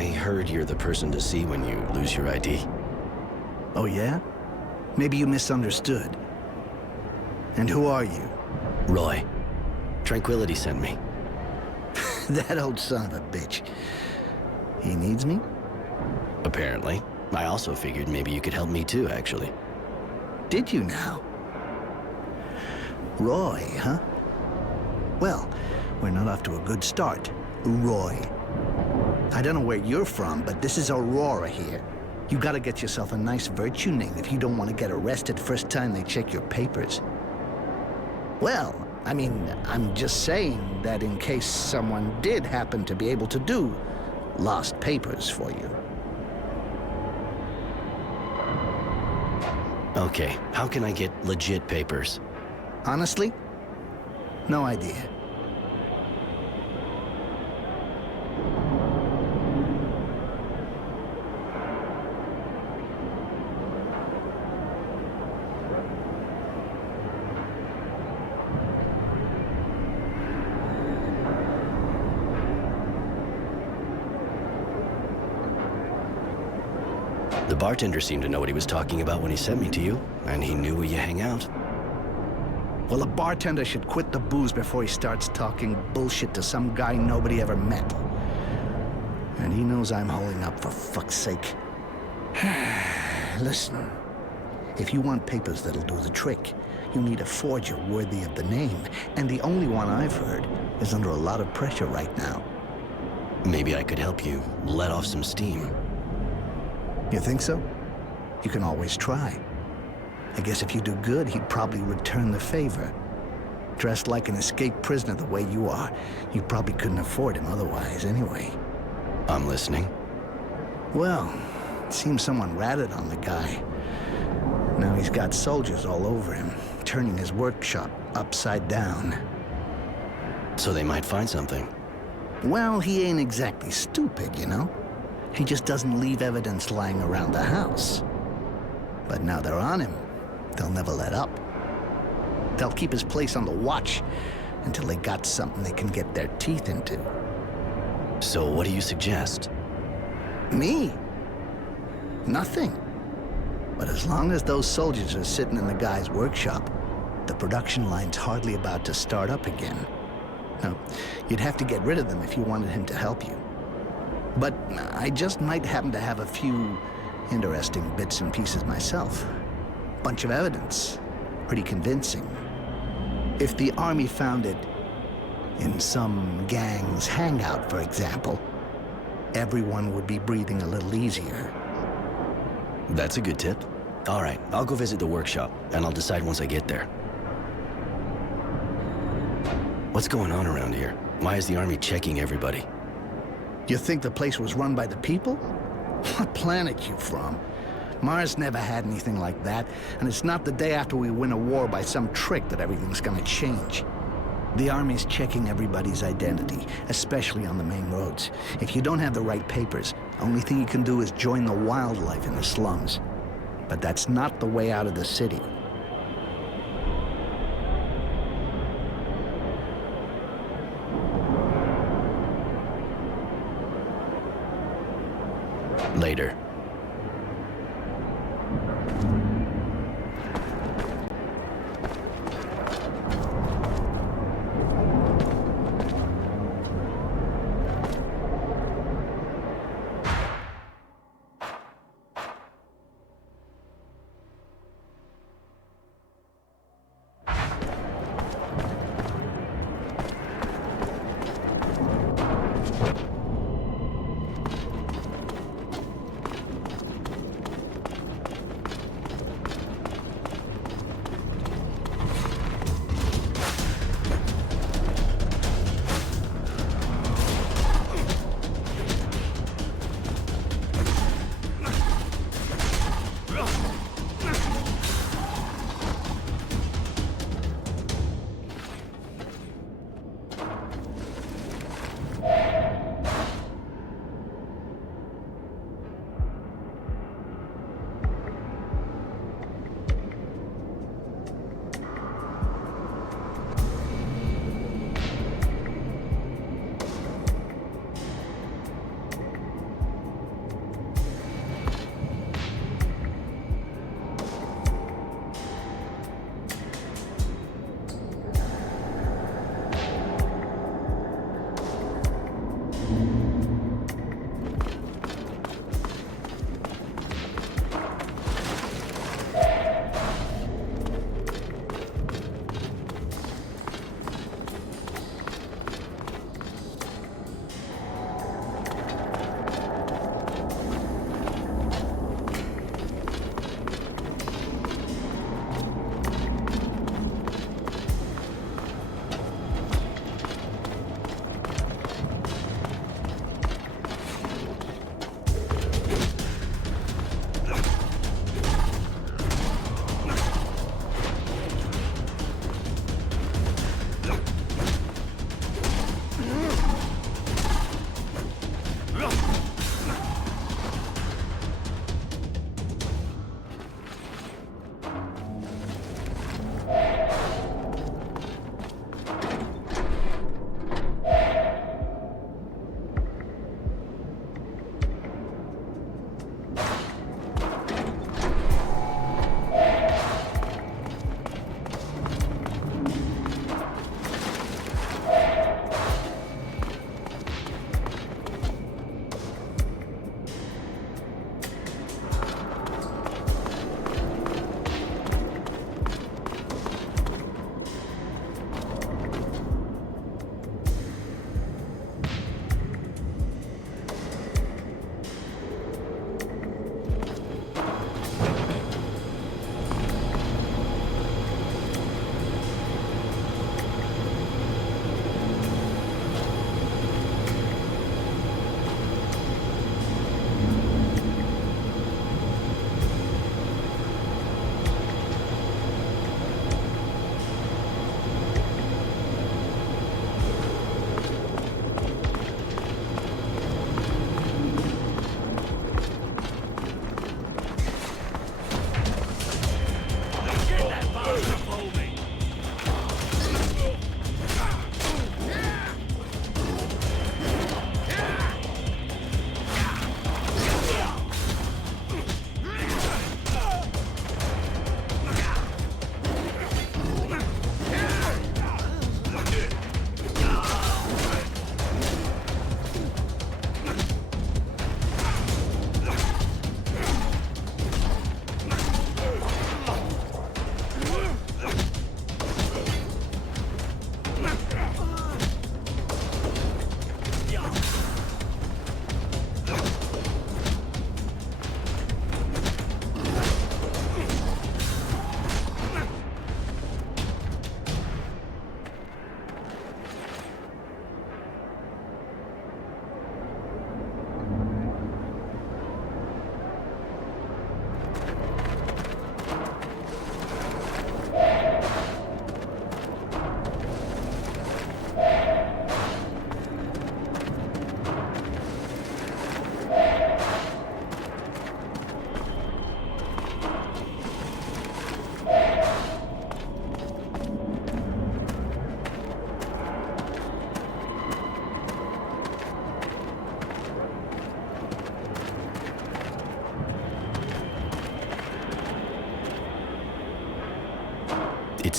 I heard you're the person to see when you lose your ID. Oh, yeah? Maybe you misunderstood. And who are you? Roy. Tranquility sent me. That old son of a bitch. He needs me? Apparently. I also figured maybe you could help me too, actually. Did you now? Roy, huh? Well, we're not off to a good start. Roy. I don't know where you're from, but this is Aurora here. You gotta get yourself a nice virtue name if you don't want to get arrested first time they check your papers. Well, I mean, I'm just saying that in case someone did happen to be able to do lost papers for you. Okay, how can I get legit papers? Honestly? No idea. The bartender seemed to know what he was talking about when he sent me to you, and he knew where you hang out. Well, a bartender should quit the booze before he starts talking bullshit to some guy nobody ever met. And he knows I'm holding up, for fuck's sake. Listen, if you want papers that'll do the trick, you need a forger worthy of the name. And the only one I've heard is under a lot of pressure right now. Maybe I could help you let off some steam. You think so? You can always try. I guess if you do good, he'd probably return the favor. Dressed like an escaped prisoner the way you are, you probably couldn't afford him otherwise anyway. I'm listening. Well, it seems someone ratted on the guy. Now he's got soldiers all over him, turning his workshop upside down. So they might find something. Well, he ain't exactly stupid, you know? He just doesn't leave evidence lying around the house. But now they're on him. They'll never let up. They'll keep his place on the watch until they got something they can get their teeth into. So what do you suggest? Me? Nothing. But as long as those soldiers are sitting in the guy's workshop, the production line's hardly about to start up again. Now, you'd have to get rid of them if you wanted him to help you. But I just might happen to have a few interesting bits and pieces myself. Bunch of evidence. Pretty convincing. If the army found it in some gang's hangout, for example, everyone would be breathing a little easier. That's a good tip. All right, I'll go visit the workshop, and I'll decide once I get there. What's going on around here? Why is the army checking everybody? You think the place was run by the people? What planet you from? Mars never had anything like that, and it's not the day after we win a war by some trick that everything's gonna change. The army's checking everybody's identity, especially on the main roads. If you don't have the right papers, the only thing you can do is join the wildlife in the slums. But that's not the way out of the city. Later.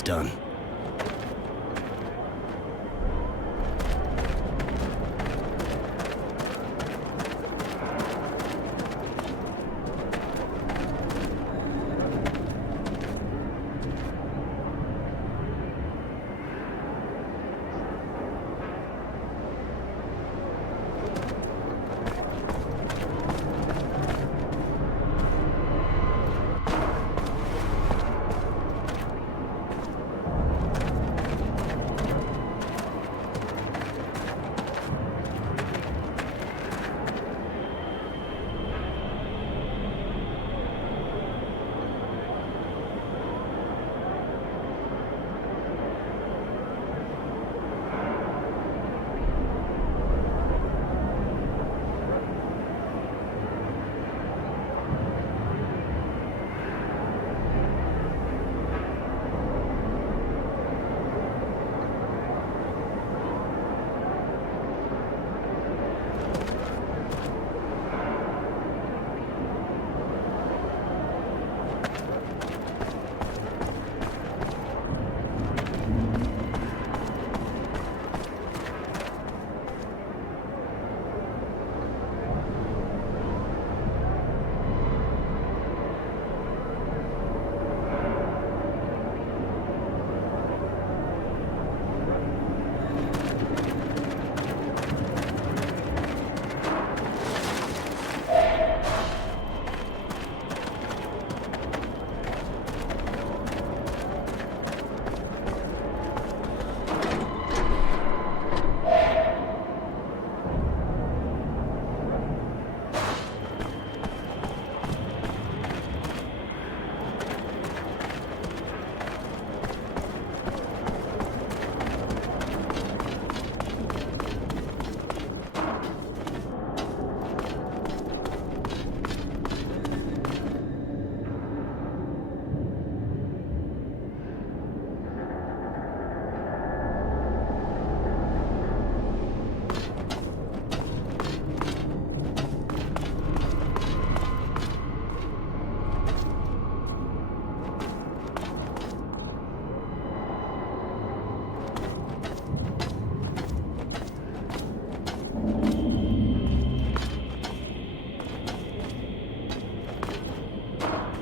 it's done.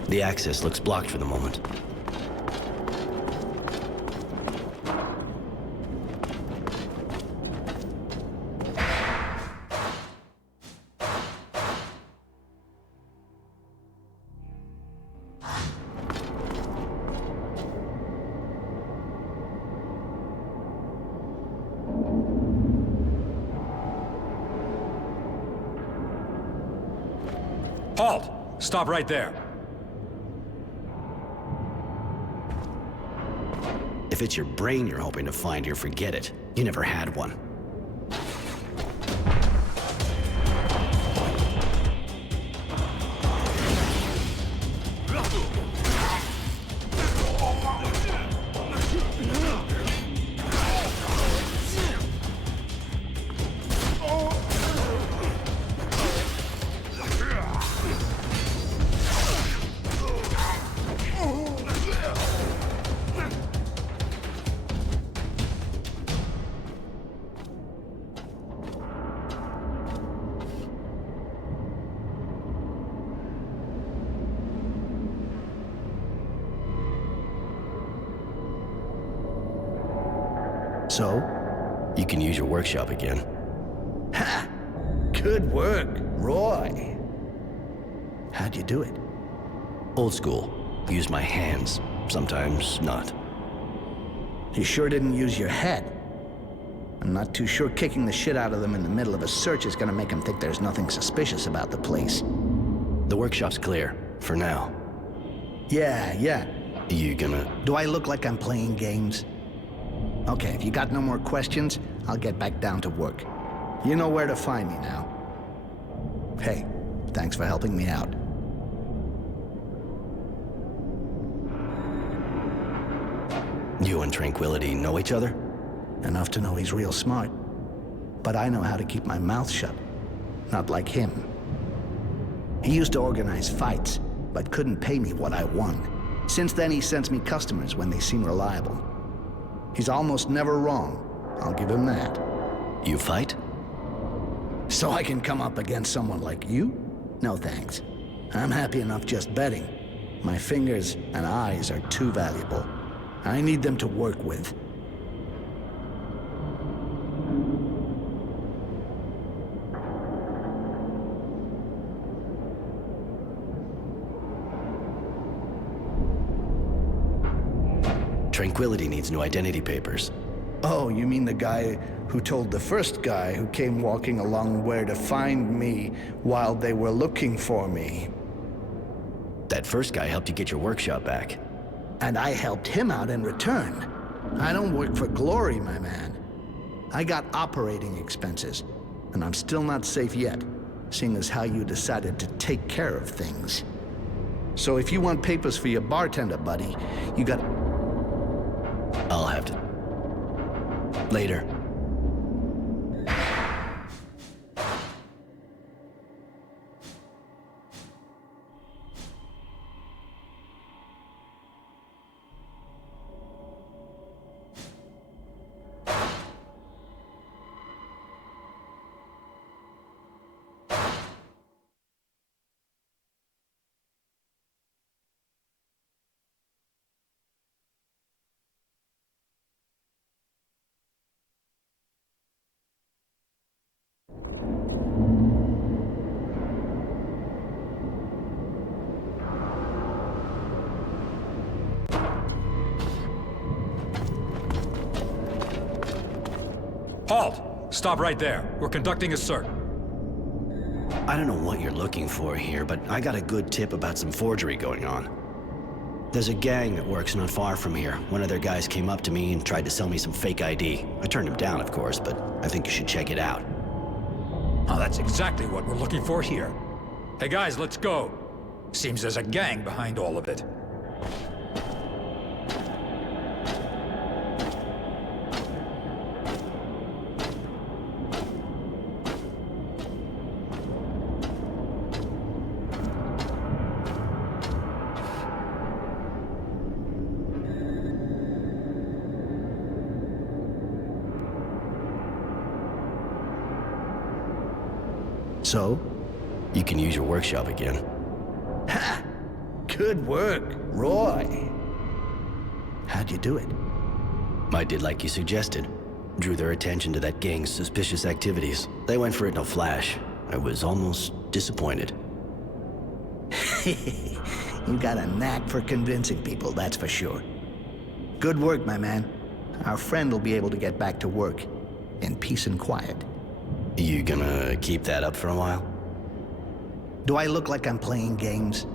The access looks blocked for the moment. Halt! Stop right there. If it's your brain you're hoping to find here, forget it. You never had one. So? You can use your workshop again. Ha! Good work, Roy. How'd you do it? Old school. Use my hands. Sometimes not. You sure didn't use your head. I'm not too sure kicking the shit out of them in the middle of a search is gonna make them think there's nothing suspicious about the place. The workshop's clear. For now. Yeah. You gonna... Do I look like I'm playing games? Okay, if you got no more questions, I'll get back down to work. You know where to find me now. Hey, thanks for helping me out. You and Tranquility know each other? Enough to know he's real smart. But I know how to keep my mouth shut. Not like him. He used to organize fights, but couldn't pay me what I won. Since then, he sends me customers when they seem reliable. He's almost never wrong. I'll give him that. You fight? So I can come up against someone like you? No thanks. I'm happy enough just betting. My fingers and eyes are too valuable. I need them to work with. Tranquility needs new identity papers. Oh, you mean the guy who told the first guy who came walking along where to find me while they were looking for me? That first guy helped you get your workshop back. And I helped him out in return. I don't work for glory, my man. I got operating expenses, and I'm still not safe yet, seeing as how you decided to take care of things. So if you want papers for your bartender, buddy, you got... I'll have to. Later. Halt! Stop right there. We're conducting a search. I don't know what you're looking for here, but I got a good tip about some forgery going on. There's a gang that works not far from here. One of their guys came up to me and tried to sell me some fake ID. I turned him down, of course, but I think you should check it out. Oh, that's exactly what we're looking for here. Hey guys, let's go. Seems there's a gang behind all of it. So? You can use your workshop again. Ha! Good work, Roy. How'd you do it? I did like you suggested. Drew their attention to that gang's suspicious activities. They went for it in a flash. I was almost disappointed. You got a knack for convincing people, that's for sure. Good work, my man. Our friend will be able to get back to work in peace and quiet. You gonna keep that up for a while? Do I look like I'm playing games?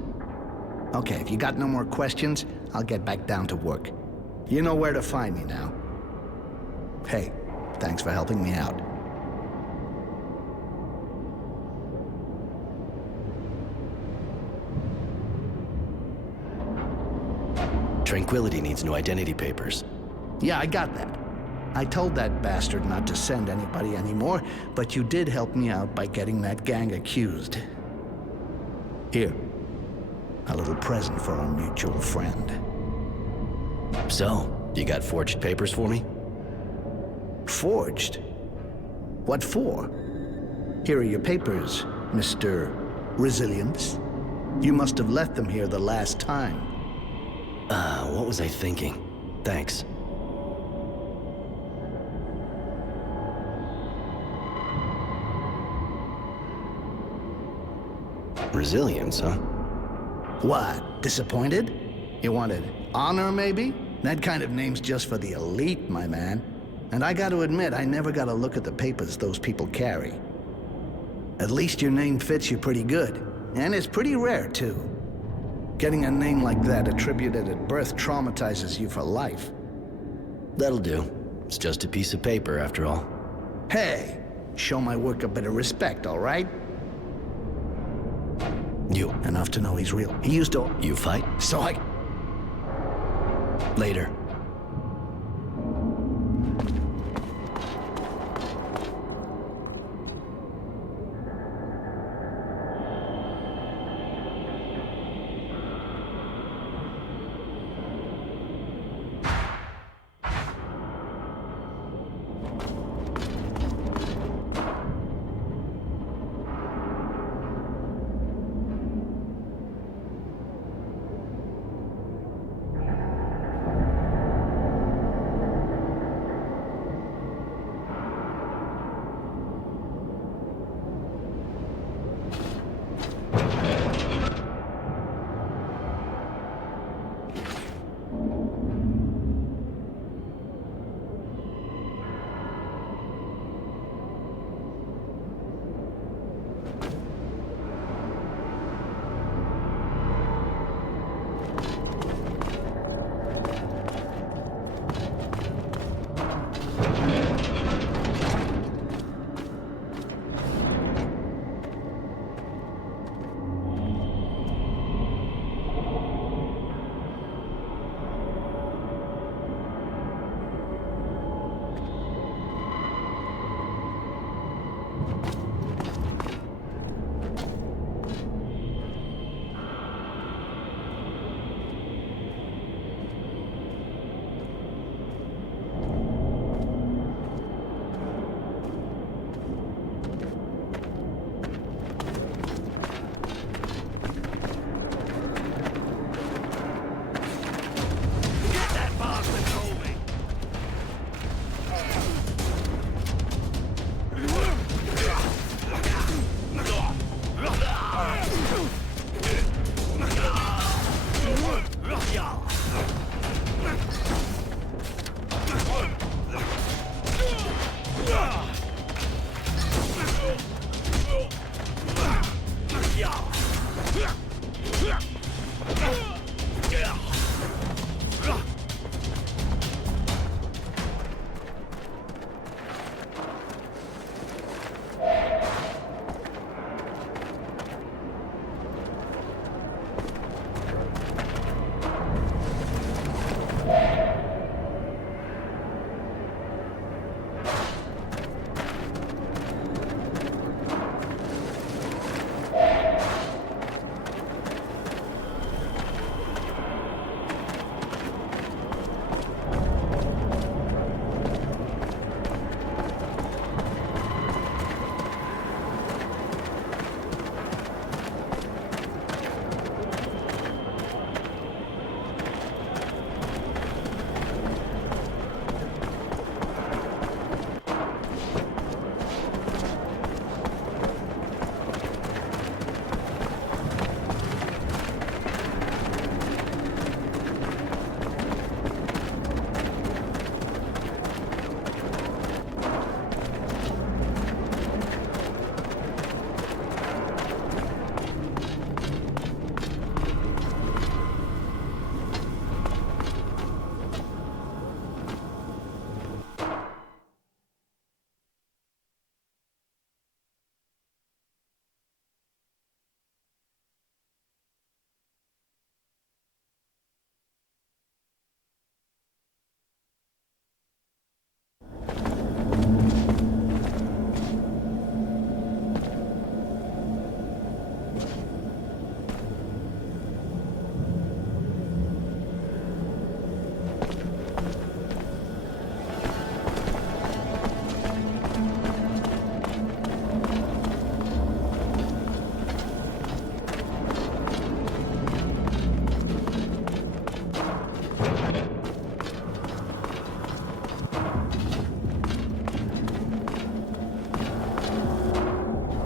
Okay, if you got no more questions, I'll get back down to work. You know where to find me now. Hey, thanks for helping me out. Tranquility needs new identity papers. Yeah, I got that. I told that bastard not to send anybody anymore, but you did help me out by getting that gang accused. Here, a little present for our mutual friend. So, you got forged papers for me? Forged? What for? Here are your papers, Mr. Resilience. You must have left them here the last time. What was I thinking? Thanks. Resilience, huh? What, disappointed? You wanted honor, maybe? That kind of name's just for the elite, my man. And I gotta admit, I never got a look at the papers those people carry. At least your name fits you pretty good. And it's pretty rare, too. Getting a name like that attributed at birth traumatizes you for life. That'll do. It's just a piece of paper, after all. Hey, show my work a bit of respect, all right? You. Enough to know he's real. He used to... You fight? So I... Later.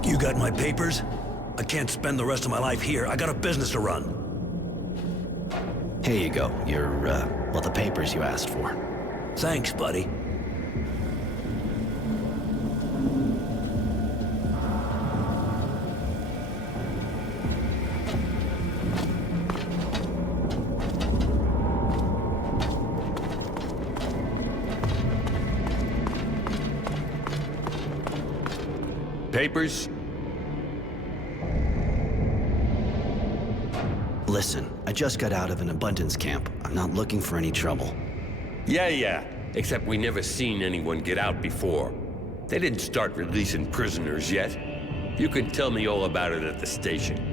You got my papers? I can't spend the rest of my life here. I got a business to run. Here you go. Well, the papers you asked for. Thanks, buddy. Papers? Listen, I just got out of an abundance camp. I'm not looking for any trouble. Yeah. Except we never seen anyone get out before. They didn't start releasing prisoners yet. You can tell me all about it at the station.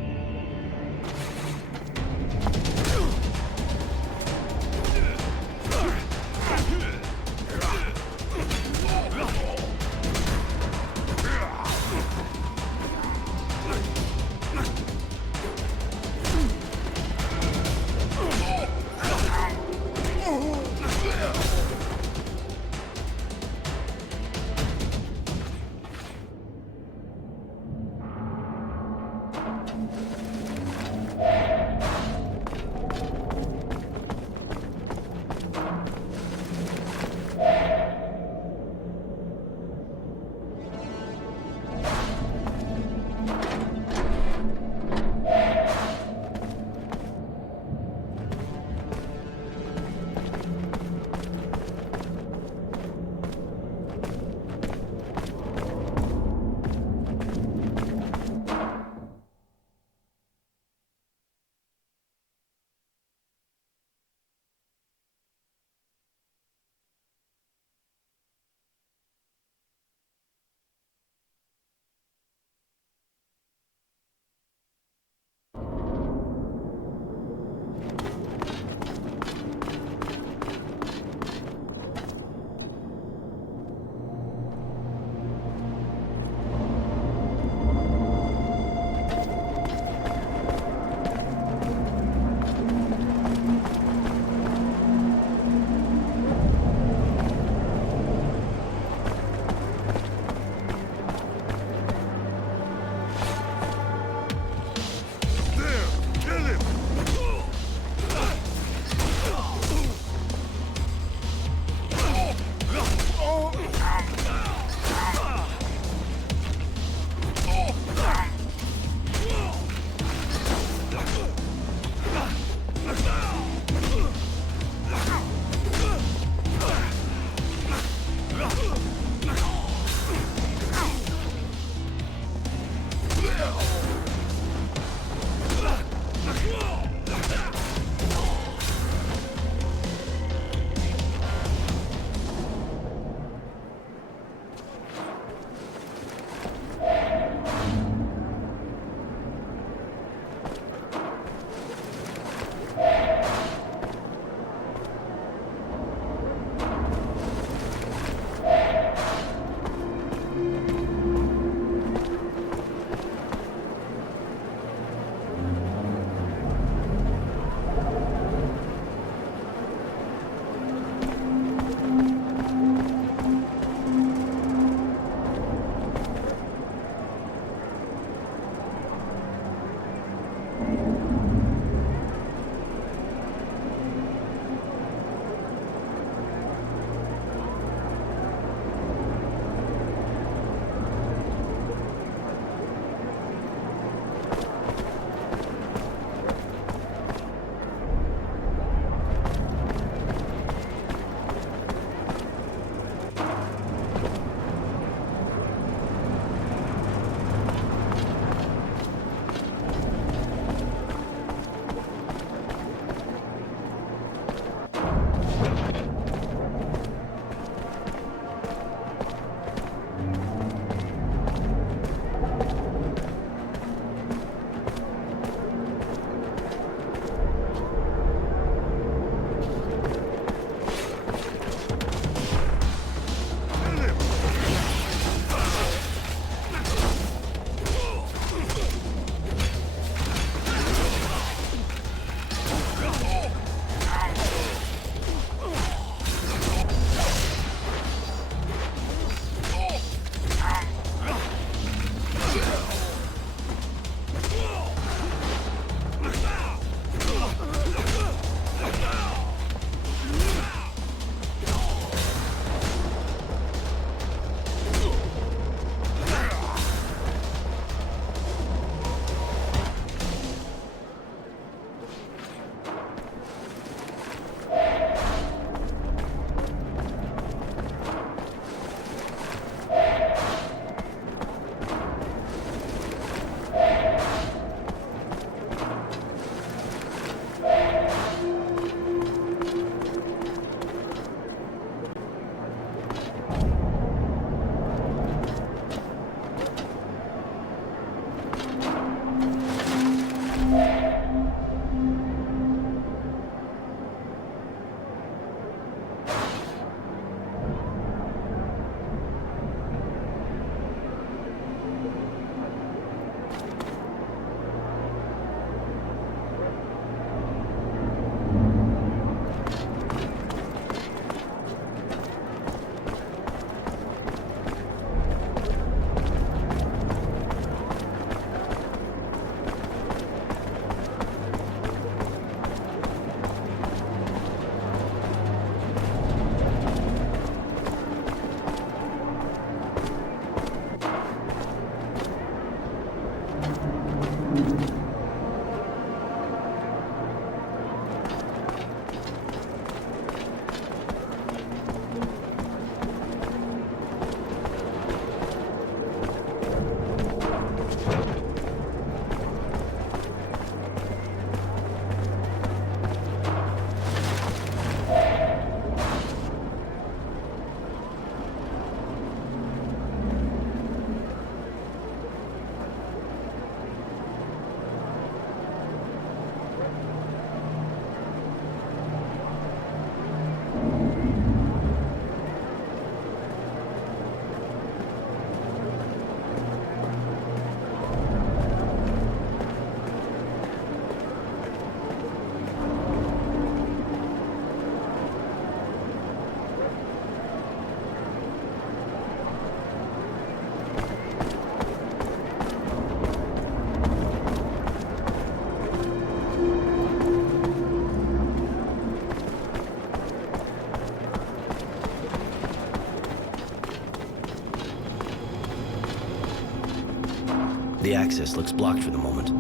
The access looks blocked for the moment.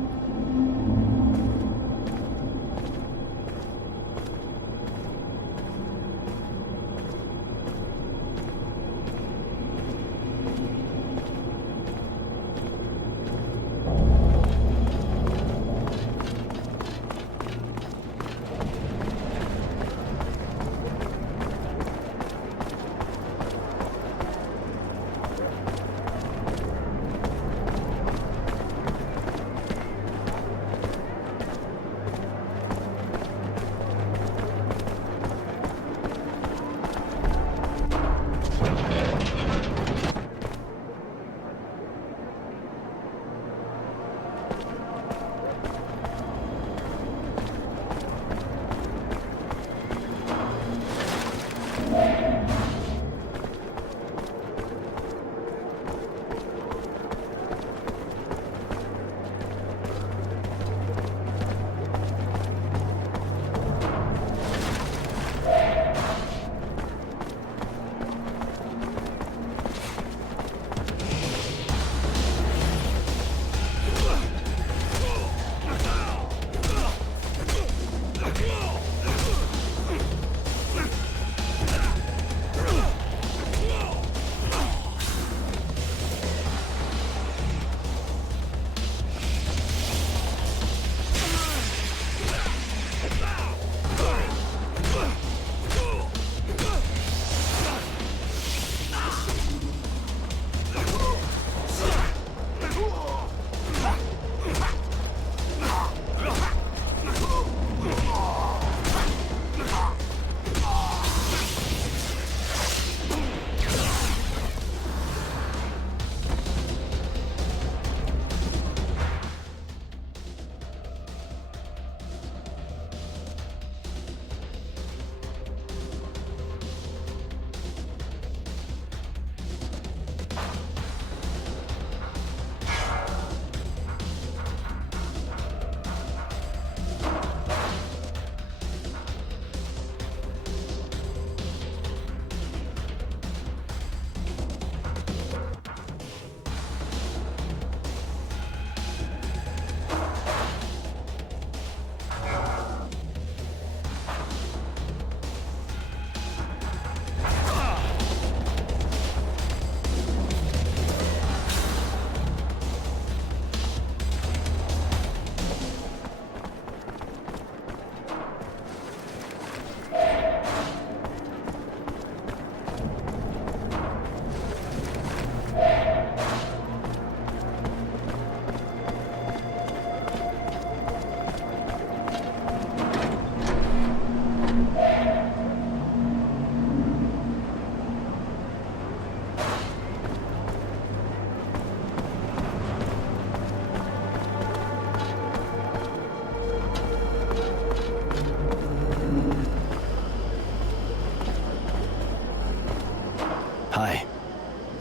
Hi.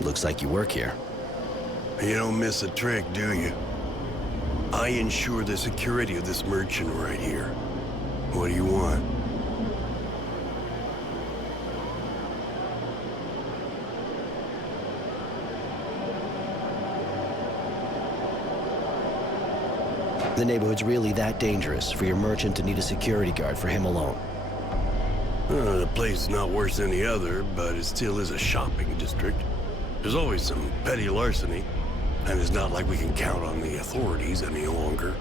Looks like you work here. You don't miss a trick, do you? I ensure the security of this merchant right here. What do you want? The neighborhood's really that dangerous for your merchant to need a security guard for him alone. The place is not worse than the other, but it still is a shopping district. There's always some petty larceny, and it's not like we can count on the authorities any longer.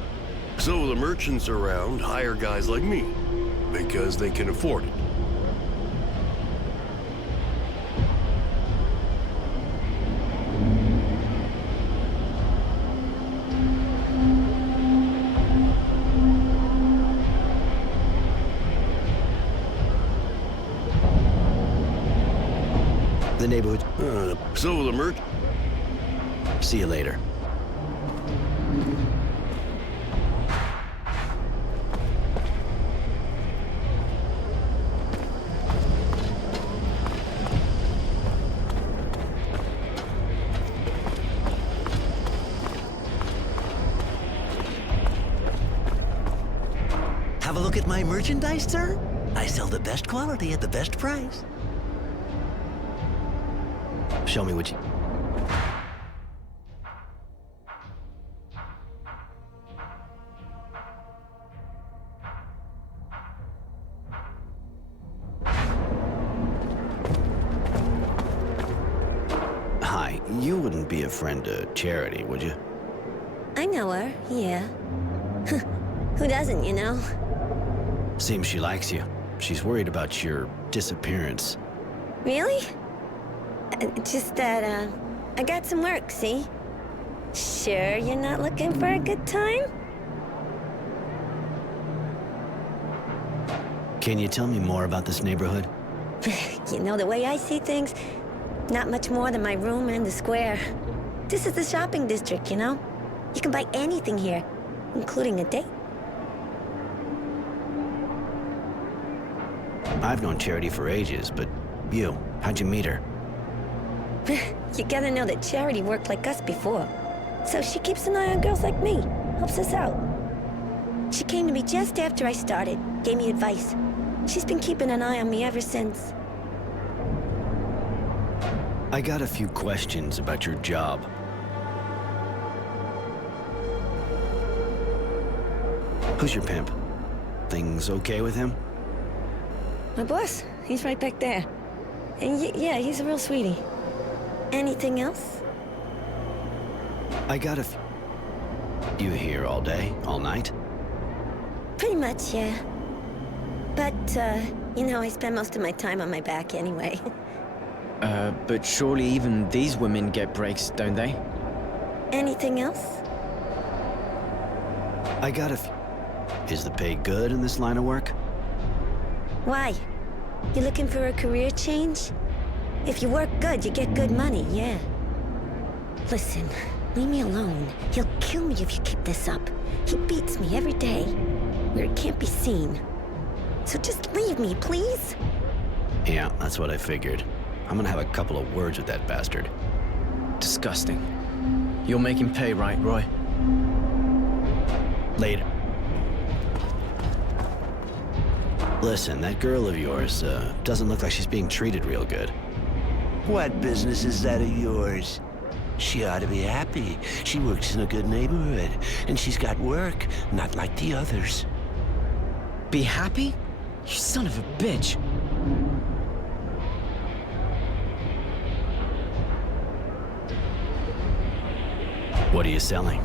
So the merchants around hire guys like me, because they can afford it. The neighborhood. So the merchant... See you later. Have a look at my merchandise, sir? I sell the best quality at the best price. Show me what you... Hi, you wouldn't be a friend to Charity, would you? I know her, yeah. Who doesn't, you know? Seems she likes you. She's worried about your disappearance. Really? Just that, I got some work, see? Sure you're not looking for a good time? Can you tell me more about this neighborhood? You know, the way I see things, not much more than my room and the square. This is the shopping district, you know? You can buy anything here, including a date. I've known Charity for ages, but you, how'd you meet her? You gotta know that Charity worked like us before. So she keeps an eye on girls like me, helps us out. She came to me just after I started, gave me advice. She's been keeping an eye on me ever since. I got a few questions about your job. Who's your pimp? Things okay with him? My boss, he's right back there. And yeah, he's a real sweetie. Anything else? I got a You here all day, all night? Pretty much, yeah. But, you know, I spend most of my time on my back anyway. But surely even these women get breaks, don't they? Anything else? I got a Is the pay good in this line of work? Why? You looking for a career change? If you work good, you get good money, yeah. Listen, leave me alone. He'll kill me if you keep this up. He beats me every day, where it can't be seen. So just leave me, please? Yeah, that's what I figured. I'm gonna have a couple of words with that bastard. Disgusting. You'll make him pay, right, Roy? Later. Listen, that girl of yours, doesn't look like she's being treated real good. What business is that of yours? She ought to be happy. She works in a good neighborhood, and she's got work, not like the others. Be happy? You son of a bitch. What are you selling?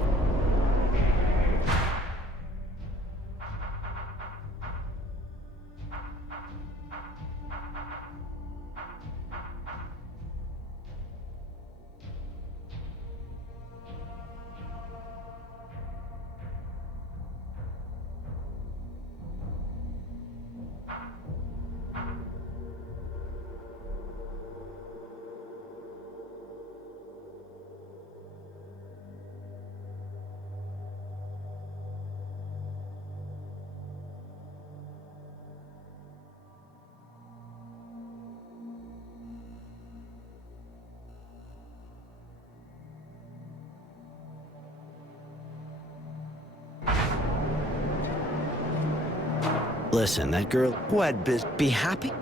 Listen, that girl... What Be happy?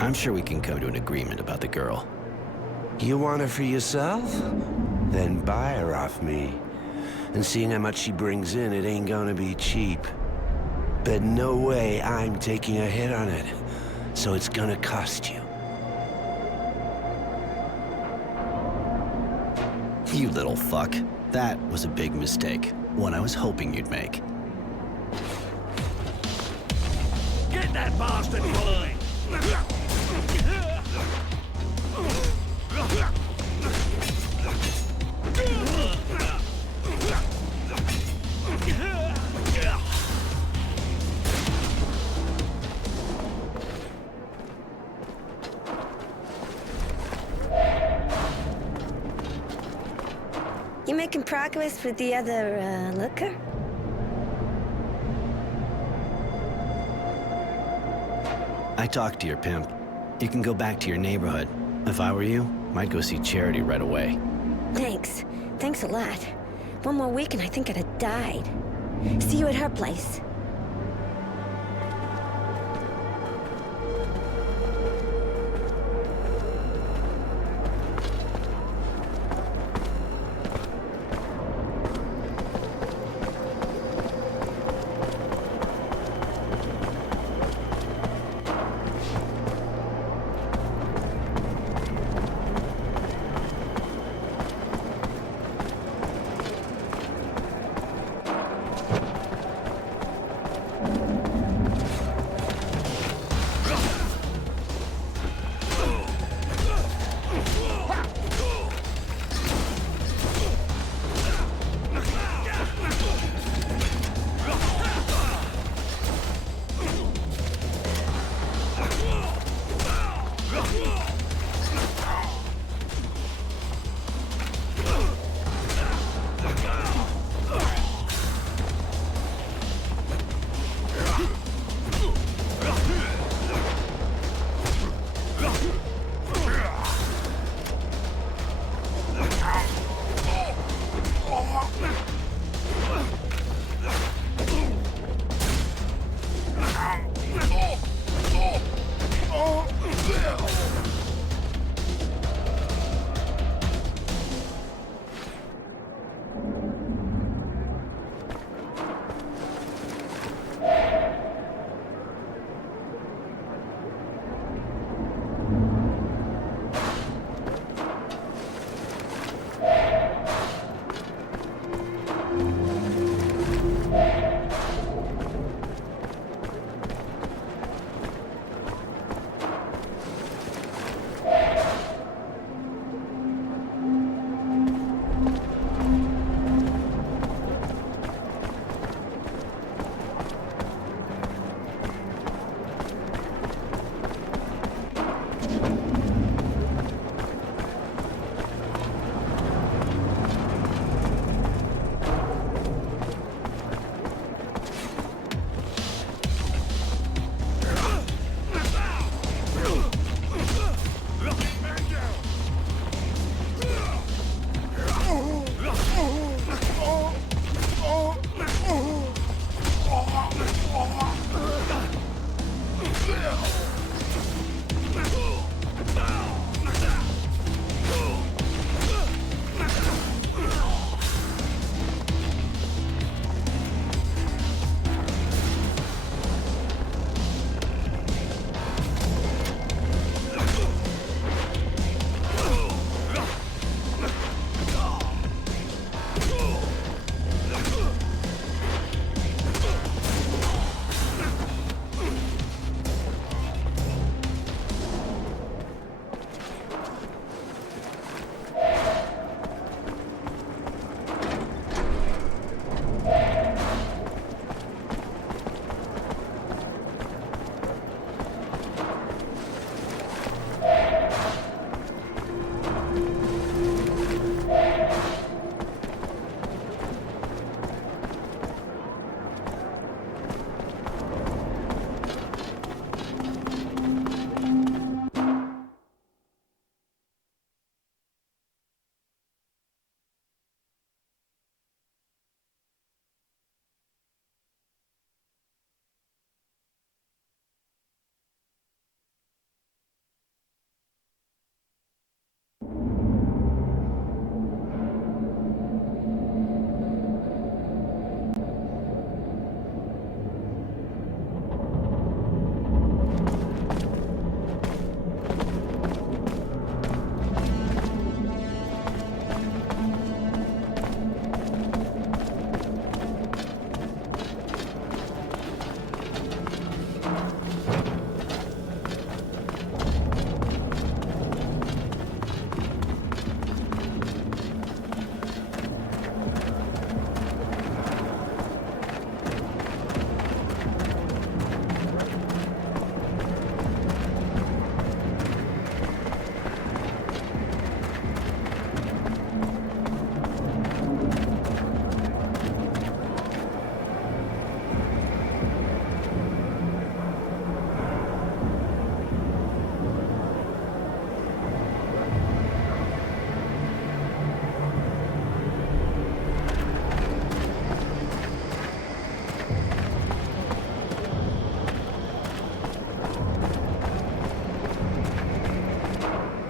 I'm sure we can come to an agreement about the girl. You want her for yourself? Then buy her off me. And seeing how much she brings in, it ain't gonna be cheap. But no way I'm taking a hit on it. So it's gonna cost you. You little fuck. That was a big mistake. One I was hoping you'd make. Get that bastard following! You making progress with the other, looker? I talked to your pimp. You can go back to your neighborhood. If I were you, I'd go see Charity right away. Thanks. Thanks a lot. One more week and I think I'd have died. See you at her place.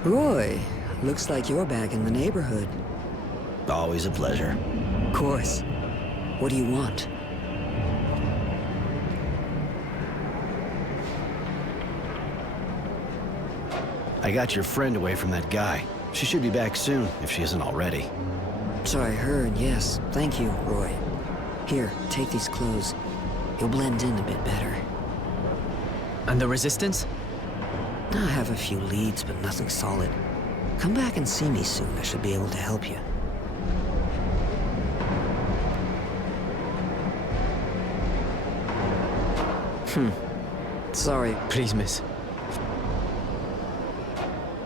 Roy, looks like you're back in the neighborhood. Always a pleasure. Of course. What do you want? I got your friend away from that guy. She should be back soon, if she isn't already. So I heard, yes. Thank you, Roy. Here, take these clothes. You'll blend in a bit better. And the Resistance? I have a few leads, but nothing solid. Come back and see me soon. I should be able to help you. Sorry. Please, miss.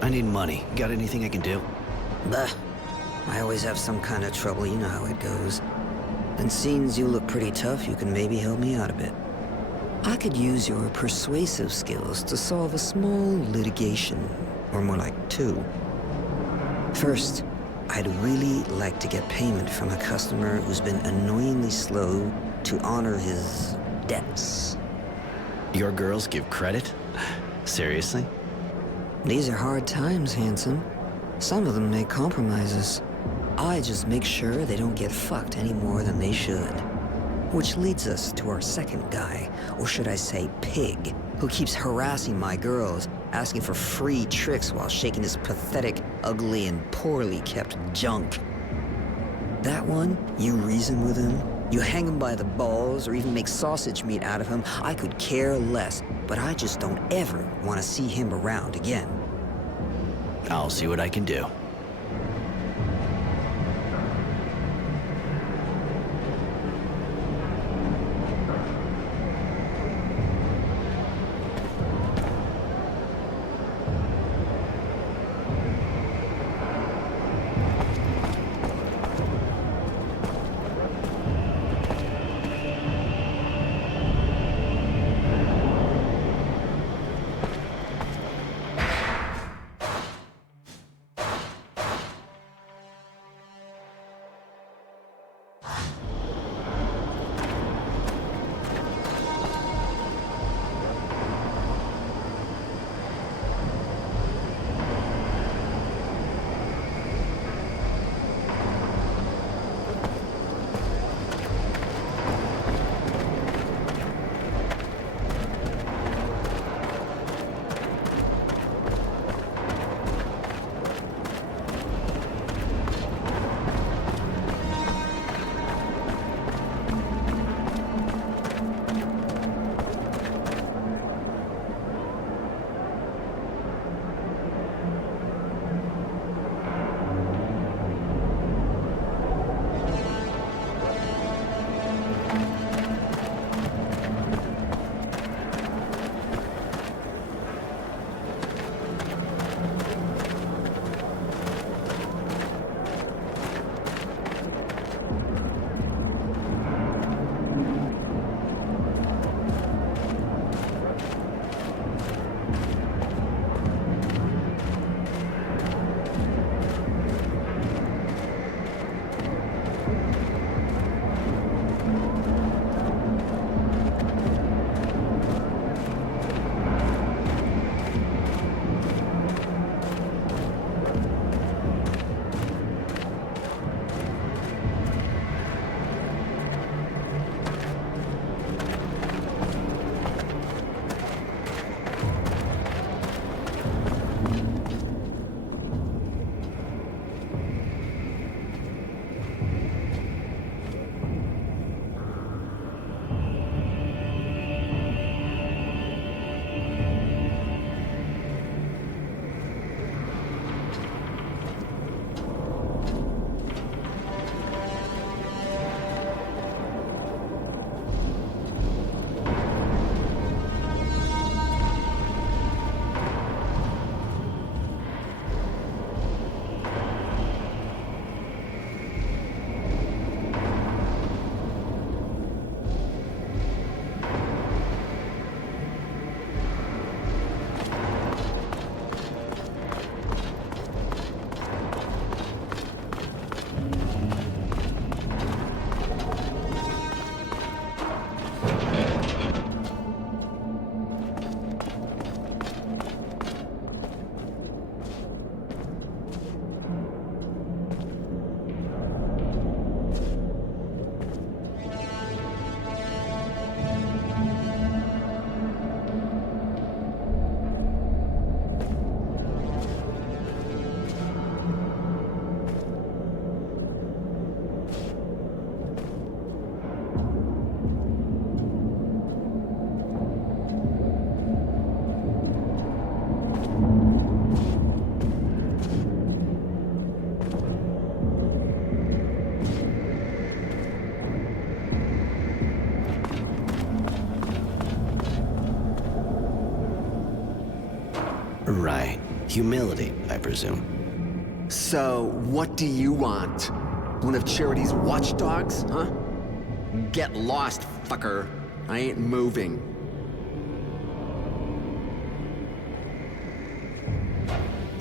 I need money. Got anything I can do? Bah. I always have some kind of trouble, you know how it goes. And seems you look pretty tough, you can maybe help me out a bit. I could use your persuasive skills to solve a small litigation, or more like two. First, I'd really like to get payment from a customer who's been annoyingly slow to honor his debts. Your girls give credit? Seriously? These are hard times, handsome. Some of them make compromises. I just make sure they don't get fucked any more than they should. Which leads us to our second guy, or should I say pig, who keeps harassing my girls, asking for free tricks while shaking his pathetic, ugly, and poorly kept junk. That one, you reason with him, you hang him by the balls, or even make sausage meat out of him, I could care less, but I just don't ever want to see him around again. I'll see what I can do. Humility, I presume. So, what do you want? One of Charity's watchdogs, huh? Get lost, fucker. I ain't moving.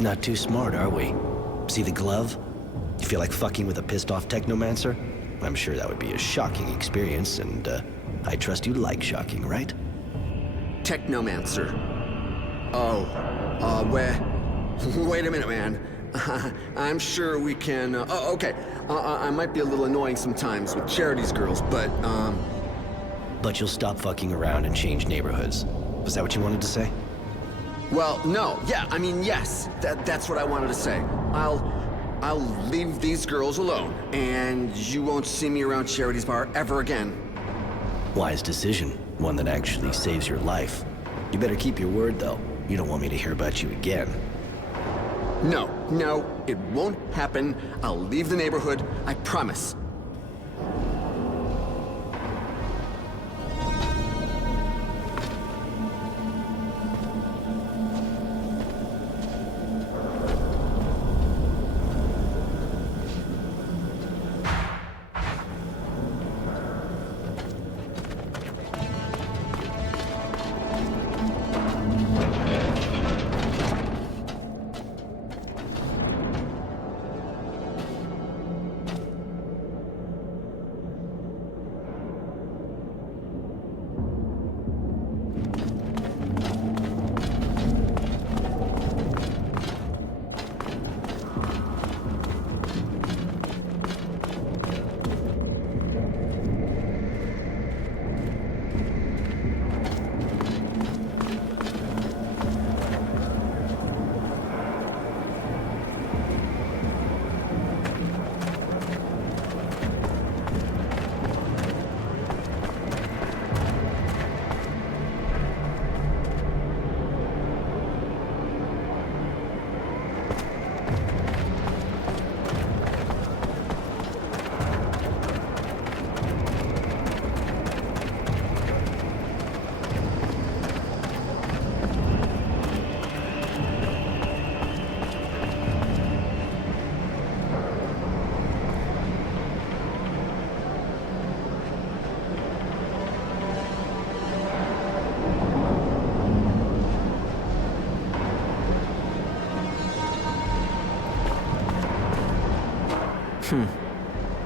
Not too smart, are we? See the glove? You feel like fucking with a pissed-off technomancer? I'm sure that would be a shocking experience, and I trust you like shocking, right? Technomancer. Oh, wait a minute, man. I'm sure we can, oh, okay. I might be a little annoying sometimes with Charity's girls, but, But you'll stop fucking around and change neighborhoods. Was that what you wanted to say? well, no, yeah, I mean, yes. That's what I wanted to say. I'll leave these girls alone, and you won't see me around Charity's bar ever again. Wise decision. One that actually saves your life. You better keep your word, though. You don't want me to hear about you again. No, it won't happen. I'll leave the neighborhood, I promise.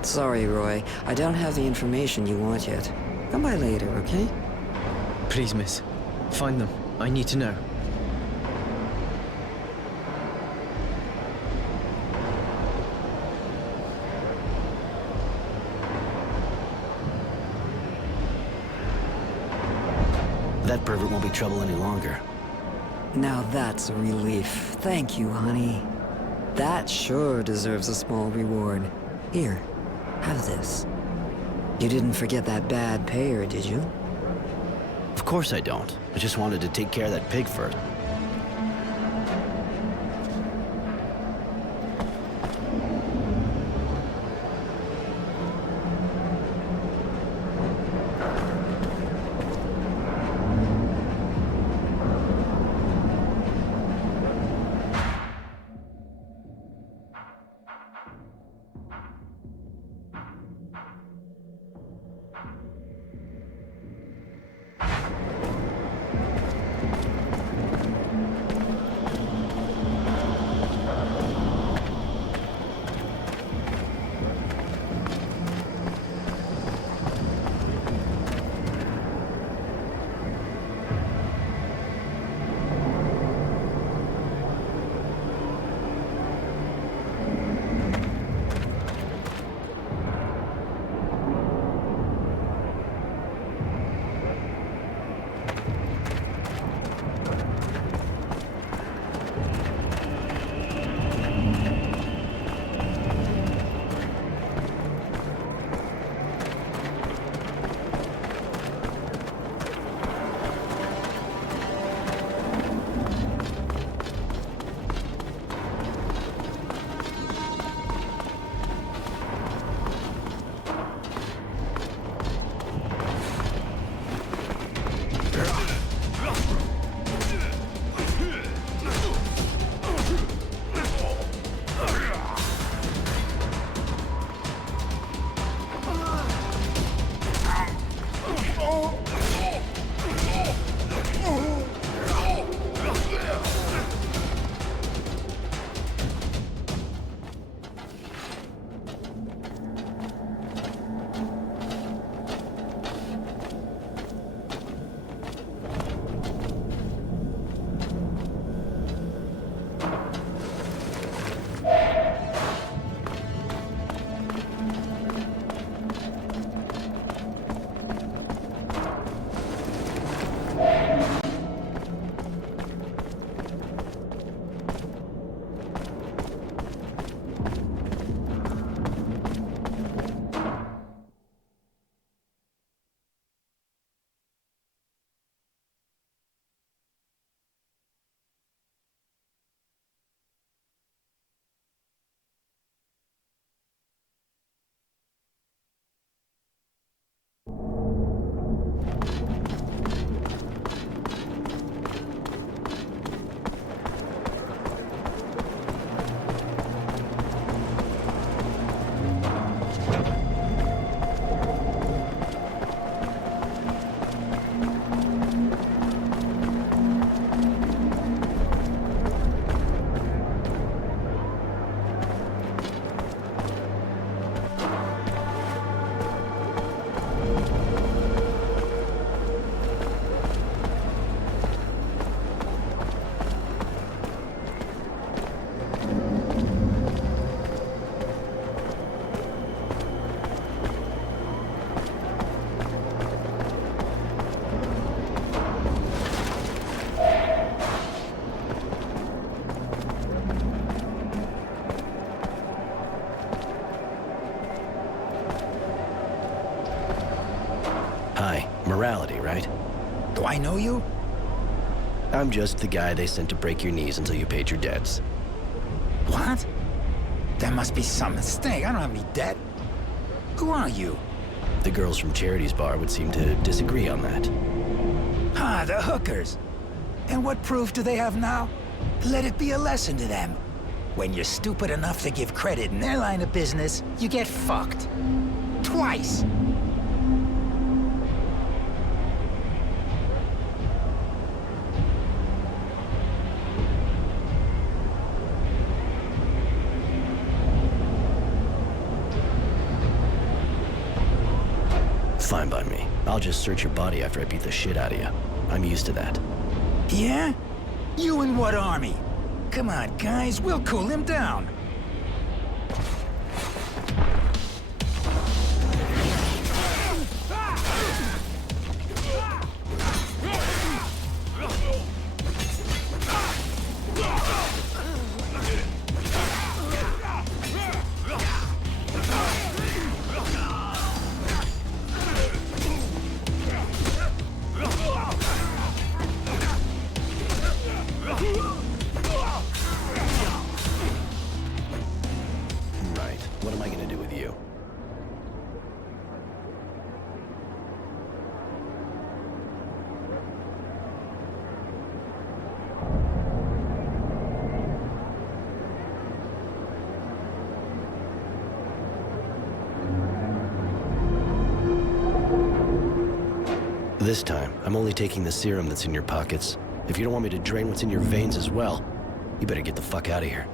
Sorry, Roy. I don't have the information you want yet. Come by later, okay? Please, miss. Find them. I need to know. That pervert won't be trouble any longer. Now that's a relief. Thank you, honey. That sure deserves a small reward. Here, have this. You didn't forget that bad payer, did you? Of course I don't. I just wanted to take care of that pig first. morality, right? Do I know you? I'm just the guy they sent to break your knees until you paid your debts. What? There must be some mistake. I don't have any debt. Who are you? The girls from Charity's bar would seem to disagree on that. Ah, the hookers. And what proof do they have now? Let it be a lesson to them. When you're stupid enough to give credit in their line of business, you get fucked. Twice. Fine by me. I'll just search your body after I beat the shit out of you. I'm used to that. Yeah? You in what army? Come on, guys, we'll cool him down. Right. What am I gonna do with you? This time, I'm only taking the serum that's in your pockets. If you don't want me to drain what's in your veins as well, you better get the fuck out of here.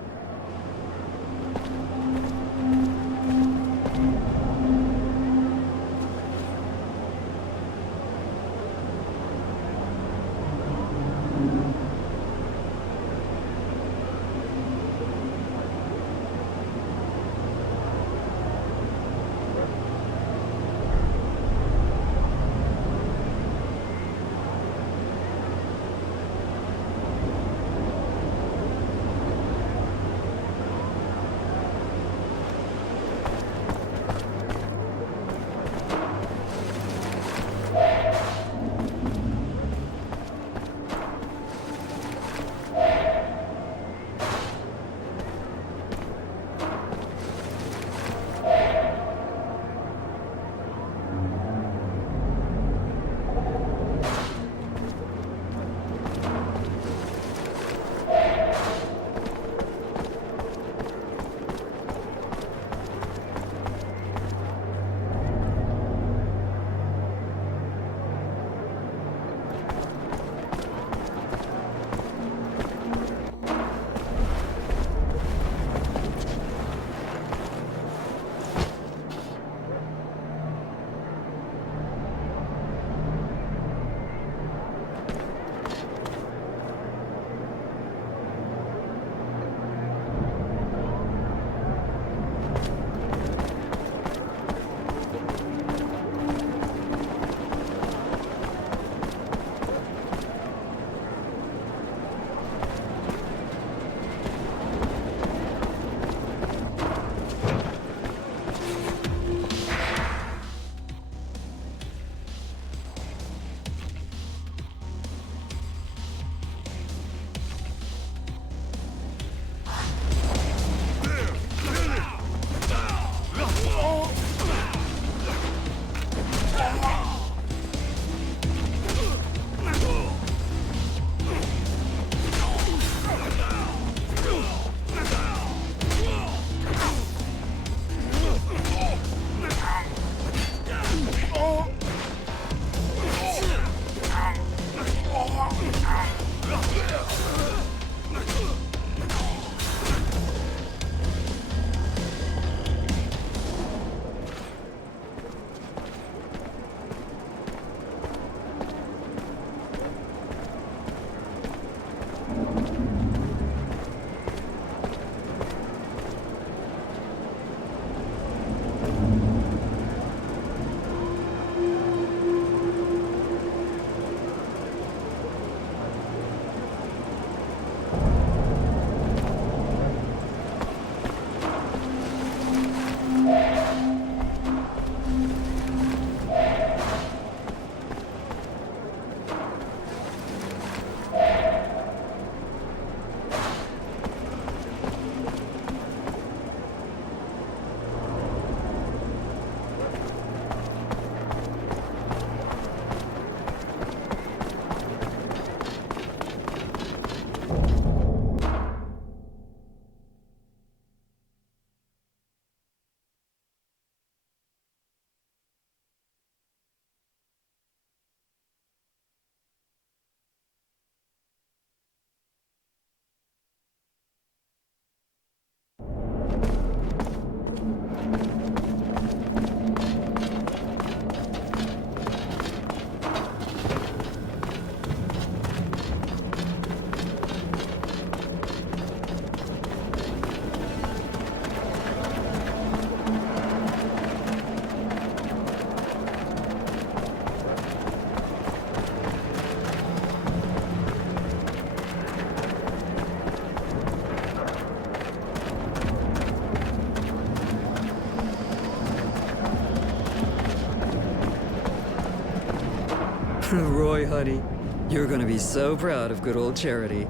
Roy, honey, you're gonna be so proud of good old Charity.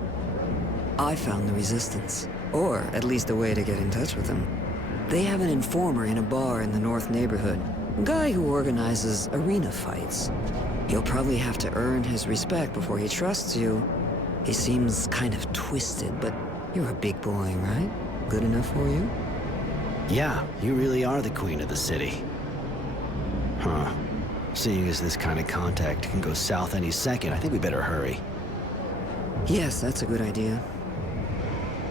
I found the Resistance, or at least a way to get in touch with them. They have an informer in a bar in the North neighborhood, a guy who organizes arena fights. You'll probably have to earn his respect before he trusts you. He seems kind of twisted, but you're a big boy, right? Good enough for you? Yeah, you really are the queen of the city. Huh. Seeing as this kind of contact can go south any second, I think we better hurry. Yes, that's a good idea.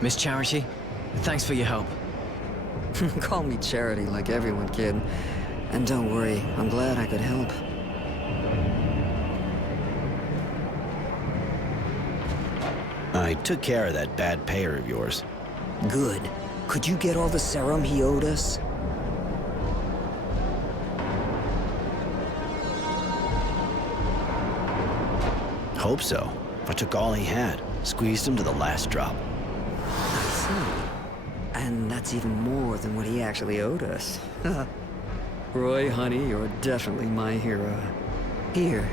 Miss Charity, thanks for your help. Call me Charity like everyone, kid. And don't worry, I'm glad I could help. I took care of that bad payer of yours. Good. Could you get all the serum he owed us? Hope so. I took all he had, squeezed him to the last drop. I see. And that's even more than what he actually owed us. Roy, honey, you're definitely my hero. Here,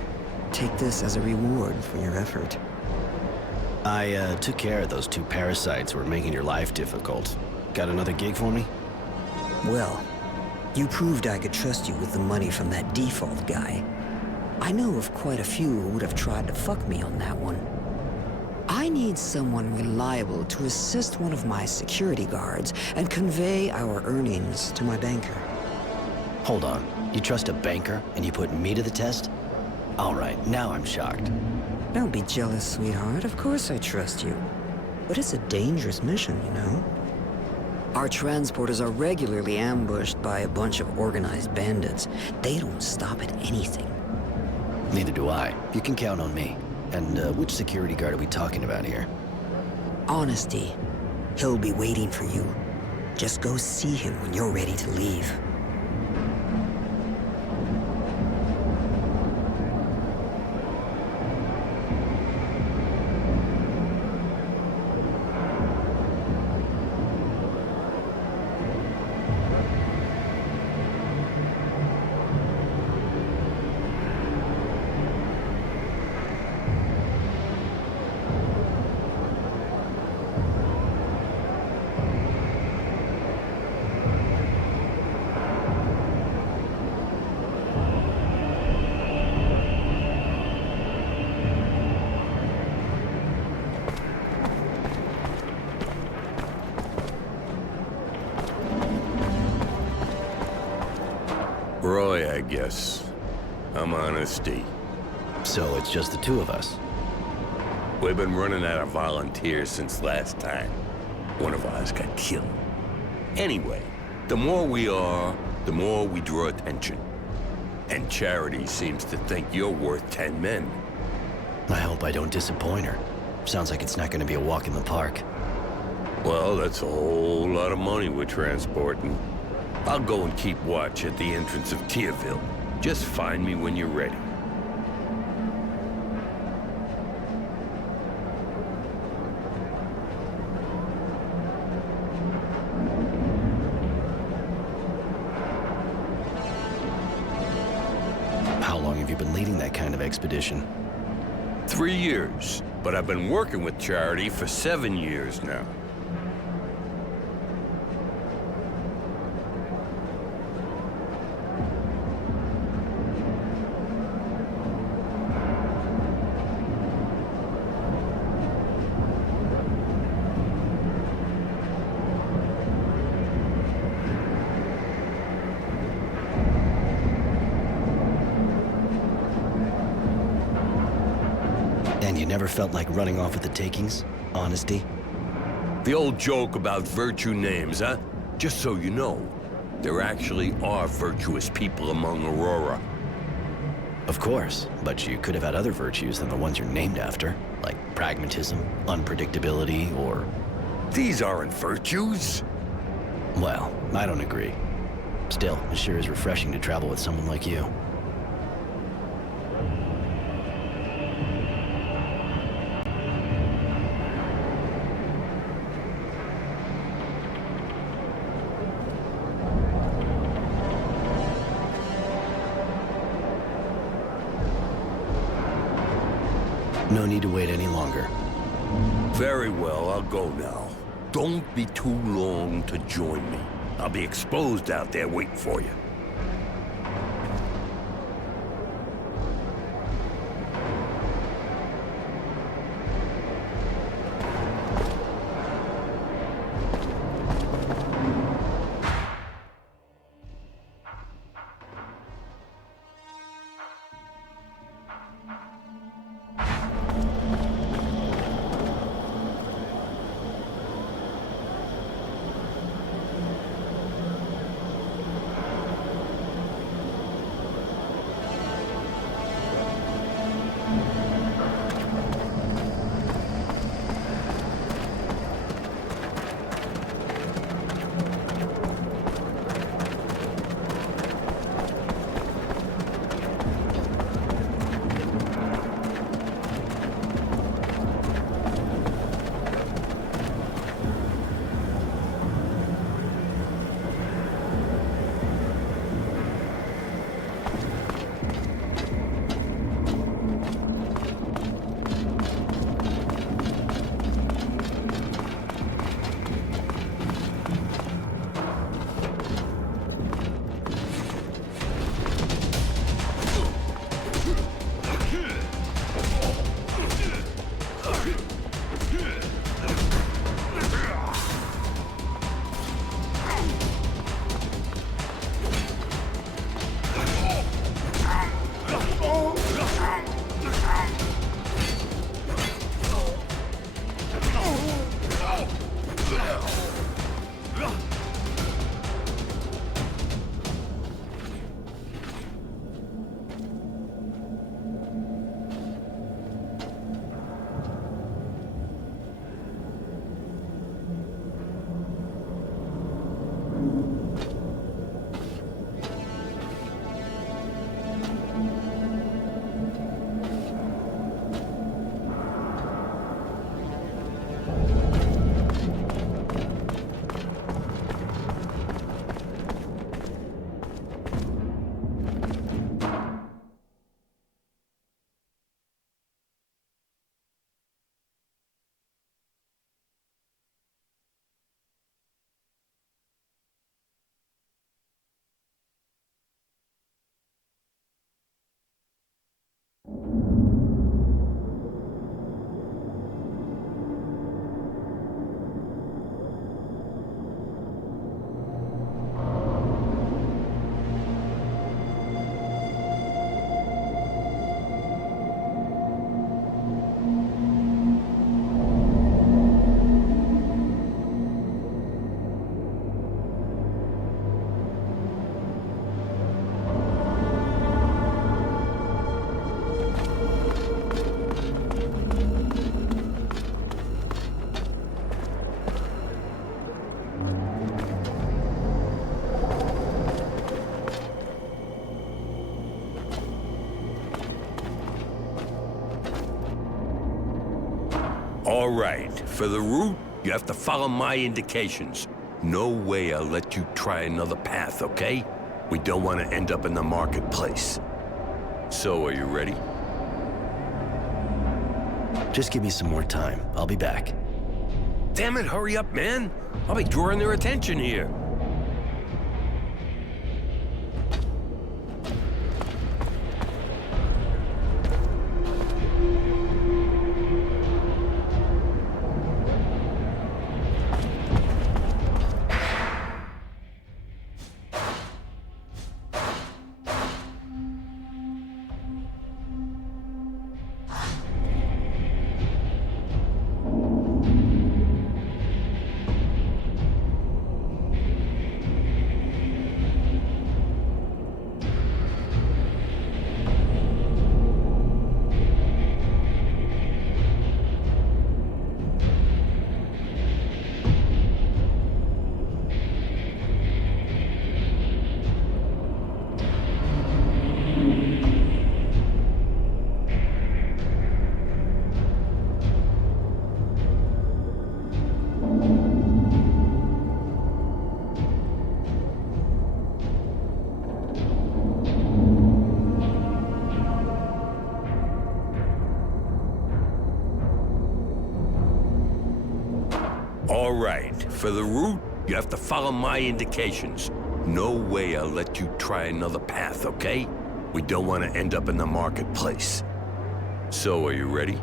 take this as a reward for your effort. I took care of those two parasites who were making your life difficult. Got another gig for me? Well, you proved I could trust you with the money from that default guy. I know of quite a few who would have tried to fuck me on that one. I need someone reliable to assist one of my security guards and convey our earnings to my banker. Hold on. You trust a banker and you put me to the test? All right, now I'm shocked. Don't be jealous, sweetheart. Of course I trust you. But it's a dangerous mission, you know? Our transporters are regularly ambushed by a bunch of organized bandits. They don't stop at anything. Neither do I. You can count on me. And which security guard are we talking about here? Honesty. He'll be waiting for you. Just go see him when you're ready to leave. Roy, I guess. I'm Honesty. So it's just the two of us? We've been running out of volunteers since last time. One of ours got killed. Anyway, the more we are, the more we draw attention. And Charity seems to think you're worth 10 men. I hope I don't disappoint her. Sounds like it's not going to be a walk in the park. Well, that's a whole lot of money we're transporting. I'll go and keep watch at the entrance of Tierville. Just find me when you're ready. How long have you been leading that kind of expedition? 3 years, but I've been working with Charity for 7 years now. And you never felt like running off with the takings? Honesty? The old joke about virtue names, huh? Just so you know, There actually are virtuous people among Aurora. Of course, but you could have had other virtues than the ones you're named after, like pragmatism, unpredictability, or... These aren't virtues. Well, I don't agree. Still, it sure is refreshing to travel with someone like you. No need to wait any longer. Very well, I'll go now. Don't be too long to join me. I'll be exposed out there waiting for you. All right, for the route, you have to follow my indications. No way I'll let you try another path, okay? We don't want to end up in the marketplace. So, are you ready? Just give me some more time. I'll be back. Damn it, hurry up, man! I'll be drawing their attention here. right. For the route, you have to follow my indications. No way I'll let you try another path, okay? We don't want to end up in the marketplace. So, are you ready?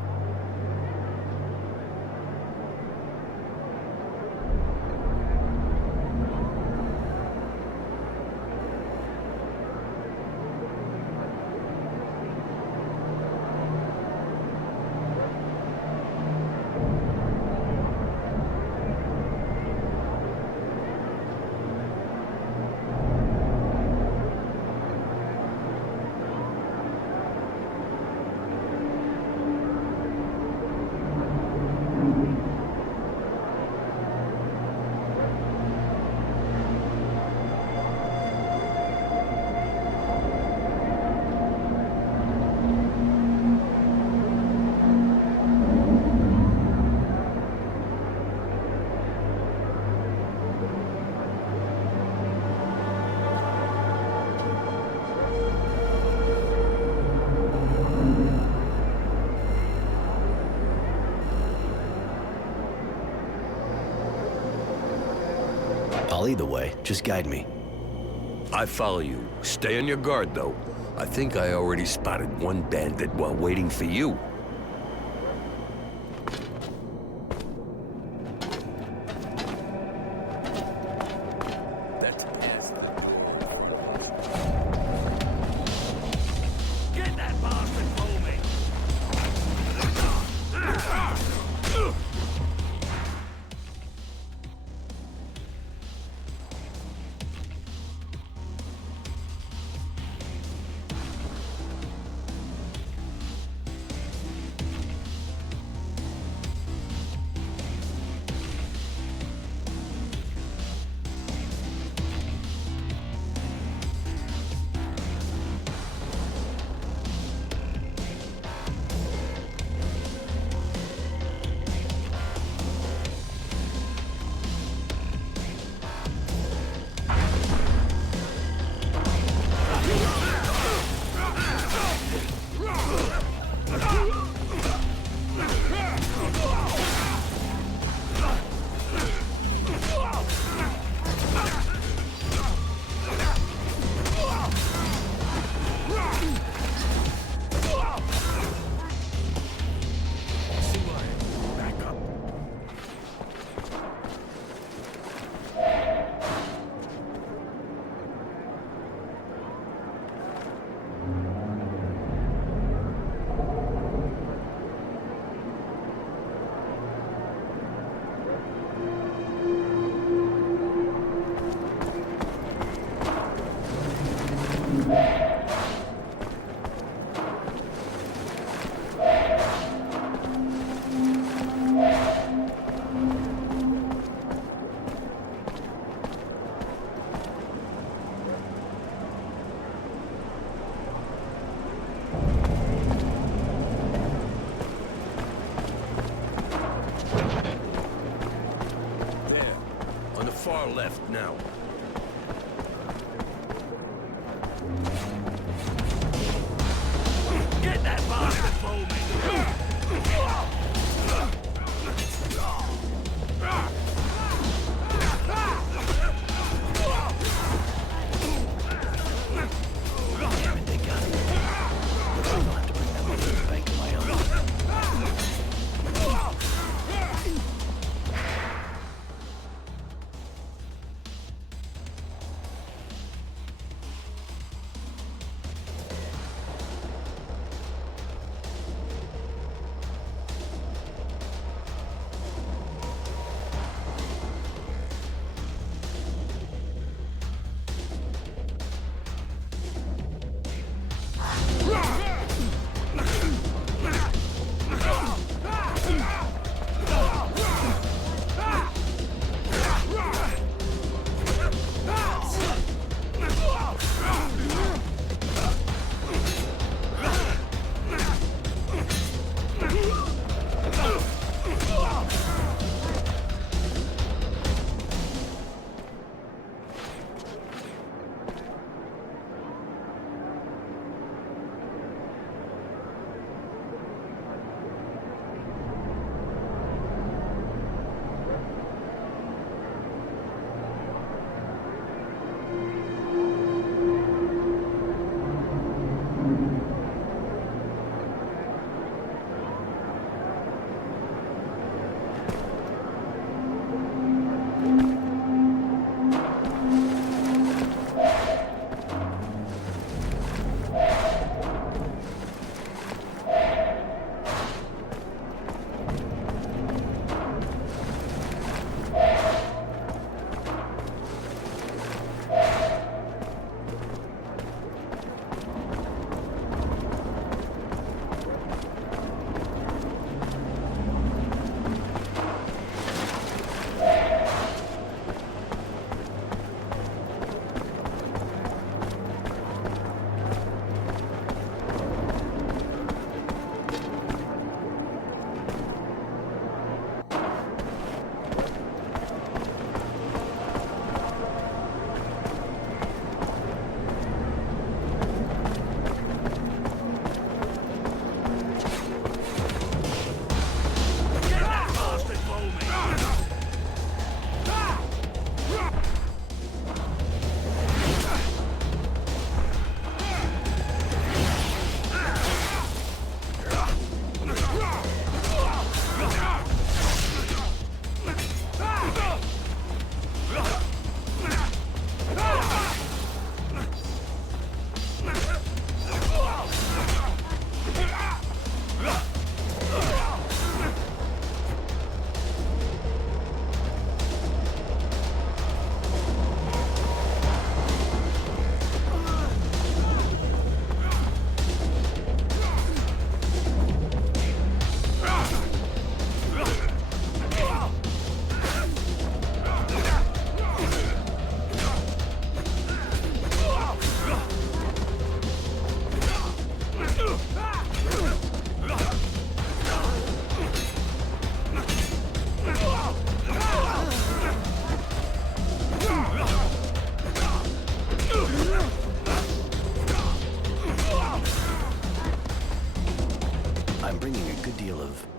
I'll lead the way. Just guide me. I follow you. Stay on your guard, though. I think I already spotted one bandit while waiting for you. That's yes. Get that bastard for me! Far left now. Get that bastard for me! Damn it, they got him. Looks like I'll have to bring that money to the bank on my own.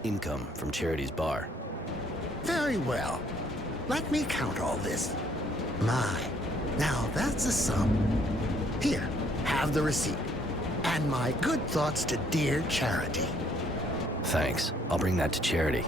income from Charity's bar. Very well. Let me count all this. My, now that's a sum. Here, have the receipt. And my good thoughts to dear Charity. Thanks. I'll bring that to Charity.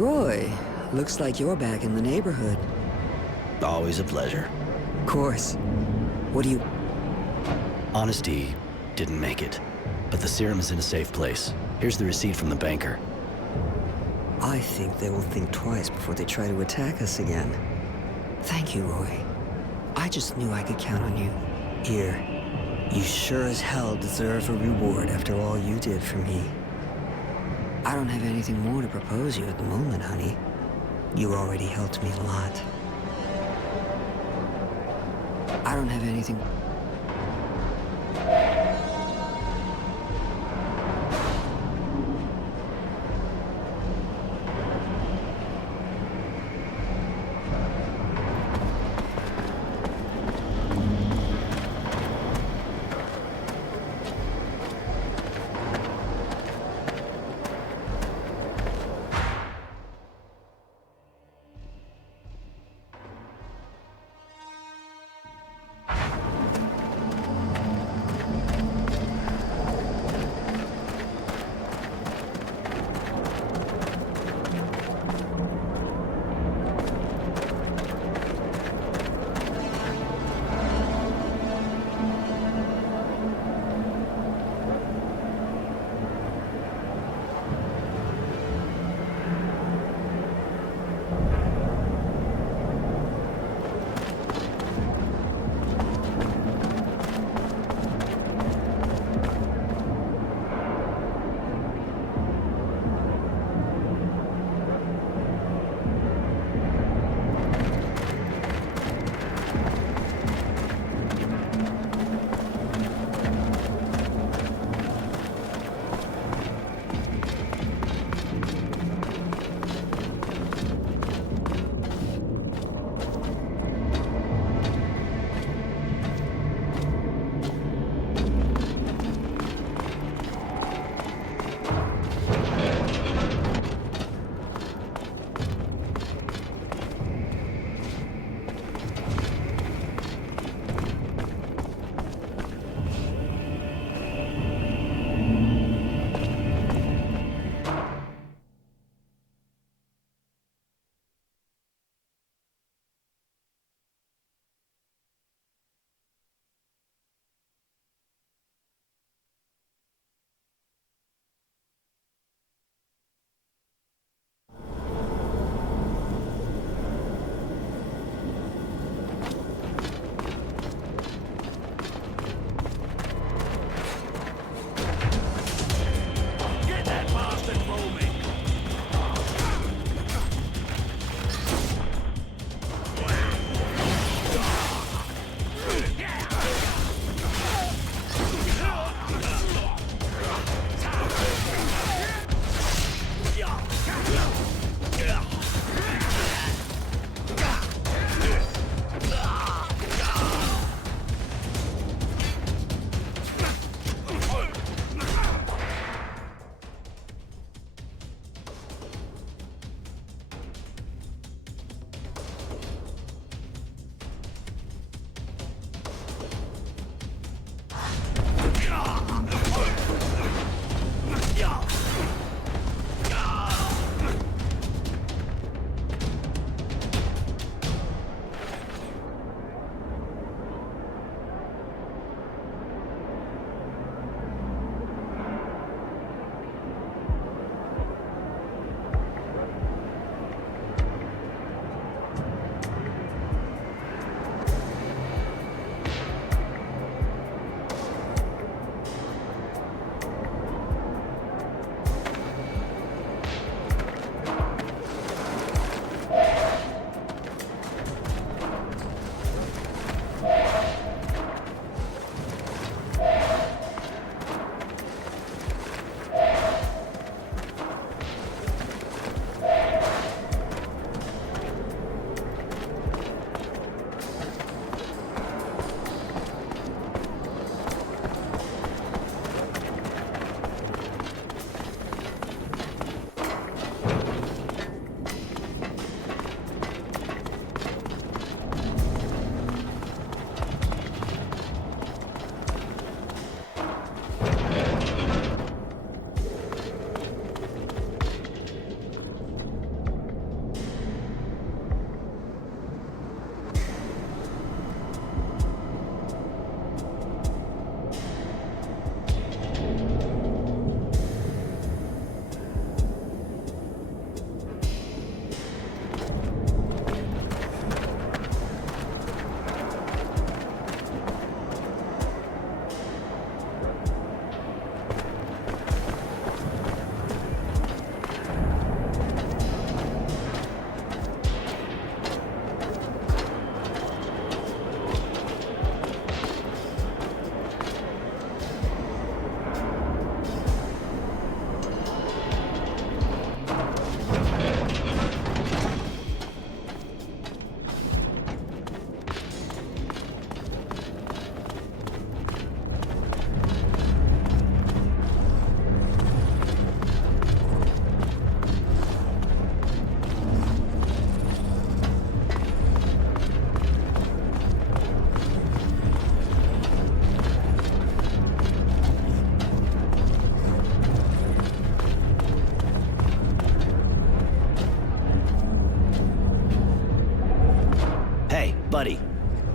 Roy, looks like you're back in the neighborhood. Always a pleasure. Of course. What do you... Honesty didn't make it, but the serum is in a safe place. Here's the receipt from the banker. I think they will think twice before they try to attack us again. Thank you, Roy. I just knew I could count on you. Here, you sure as hell deserve a reward after all you did for me. I don't have anything more to propose you at the moment, honey. You already helped me a lot. I don't have anything...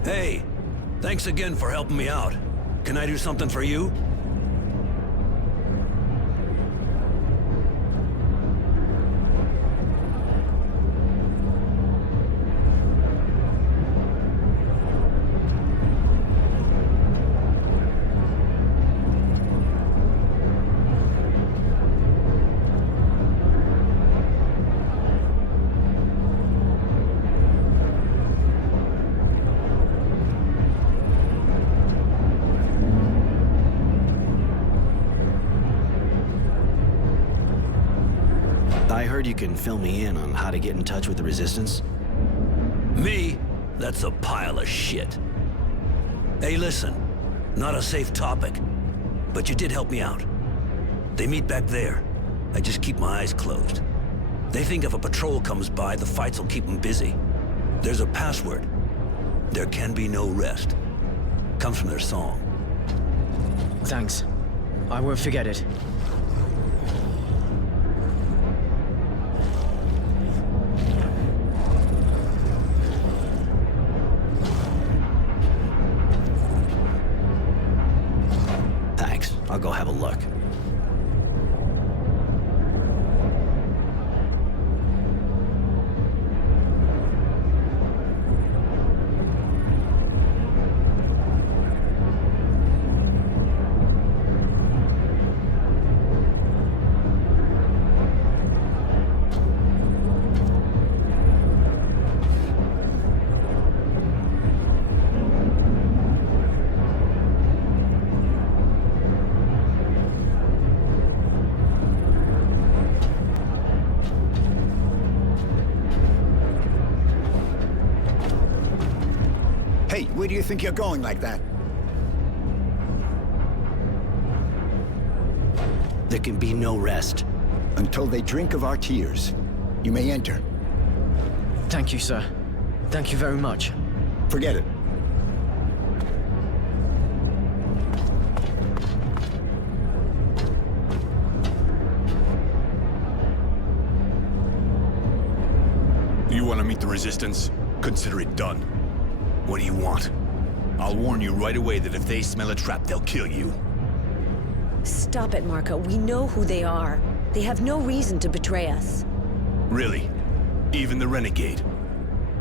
Hey, thanks again for helping me out. Can I do something for you? I heard you can fill me in on how to get in touch with the Resistance. Me? That's a pile of shit. Hey, listen. Not a safe topic. But you did help me out. They meet back there. I just keep my eyes closed. They think if a patrol comes by, the fights will keep them busy. There's a password. There can be no rest. Comes from their song. Thanks. I won't forget it. Thanks. I'll go have a look. Hey, where do you think you're going like that? There can be no rest. Until they drink of our tears. You may enter. Thank you, sir. Thank you very much. Forget it. You want to meet the Resistance? Consider it done. What do you want? I'll warn you right away that if they smell a trap, they'll kill you. Stop it, Marco. We know who they are. They have no reason to betray us. Really? Even the Renegade?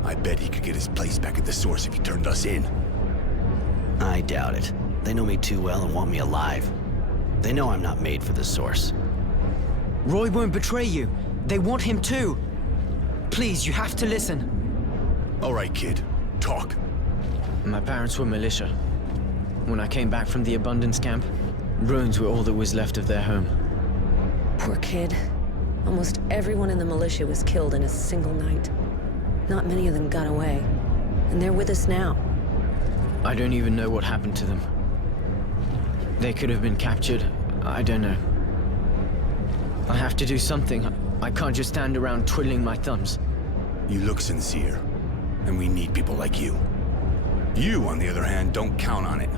I bet he could get his place back at the Source if he turned us in. I doubt it. They know me too well and want me alive. They know I'm not made for the Source. Roy won't betray you. They want him too. Please, you have to listen. All right, kid. Talk. My parents were militia. When I came back from the Abundance camp, ruins were all that was left of their home. Poor kid. Almost everyone in the militia was killed in a single night. Not many of them got away. And they're with us now. I don't even know what happened to them. They could have been captured. I don't know. I have to do something. I can't just stand around twiddling my thumbs. You look sincere, and we need people like you. You, on the other hand, don't count on it.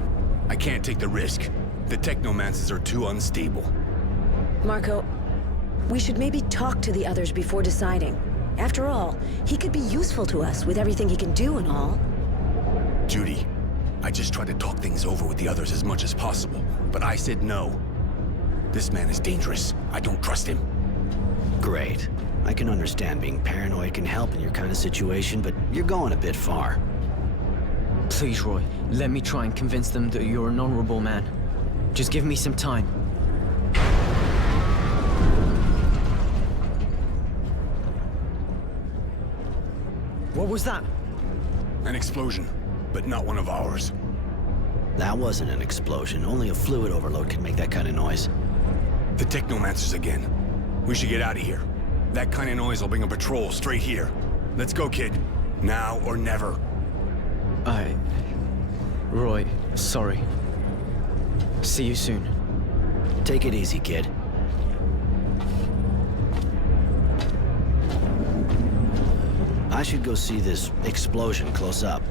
I can't take the risk. The Technomancers are too unstable. Marco, we should maybe talk to the others before deciding. After all, he could be useful to us with everything he can do and all. Judy, I just tried to talk things over with the others as much as possible, but I said no. This man is dangerous. I don't trust him. Great. I can understand being paranoid can help in your kind of situation, but you're going a bit far. Please, Roy, let me try and convince them that you're an honorable man. Just give me some time. What was that? An explosion, but not one of ours. That wasn't an explosion. Only a fluid overload can make that kind of noise. The Technomancers again. We should get out of here. That kind of noise will bring a patrol straight here. Let's go, kid. Now or never. Roy, sorry. See you soon. Take it easy, kid. I should go see this explosion close up.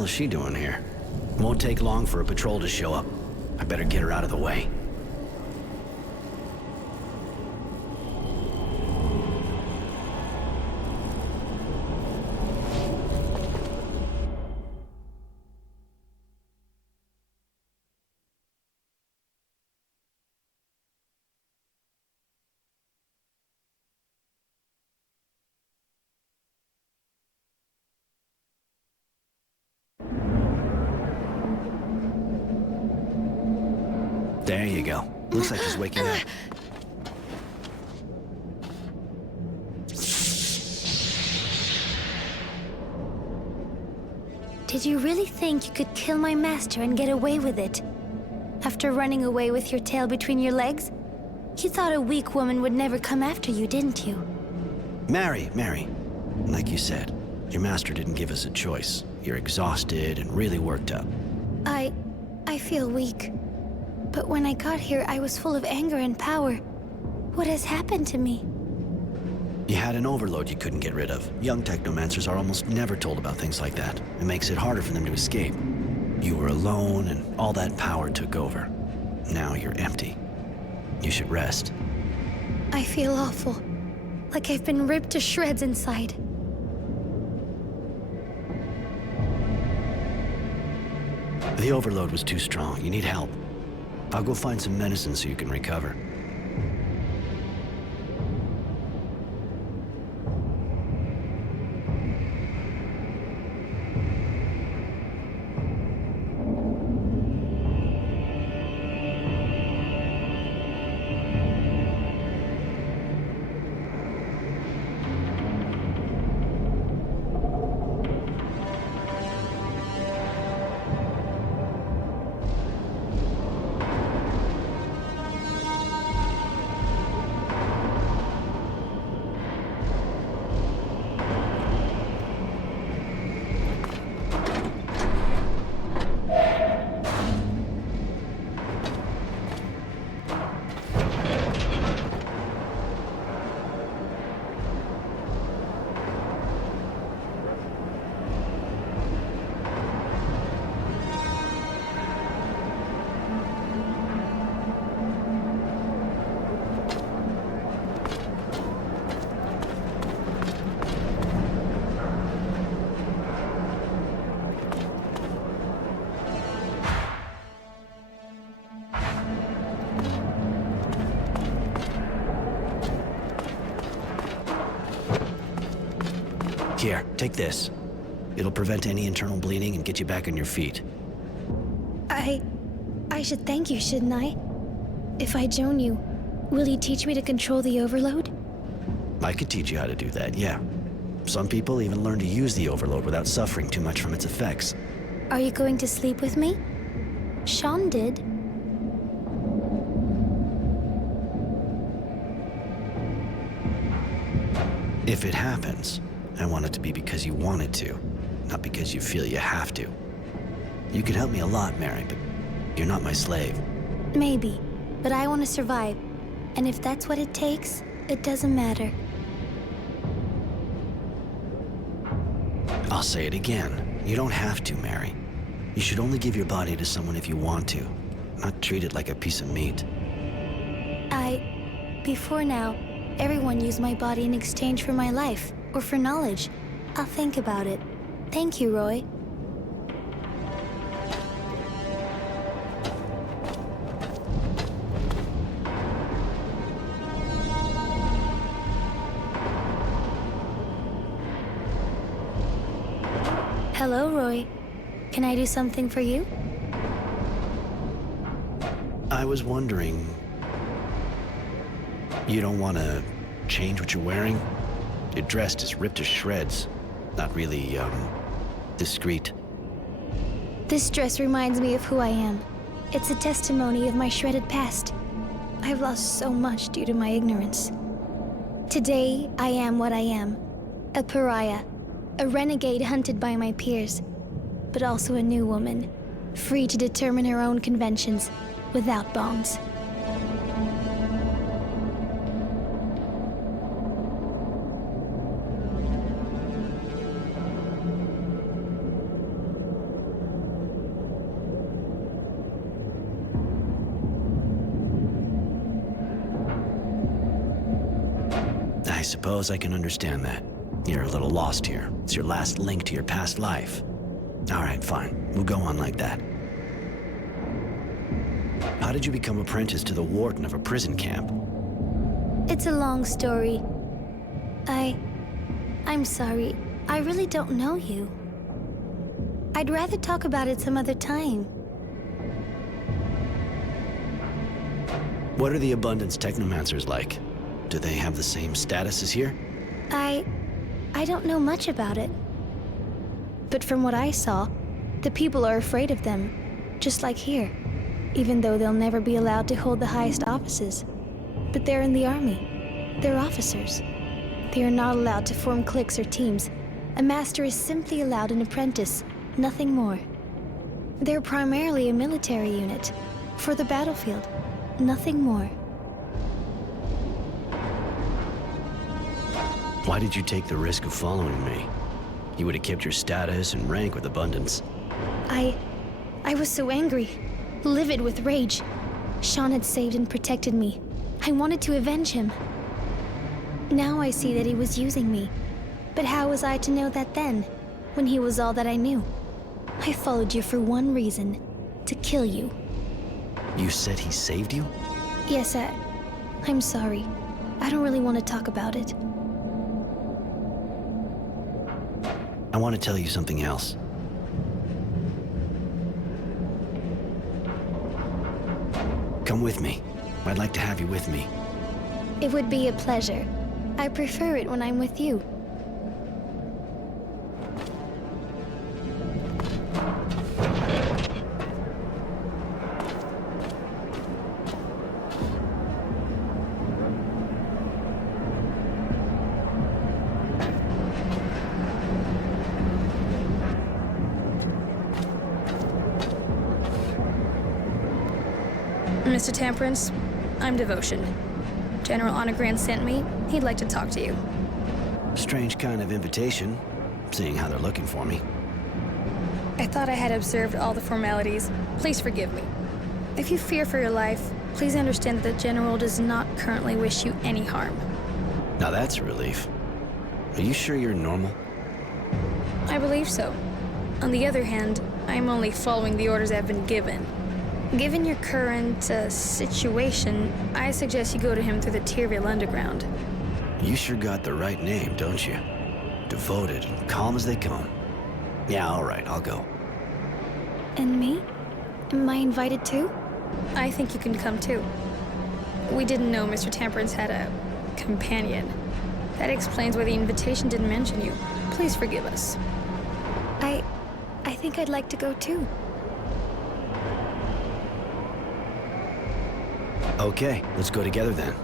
hell is she doing here? Won't take long for a patrol to show up. I better get her out of the way. There you go. Looks like she's waking up. Did you really think you could kill my master and get away with it? After running away with your tail between your legs? You thought a weak woman would never come after you, didn't you? Mary. Like you said, your master didn't give us a choice. You're exhausted and really worked up. I feel weak. But when I got here, I was full of anger and power. What has happened to me? You had an overload you couldn't get rid of. Young technomancers are almost never told about things like that. It makes it harder for them to escape. You were alone, and all that power took over. Now you're empty. You should rest. I feel awful. Like I've been ripped to shreds inside. The overload was too strong. You need help. I'll go find some medicine so you can recover. Here, take this. It'll prevent any internal bleeding and get you back on your feet. I should thank you, shouldn't I? If I join you, will you teach me to control the overload? I could teach you how to do that, yeah. Some people even learn to use the overload without suffering too much from its effects. Are you going to sleep with me? Sean did. If it happens, I want it to be because you want it to, not because you feel you have to. You could help me a lot, Mary, but you're not my slave. Maybe, but I want to survive. And if that's what it takes, it doesn't matter. I'll say it again. You don't have to, Mary. You should only give your body to someone if you want to, not treat it like a piece of meat. Before now, everyone used my body in exchange for my life, or for knowledge. I'll think about it. Thank you, Roy. Hello, Roy. Can I do something for you? I was wondering... You don't want to change what you're wearing? Your dress is ripped to shreds. Not really, discreet. This dress reminds me of who I am. It's a testimony of my shredded past. I've lost so much due to my ignorance. Today, I am what I am. A pariah. A renegade hunted by my peers. But also a new woman. Free to determine her own conventions, without bonds. I suppose I can understand that. You're a little lost here. It's your last link to your past life. All right, fine. We'll go on like that. How did you become apprentice to the warden of a prison camp? It's a long story. I'm sorry. I really don't know you. I'd rather talk about it some other time. What are the Abundance Technomancers like? Do they have the same status as here? I don't know much about it. But from what I saw, the people are afraid of them, just like here, even though they'll never be allowed to hold the highest offices. But they're in the army. They're officers. They are not allowed to form cliques or teams. A master is simply allowed an apprentice, nothing more. They're primarily a military unit, for the battlefield, nothing more. Why did you take the risk of following me? You would have kept your status and rank with Abundance. I was so angry, livid with rage. Sean had saved and protected me. I wanted to avenge him. Now I see that he was using me. But how was I to know that then, when he was all that I knew? I followed you for one reason, to kill you. You said he saved you? Yes, I'm sorry. I don't really want to talk about it. I want to tell you something else. Come with me. I'd like to have you with me. It would be a pleasure. I prefer it when I'm with you. Mr. Temperance, I'm Devotion. General Honorgrant sent me. He'd like to talk to you. Strange kind of invitation, seeing how they're looking for me. I thought I had observed all the formalities. Please forgive me. If you fear for your life, please understand that the General does not currently wish you any harm. Now that's a relief. Are you sure you're normal? I believe so. On the other hand, I'm only following the orders I've been given. Given your current situation, I suggest you go to him through the Tyrville Underground. You sure got the right name, don't you? Devoted and calm as they come. Yeah, all right, I'll go. And me? Am I invited too? I think you can come too. We didn't know Mr. Temperance had a companion. That explains why the invitation didn't mention you. Please forgive us. I think I'd like to go too. Okay, let's go together then.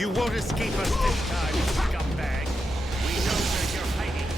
You won't escape us this time, scumbag. We know where you're hiding.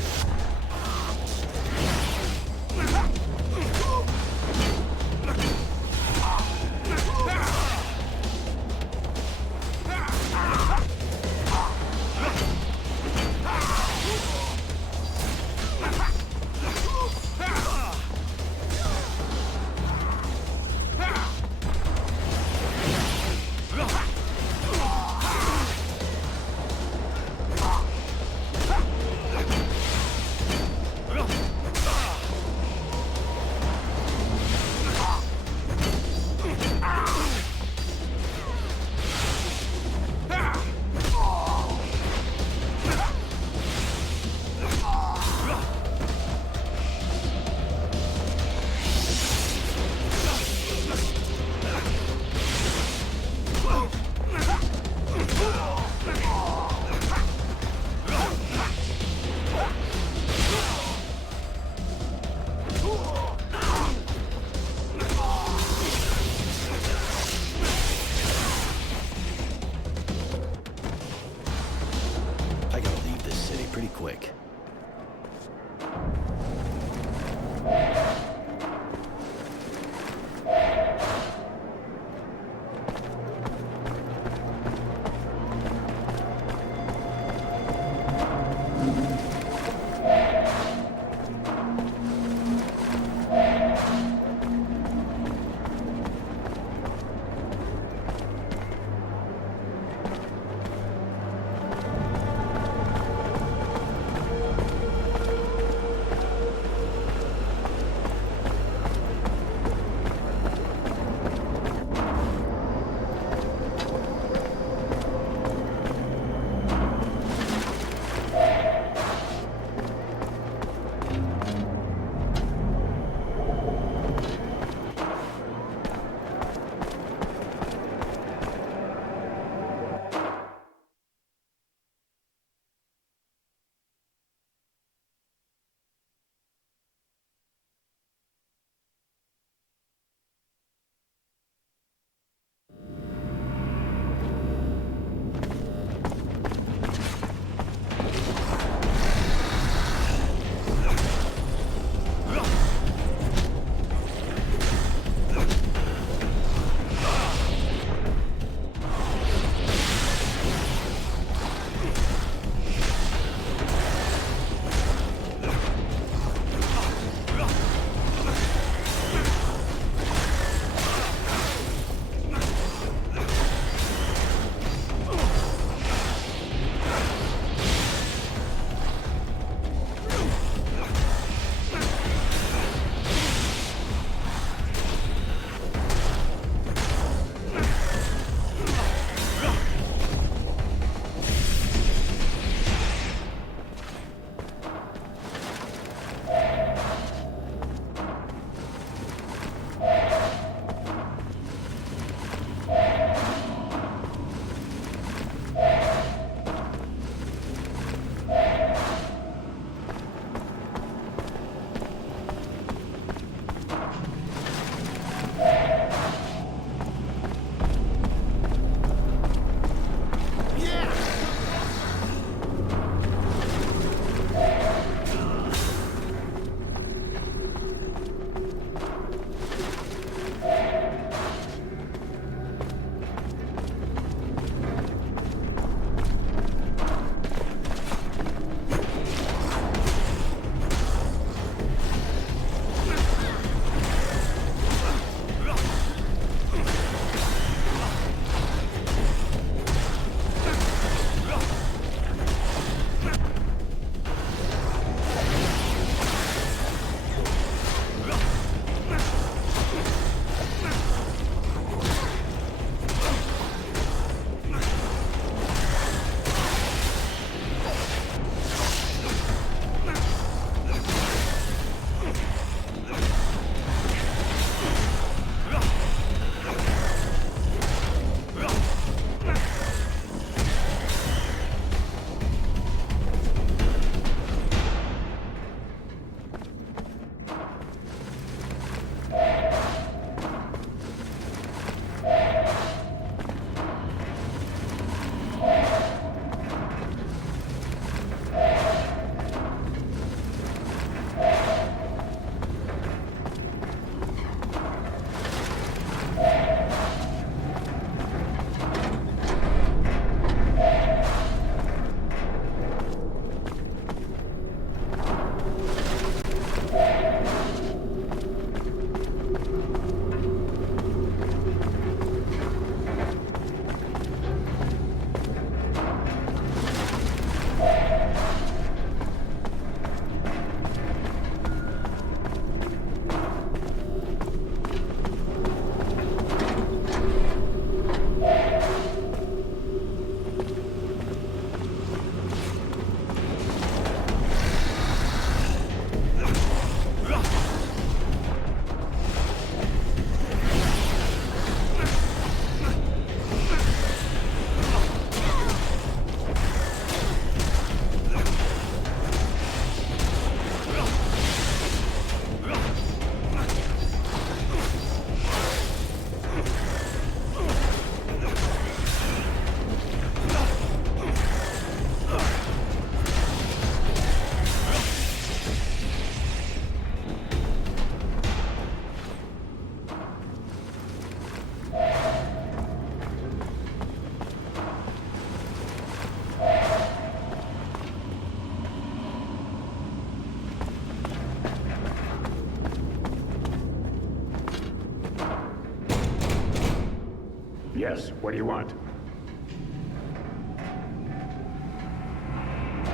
Yes, what do you want?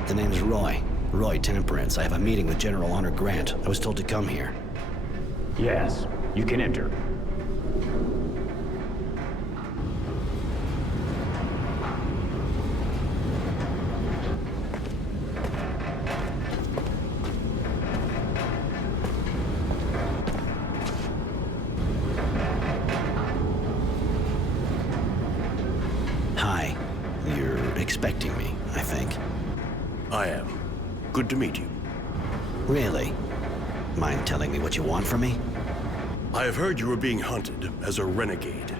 The name's Roy. Roy Temperance. I have a meeting with General Honor Grant. I was told to come here. Yes, you can enter. Hi. You're expecting me, I think. I am. Good to meet you. Really? Mind telling me what you want from me? I have heard you are being hunted as a renegade.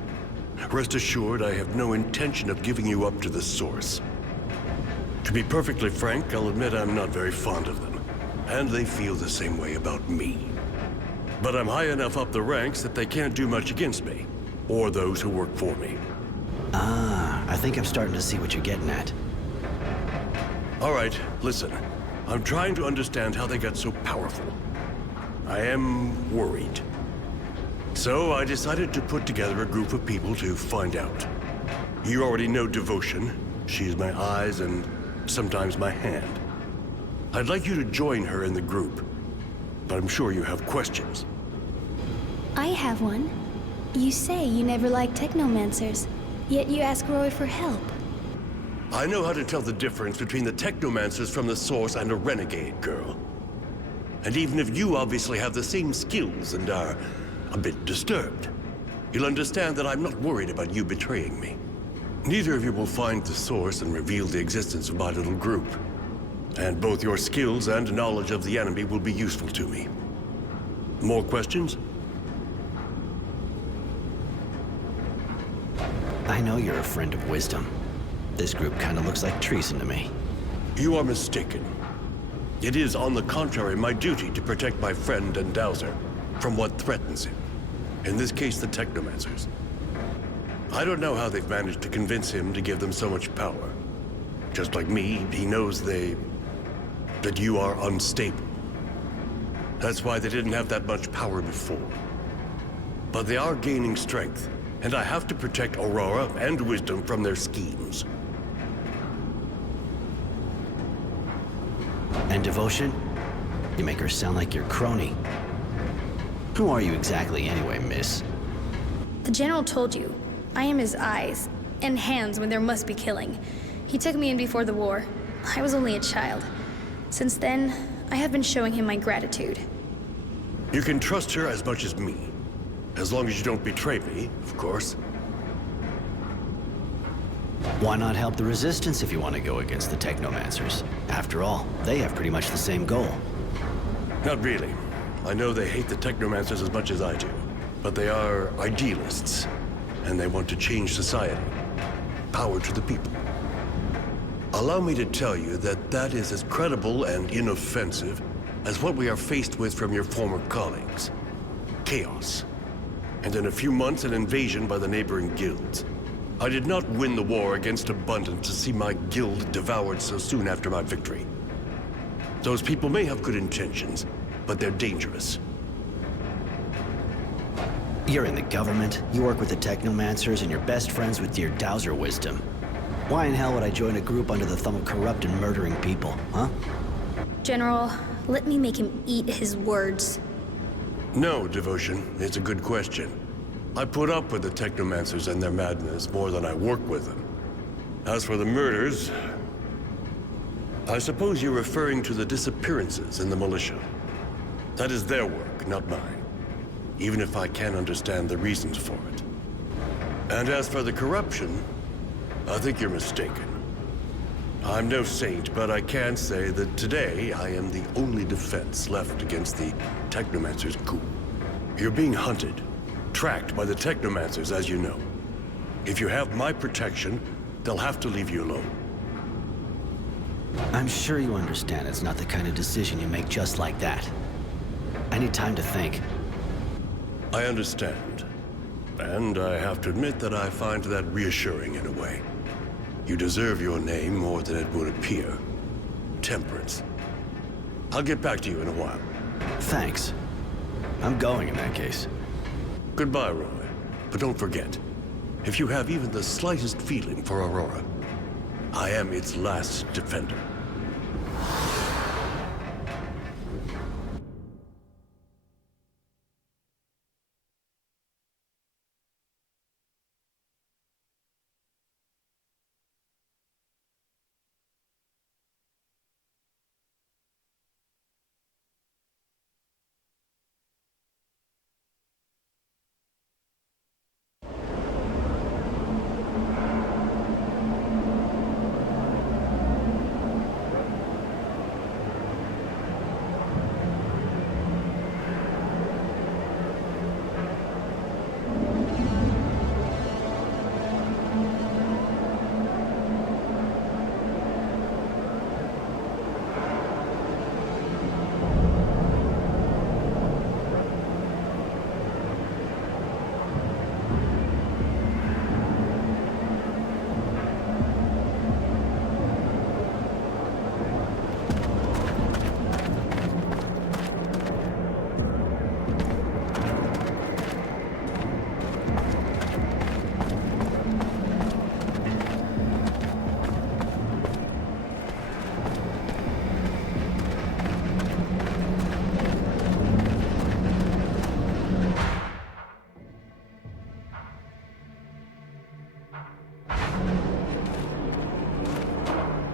Rest assured, I have no intention of giving you up to the Source. To be perfectly frank, I'll admit I'm not very fond of them, and they feel the same way about me. But I'm high enough up the ranks that they can't do much against me, or those who work for me. Ah, I think I'm starting to see what you're getting at. All right, listen. I'm trying to understand how they got so powerful. I am worried. So I decided to put together a group of people to find out. You already know Devotion. She's my eyes and sometimes my hand. I'd like you to join her in the group, but I'm sure you have questions. I have one. You say you never liked technomancers, yet you ask Roy for help. I know how to tell the difference between the technomancers from the Source and a renegade, girl. And even if you obviously have the same skills and are a bit disturbed, you'll understand that I'm not worried about you betraying me. Neither of you will find the Source and reveal the existence of my little group. And both your skills and knowledge of the enemy will be useful to me. More questions? I know you're a friend of wisdom. This group kind of looks like treason to me. You are mistaken. It is, on the contrary, my duty to protect my friend and Dowser from what threatens him. In this case, the Technomancers. I don't know how they've managed to convince him to give them so much power. Just like me, he knows that you are unstable. That's why they didn't have that much power before. But they are gaining strength, and I have to protect Aurora and Wisdom from their schemes. And Devotion? You make her sound like your crony. Who are you exactly anyway, miss? The General told you, I am his eyes and hands when there must be killing. He took me in before the war. I was only a child. Since then, I have been showing him my gratitude. You can trust her as much as me. As long as you don't betray me, of course. Why not help the Resistance if you want to go against the Technomancers? After all, they have pretty much the same goal. Not really. I know they hate the Technomancers as much as I do. But they are idealists, and they want to change society. Power to the people. Allow me to tell you that that is as credible and inoffensive as what we are faced with from your former colleagues. Chaos. And in a few months, an invasion by the neighboring guilds. I did not win the war against Abundance to see my guild devoured so soon after my victory. Those people may have good intentions, but they're dangerous. You're in the government, you work with the Technomancers, and you're best friends with dear Dowser Wisdom. Why in hell would I join a group under the thumb of corrupt and murdering people, huh? General, let me make him eat his words. No, Devotion. It's a good question. I put up with the Technomancers and their madness more than I work with them. As for the murders, I suppose you're referring to the disappearances in the militia. That is their work, not mine. Even if I can understand the reasons for it. And as for the corruption, I think you're mistaken. I'm no saint, but I can say that today I am the only defense left against the Technomancers' coup. You're being hunted, tracked by the Technomancers, as you know. If you have my protection, they'll have to leave you alone. I'm sure you understand it's not the kind of decision you make just like that. I need time to think. I understand. And I have to admit that I find that reassuring in a way. You deserve your name more than it would appear. Temperance. I'll get back to you in a while. Thanks. I'm going in that case. Goodbye, Roy. But don't forget, If you have even the slightest feeling for Aurora, I am its last defender.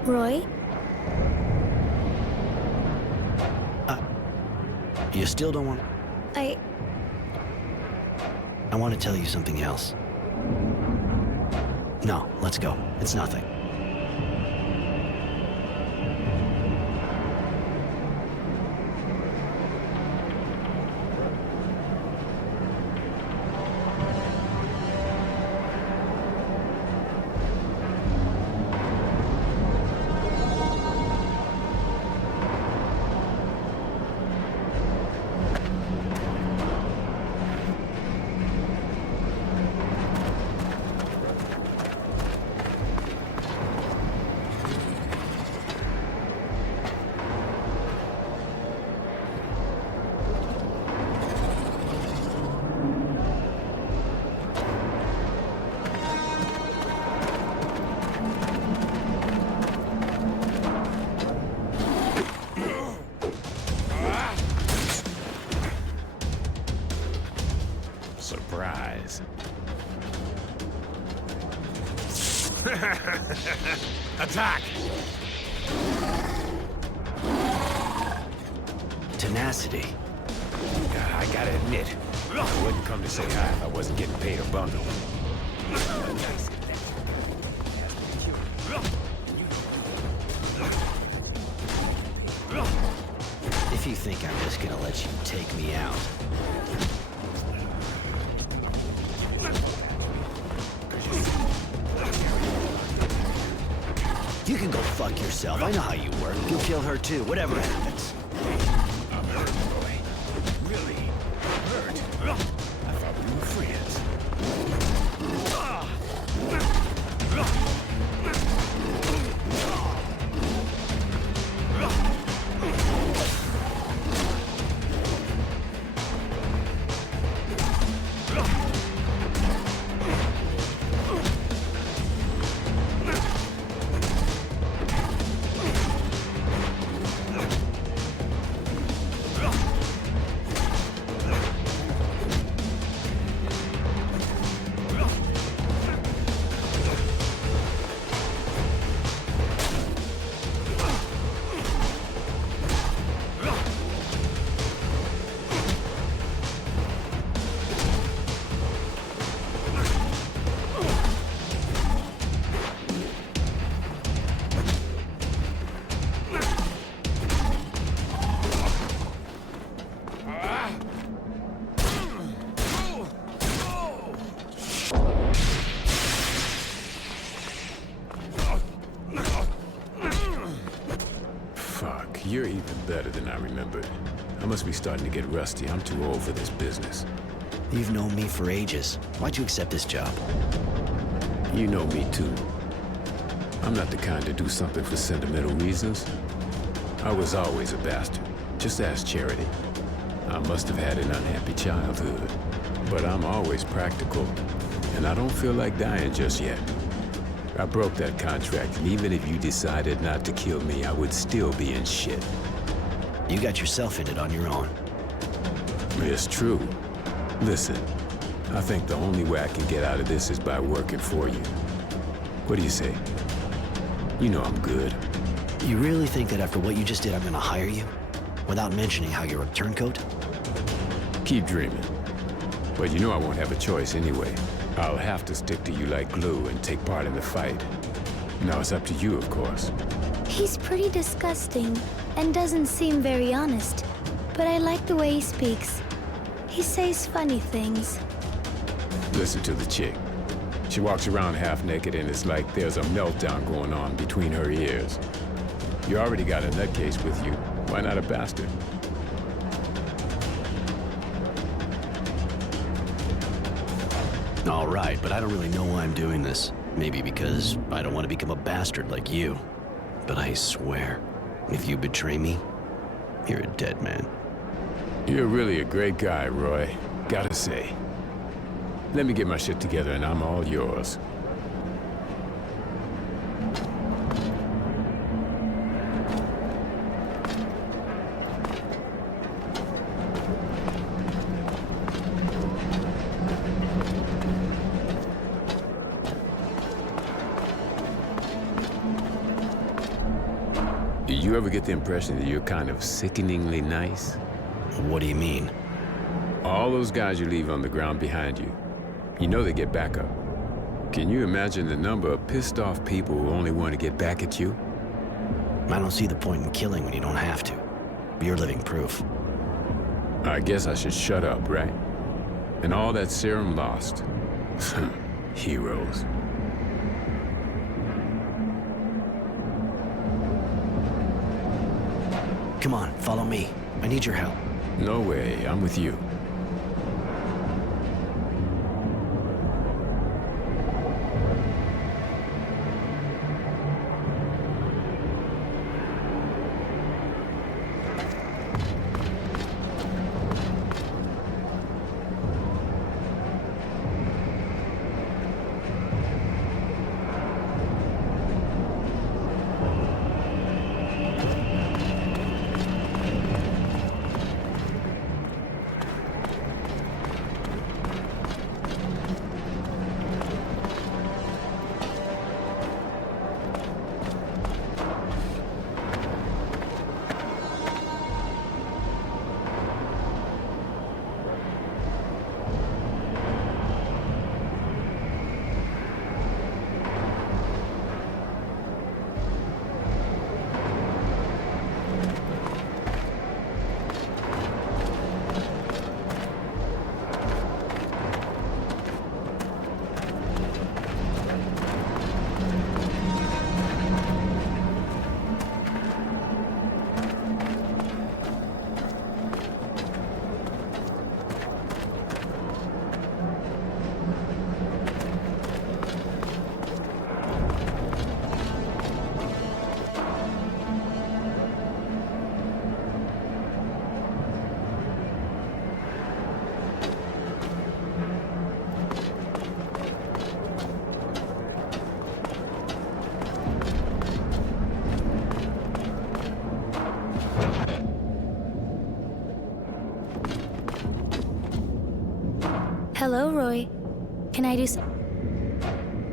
Roy? You still don't want... I want to tell you something else. No, let's go. It's nothing. Surprise. Attack! Tenacity. I gotta admit, I wouldn't come to say hi if I wasn't getting paid a bundle. If you think I'm just gonna let you take me out... You can go fuck yourself. I know how you work. You'll kill her too, whatever happens. I'm hurt, boy. Really hurt. I thought we were friends. You're even better than I remembered. I must be starting to get rusty. I'm too old for this business. You've known me for ages. Why'd you accept this job? You know me too. I'm not the kind to do something for sentimental reasons. I was always a bastard. Just ask Charity. I must have had an unhappy childhood. But I'm always practical and I don't feel like dying just yet. I broke that contract, and even if you decided not to kill me, I would still be in shit. You got yourself in it on your own. It's true. Listen, I think the only way I can get out of this is by working for you. What do you say? You know I'm good. You really think that after what you just did, I'm gonna hire you? Without mentioning how you're a turncoat? Keep dreaming. But you know I won't have a choice anyway. I'll have to stick to you like glue and take part in the fight. Now it's up to you, of course. He's pretty disgusting and doesn't seem very honest, but I like the way he speaks. He says funny things. Listen to the chick. She walks around half naked and it's like there's a meltdown going on between her ears. You already got a nutcase with you. Why not a bastard? All right, but I don't really know why I'm doing this. Maybe because I don't want to become a bastard like you. But I swear, if you betray me, you're a dead man. You're really a great guy, Roy. Gotta say. Let me get my shit together and I'm all yours. Do you ever get the impression that you're kind of sickeningly nice? What do you mean? All those guys you leave on the ground behind you, you know they get back up. Can you imagine the number of pissed off people who only want to get back at you? I don't see the point in killing when you don't have to. You're living proof. I guess I should shut up, right? And all that serum lost. Heroes. Come on, follow me. I need your help. No way, I'm with you. Hello, Roy. Can I do some?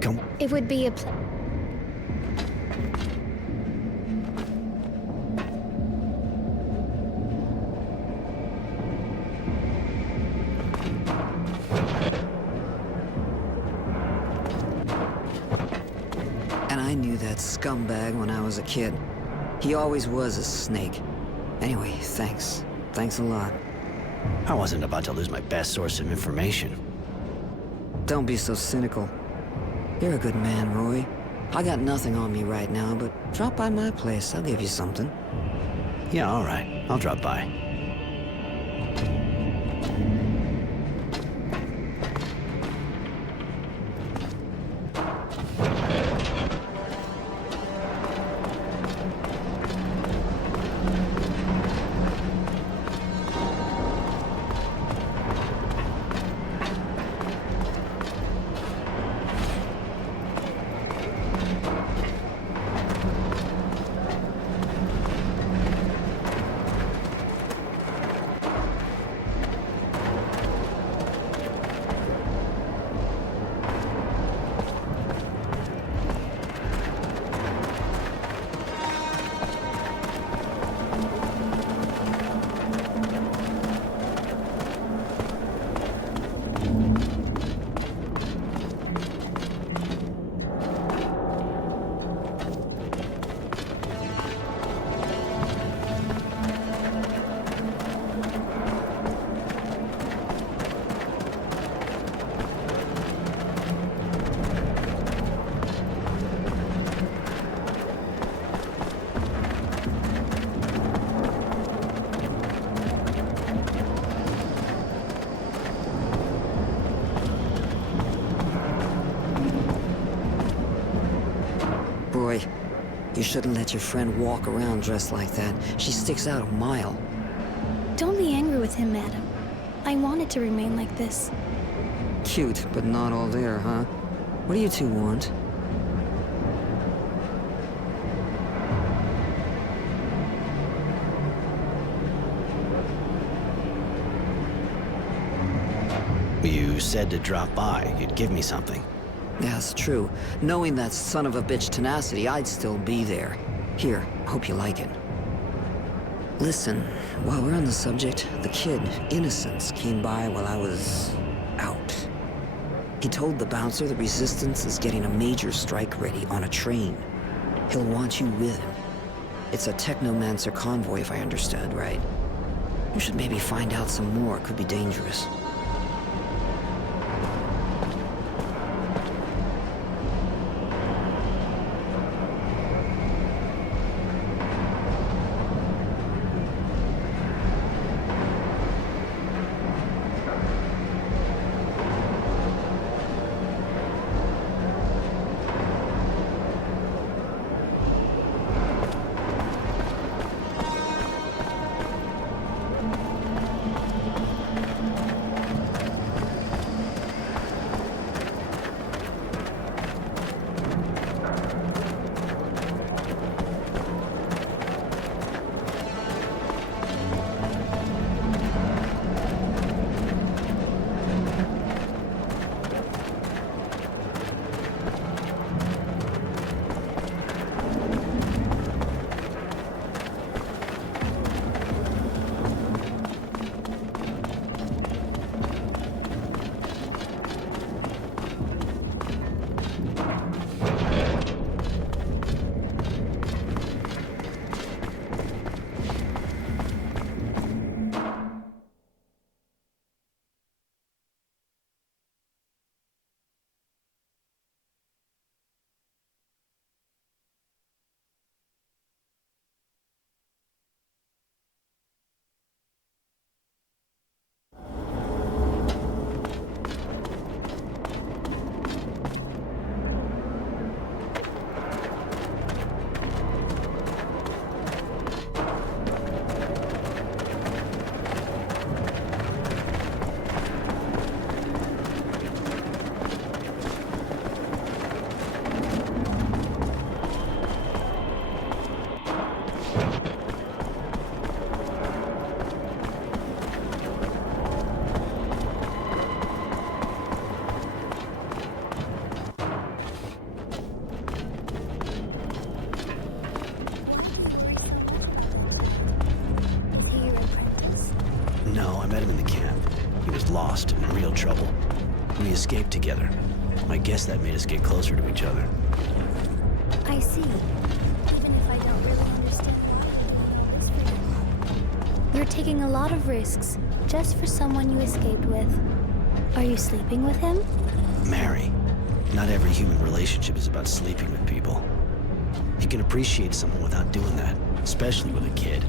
Come. It would be a And I knew that scumbag when I was a kid. He always was a snake. Anyway, thanks. Thanks a lot. I wasn't about to lose my best source of information. Don't be so cynical. You're a good man, Roy. I got nothing on me right now, but drop by my place. I'll give you something. Yeah, all right. I'll drop by. You shouldn't let your friend walk around dressed like that. She sticks out a mile. Don't be angry with him, madam. I want it to remain like this. Cute, but not all there, huh? What do you two want? You said to drop by. You'd give me something. Yes, true. Knowing that son of a bitch tenacity, I'd still be there. Here, hope you like it. Listen, while we're on the subject, the kid, Innocence, came by while I was out. He told the bouncer the Resistance is getting a major strike ready on a train. He'll want you with him. It's a Technomancer convoy, if I understood right. You should maybe find out some more. It could be dangerous. lost and in real trouble. We escaped together. I guess that made us get closer to each other. I see. Even if I don't really understand it's fair. You're taking a lot of risks just for someone you escaped with. Are you sleeping with him? Mary, not every human relationship is about sleeping with people. You can appreciate someone without doing that, especially with a kid.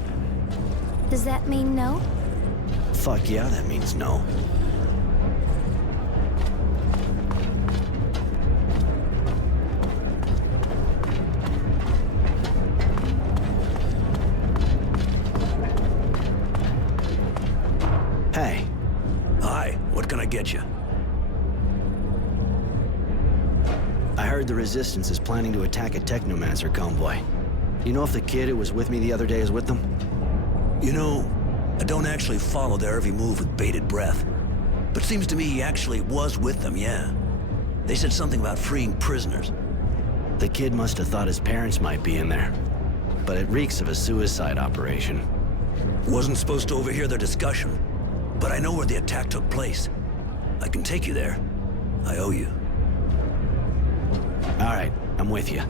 Does that mean no? Fuck yeah, that means no. Hey. Hi, what can I get you? I heard the Resistance is planning to attack a Technomancer convoy. You know if the kid who was with me the other day is with them? You know, I don't actually follow their every move with bated breath. But seems to me he actually was with them, yeah. They said something about freeing prisoners. The kid must have thought his parents might be in there. But it reeks of a suicide operation. Wasn't supposed to overhear their discussion. But I know where the attack took place. I can take you there. I owe you. All right, I'm with you.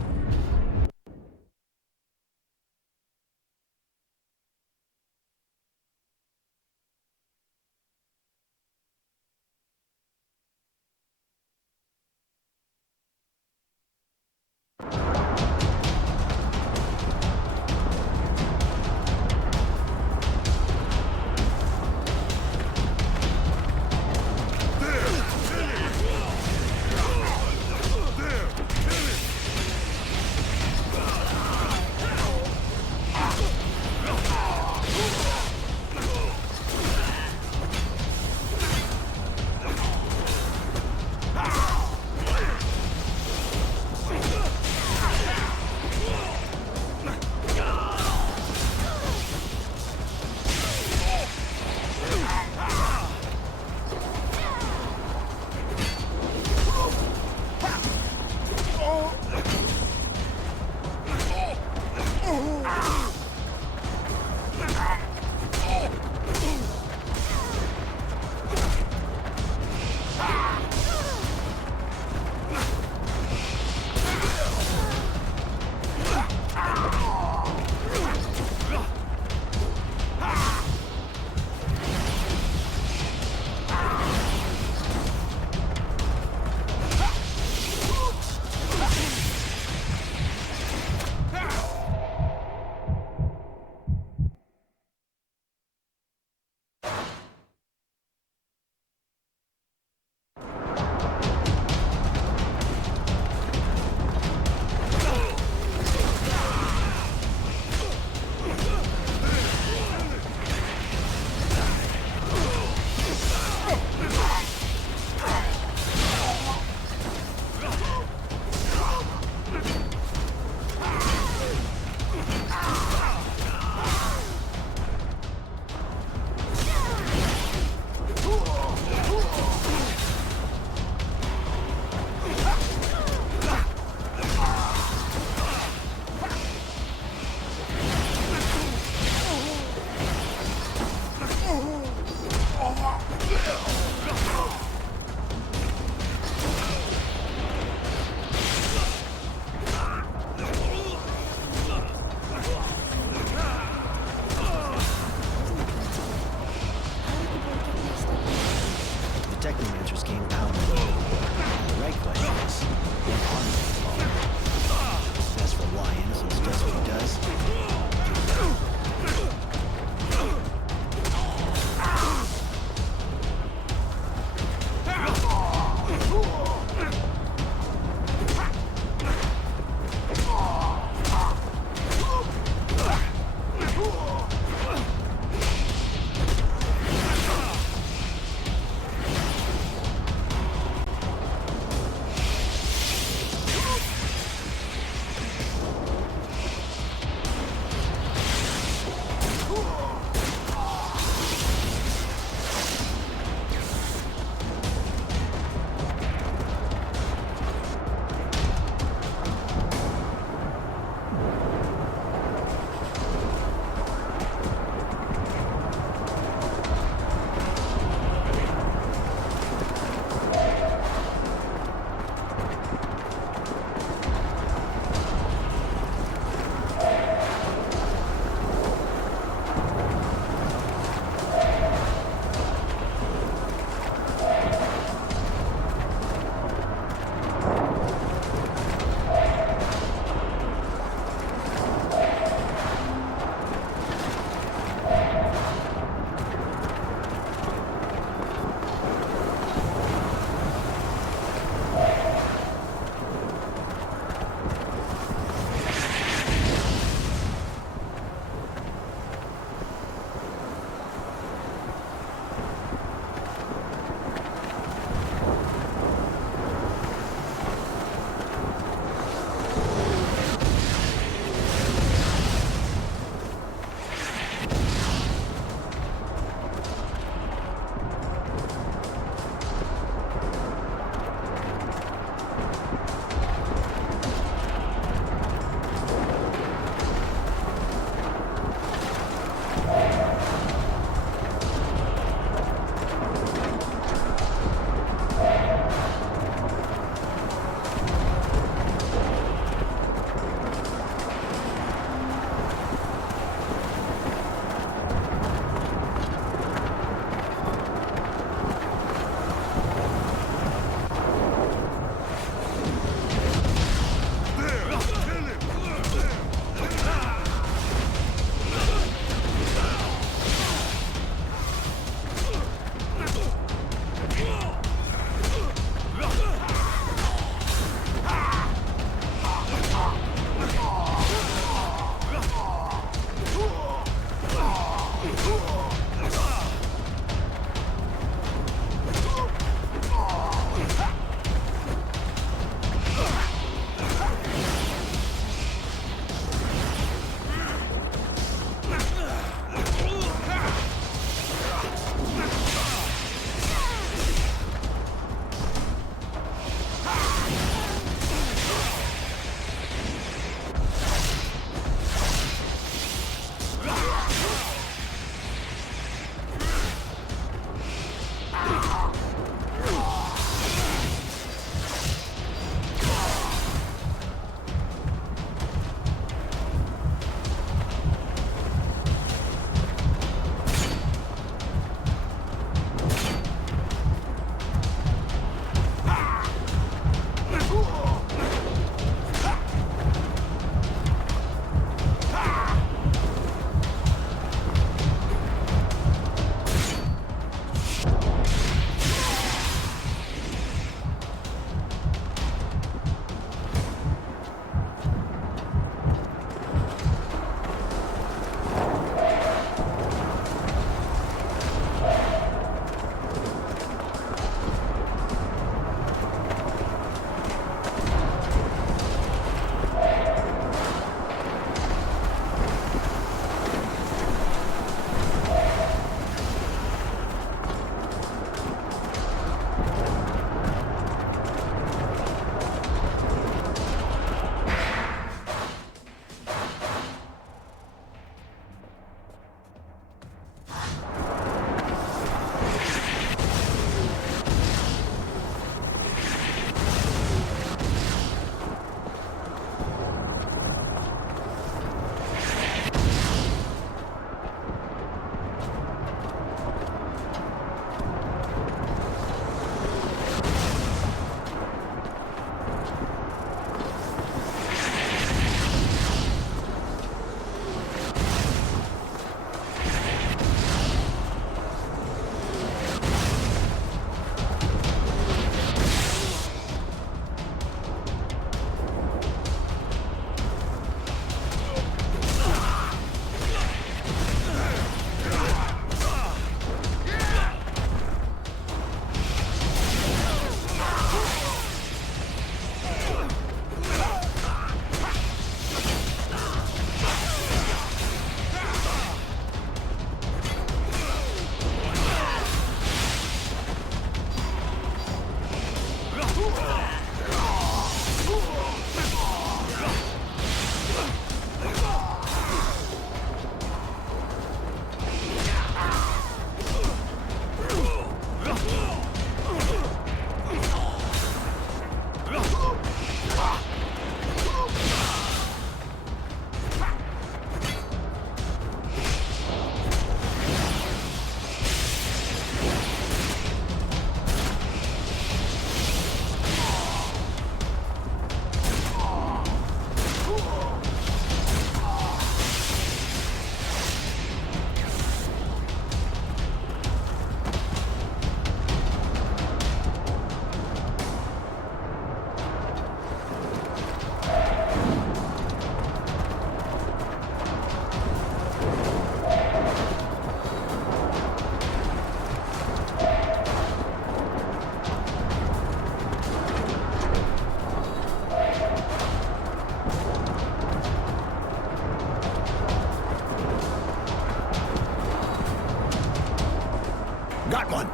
Got one.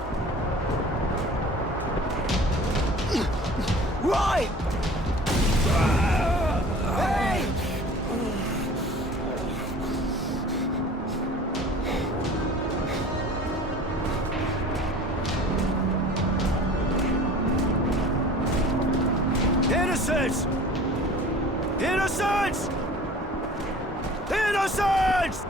Roy! Hey! Innocents! Innocents! Innocents!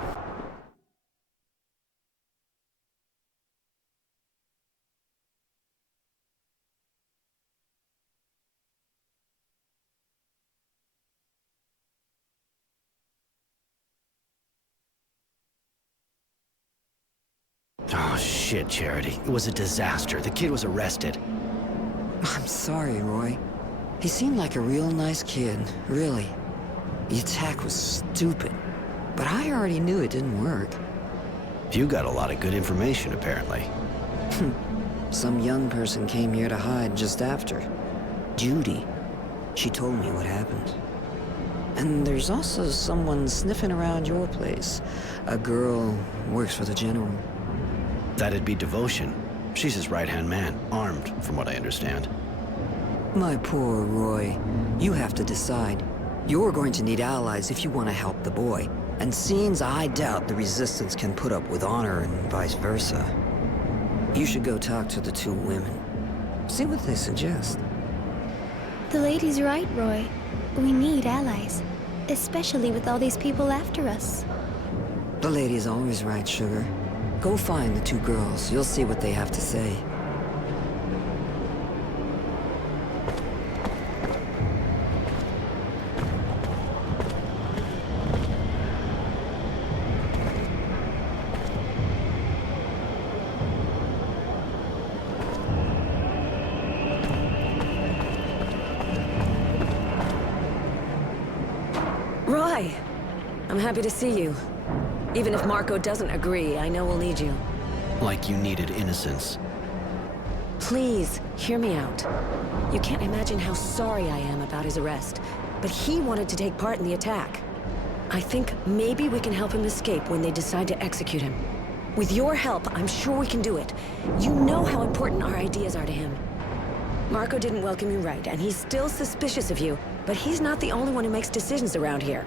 Oh, shit, Charity. It was a disaster. The kid was arrested. I'm sorry, Roy. He seemed like a real nice kid, really. The attack was stupid, but I already knew it didn't work. You got a lot of good information, apparently. Some young person came here to hide just after. Judy. She told me what happened. And there's also someone sniffing around your place. A girl who works for the General. That'd be Devotion. She's his right-hand man, armed, from what I understand. My poor Roy. You have to decide. You're going to need allies if you want to help the boy. And seems I doubt the Resistance can put up with honor and vice versa. You should go talk to the two women. See what they suggest. The lady's right, Roy. We need allies. Especially with all these people after us. The lady's always right, Sugar. Go find the two girls. You'll see what they have to say. Roy! I'm happy to see you. Even if Marco doesn't agree, I know we'll need you. Like you needed innocence. Please, hear me out. You can't imagine how sorry I am about his arrest, but he wanted to take part in the attack. I think maybe we can help him escape when they decide to execute him. With your help, I'm sure we can do it. You know how important our ideas are to him. Marco didn't welcome you right, and he's still suspicious of you, but he's not the only one who makes decisions around here.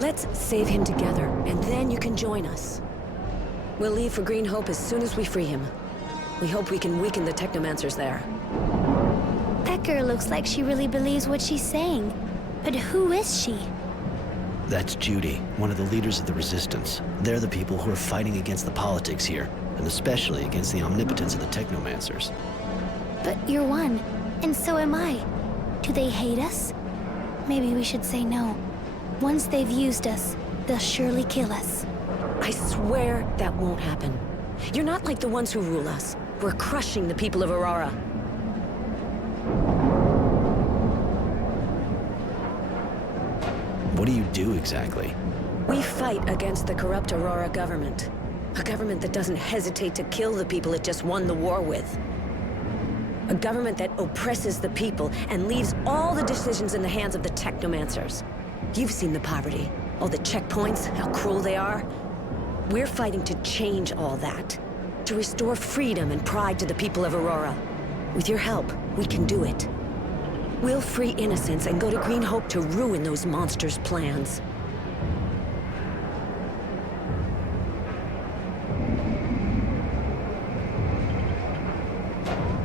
Let's save him together, and then you can join us. We'll leave for Green Hope as soon as we free him. We hope we can weaken the Technomancers there. That girl looks like she really believes what she's saying. But who is she? That's Judy, one of the leaders of the Resistance. They're the people who are fighting against the politics here, and especially against the omnipotence of the Technomancers. But you're one, and so am I. Do they hate us? Maybe we should say no. Once they've used us, they'll surely kill us. I swear that won't happen. You're not like the ones who rule us. We're crushing the people of Aurora. What do you do exactly? We fight against the corrupt Aurora government. A government that doesn't hesitate to kill the people it just won the war with. A government that oppresses the people and leaves all the decisions in the hands of the Technomancers. You've seen the poverty, all the checkpoints, how cruel they are. We're fighting to change all that. To restore freedom and pride to the people of Aurora. With your help, we can do it. We'll free innocents and go to Green Hope to ruin those monsters' plans.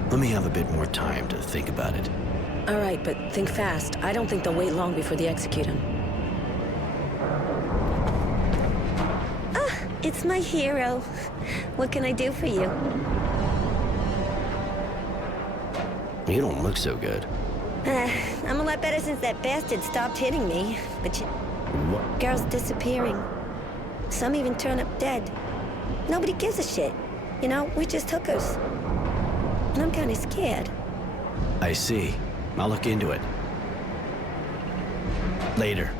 Let me have a bit more time to think about it. All right, but think fast. I don't think they'll wait long before they execute him. It's my hero. What can I do for you? You don't look so good. I'm a lot better since that bastard stopped hitting me. But What? girls disappearing. Some even turn up dead. Nobody gives a shit. You know, we're just hookers. And I'm kind of scared. I see. I'll look into it. Later.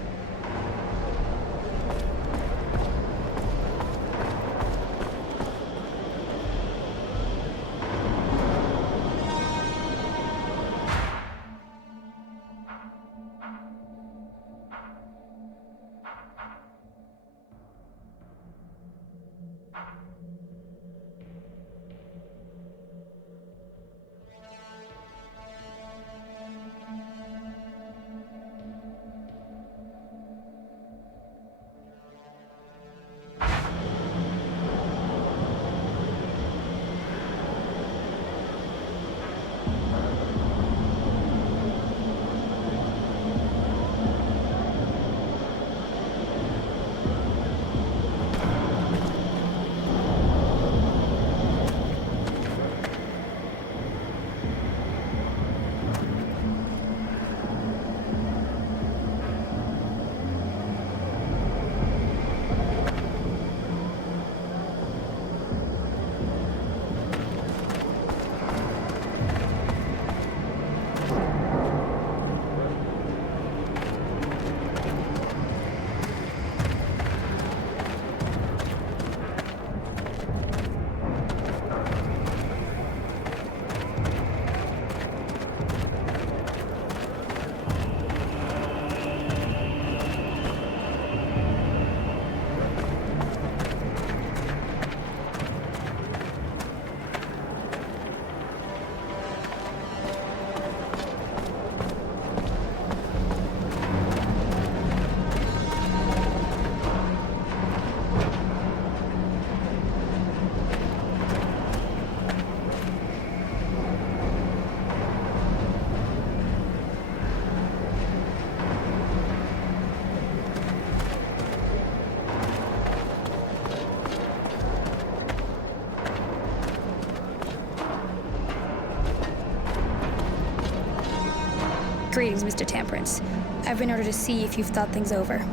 Greetings, Mr. Temperance. I've been ordered to see if you've thought things over.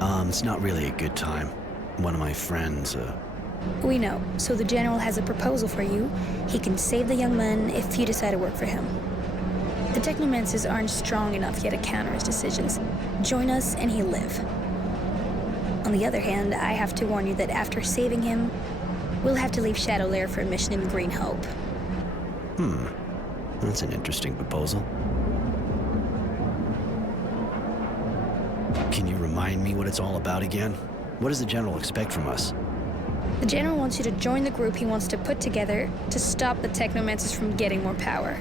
It's not really a good time. One of my friends, We know, so the General has a proposal for you. He can save the young man if you decide to work for him. The Technomancers aren't strong enough yet to counter his decisions. Join us and he'll live. On the other hand, I have to warn you that after saving him, we'll have to leave Shadowlair for a mission in Green Hope. That's an interesting proposal. Can you remind me what it's all about again? What does the General expect from us? The General wants you to join the group he wants to put together to stop the Technomancers from getting more power.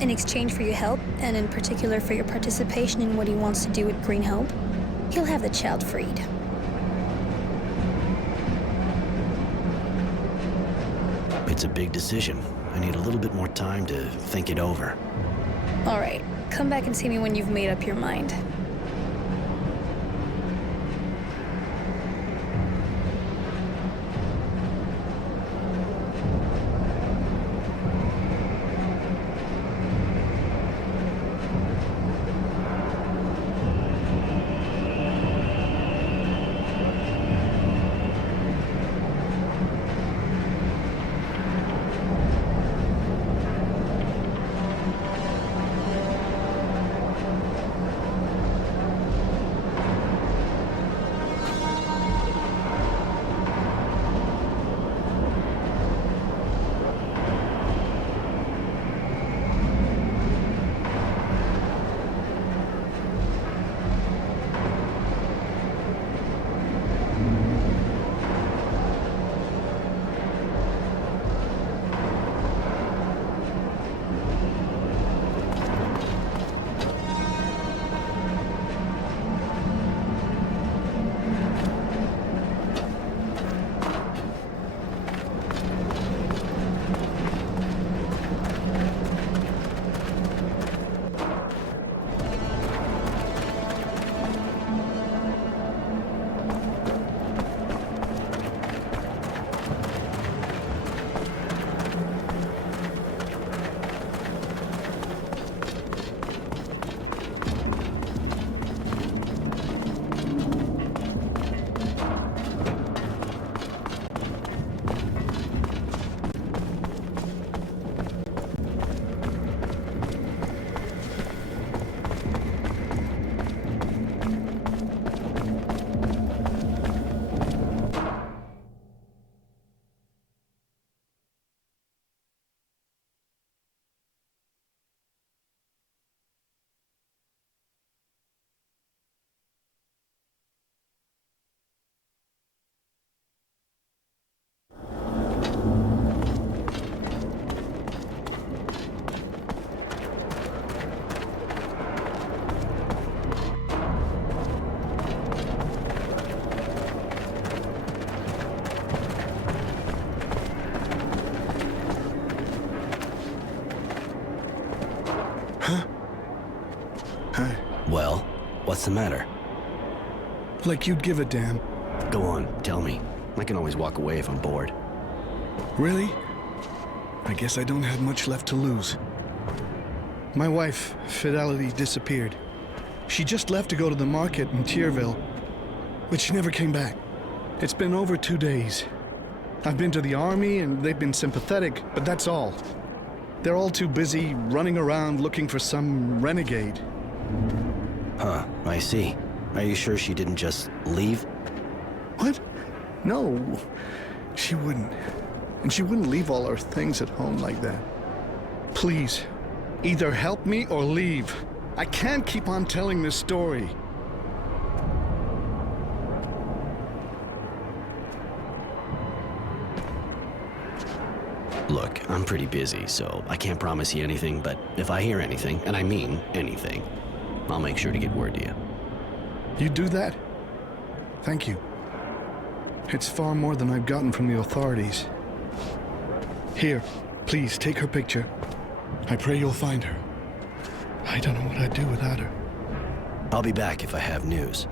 In exchange for your help, and in particular for your participation in what he wants to do at Green Hope, he'll have the child freed. It's a big decision. I need a little bit more time to think it over. All right, come back and see me when you've made up your mind. Well, what's the matter? Like you'd give a damn. Go on, tell me. I can always walk away if I'm bored. Really? I guess I don't have much left to lose. My wife, Fidelity, disappeared. She just left to go to the market in Tierville, but she never came back. It's been over 2 days. I've been to the army and they've been sympathetic, but that's all. They're all too busy running around looking for some renegade. Huh, I see. Are you sure she didn't just leave? What? No, she wouldn't. And she wouldn't leave all her things at home like that. Please, either help me or leave. I can't keep on telling this story. Look, I'm pretty busy, so I can't promise you anything, but if I hear anything, and I mean anything, I'll make sure to get word to you. You do that? Thank you. It's far more than I've gotten from the authorities. Here, please take her picture. I pray you'll find her. I don't know what I'd do without her. I'll be back if I have news.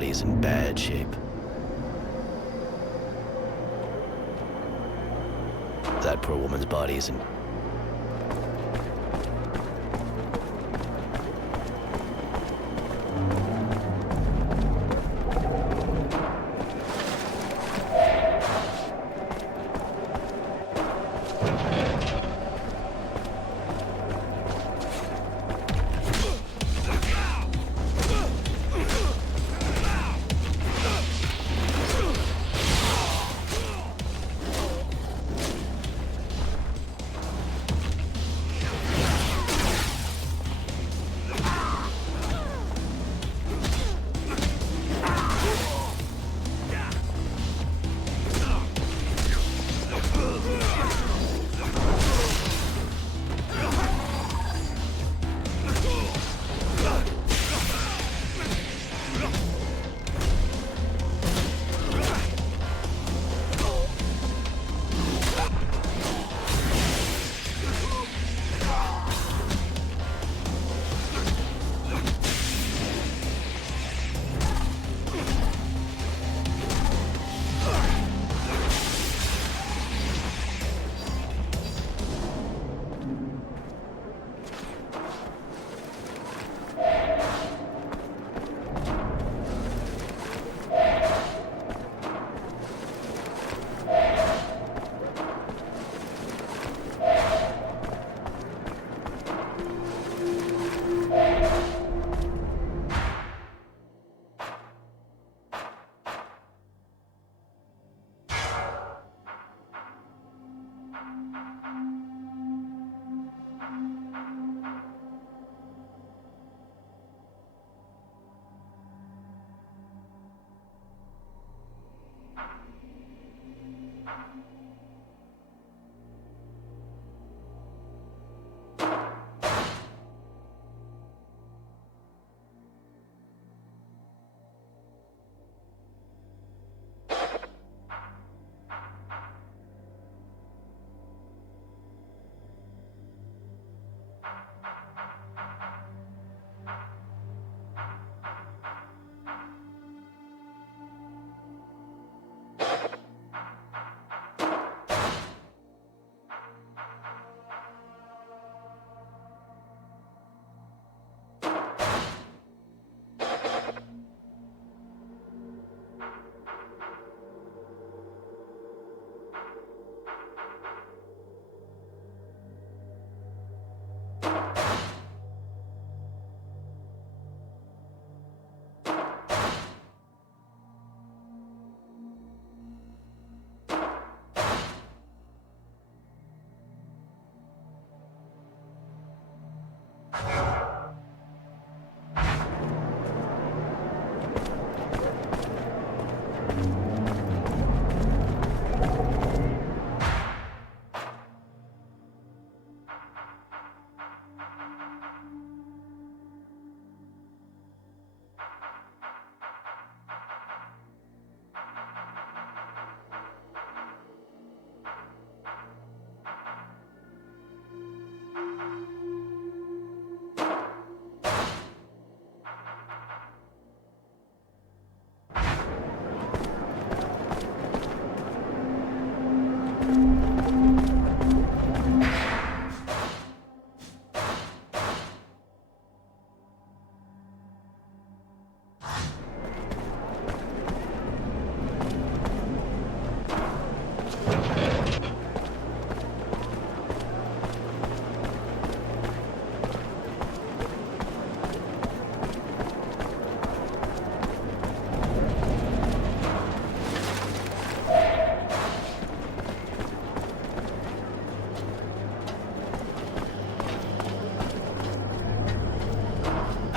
body is in bad shape. That poor woman's body is in...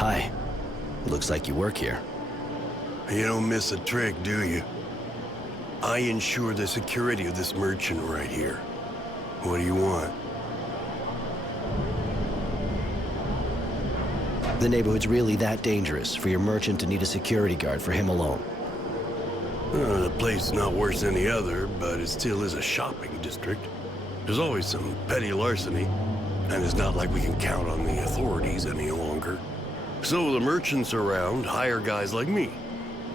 Hi. Looks like you work here. You don't miss a trick, do you? I ensure the security of this merchant right here. What do you want? The neighborhood's really that dangerous for your merchant to need a security guard for him alone. The place is not worse than the other, but it still is a shopping district. There's always some petty larceny, and it's not like we can count on the authorities any longer. So the merchants around hire guys like me.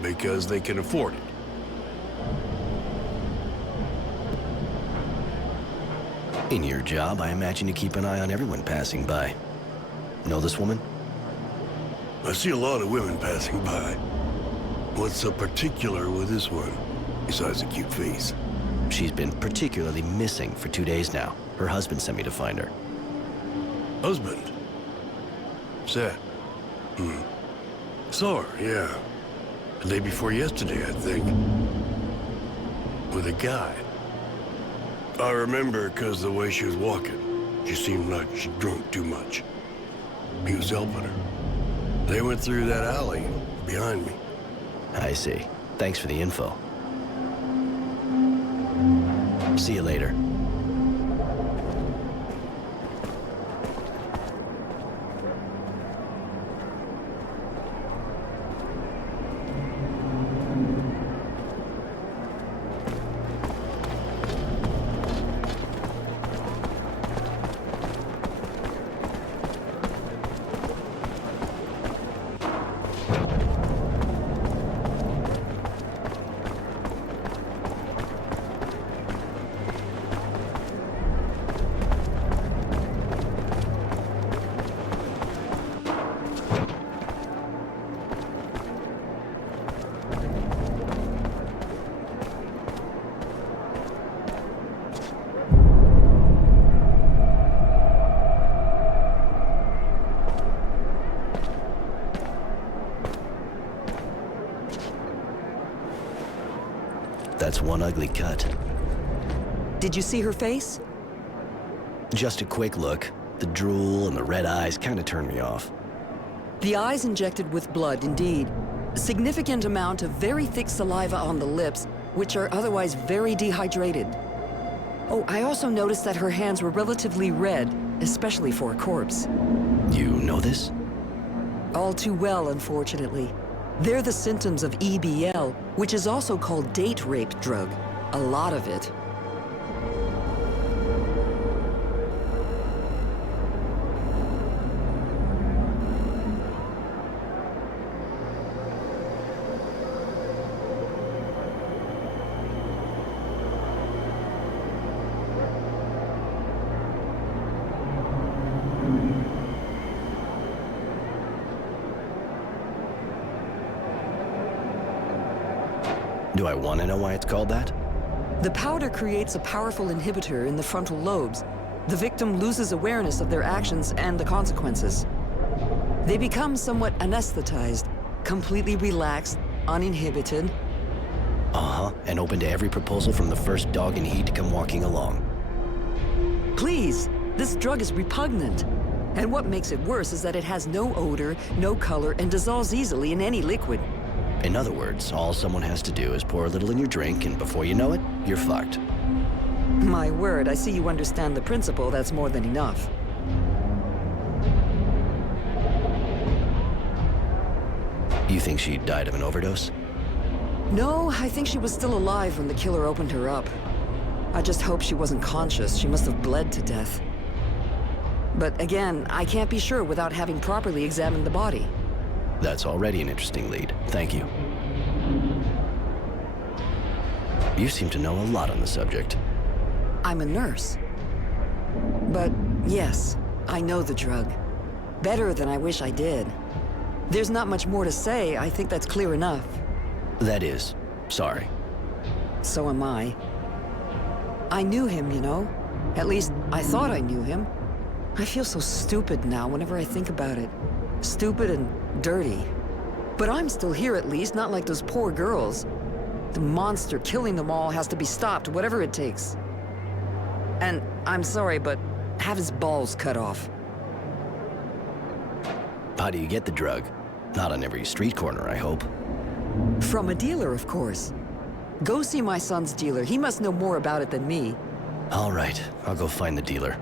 because they can afford it. In your job, I imagine you keep an eye on everyone passing by. Know this woman? I see a lot of women passing by. What's so particular with this one, besides a cute face? She's been particularly missing for 2 days now. Her husband sent me to find her. Husband? Sad. Saw her, yeah. The day before yesterday, I think. With a guy. I remember because the way she was walking. She seemed like she drunk too much. He was helping her. They went through that alley behind me. I see. Thanks for the info. See you later. That's one ugly cut. Did you see her face? Just a quick look. The drool and the red eyes kind of turned me off. The eyes injected with blood, indeed. A significant amount of very thick saliva on the lips, which are otherwise very dehydrated. Oh, I also noticed that her hands were relatively red, especially for a corpse. You know this? All too well, unfortunately. They're the symptoms of EBL, which is also called date rape drug. A lot of it. Do I want to know why it's called that? The powder creates a powerful inhibitor in the frontal lobes. The victim loses awareness of their actions and the consequences. They become somewhat anesthetized, completely relaxed, uninhibited. Uh-huh, and open to every proposal from the first dog in heat to come walking along. Please, this drug is repugnant. And what makes it worse is that it has no odor, no color, and dissolves easily in any liquid. In other words, all someone has to do is pour a little in your drink, and before you know it, you're fucked. My word, I see you understand the principle. That's more than enough. You think she died of an overdose? No, I think she was still alive when the killer opened her up. I just hope she wasn't conscious. She must have bled to death. But again, I can't be sure without having properly examined the body. That's already an interesting lead. Thank you. You seem to know a lot on the subject. I'm a nurse. But yes, I know the drug. Better than I wish I did. There's not much more to say. I think that's clear enough. That is. Sorry. So am I. I knew him, you know. At least, I thought I knew him. I feel so stupid now whenever I think about it. Stupid and dirty. But I'm still here at least, not like those poor girls. The monster killing them all has to be stopped, whatever it takes. And I'm sorry, but have his balls cut off. How do you get the drug? Not on every street corner, I hope. From a dealer, of course. Go see my son's dealer. He must know more about it than me. All right, I'll go find the dealer.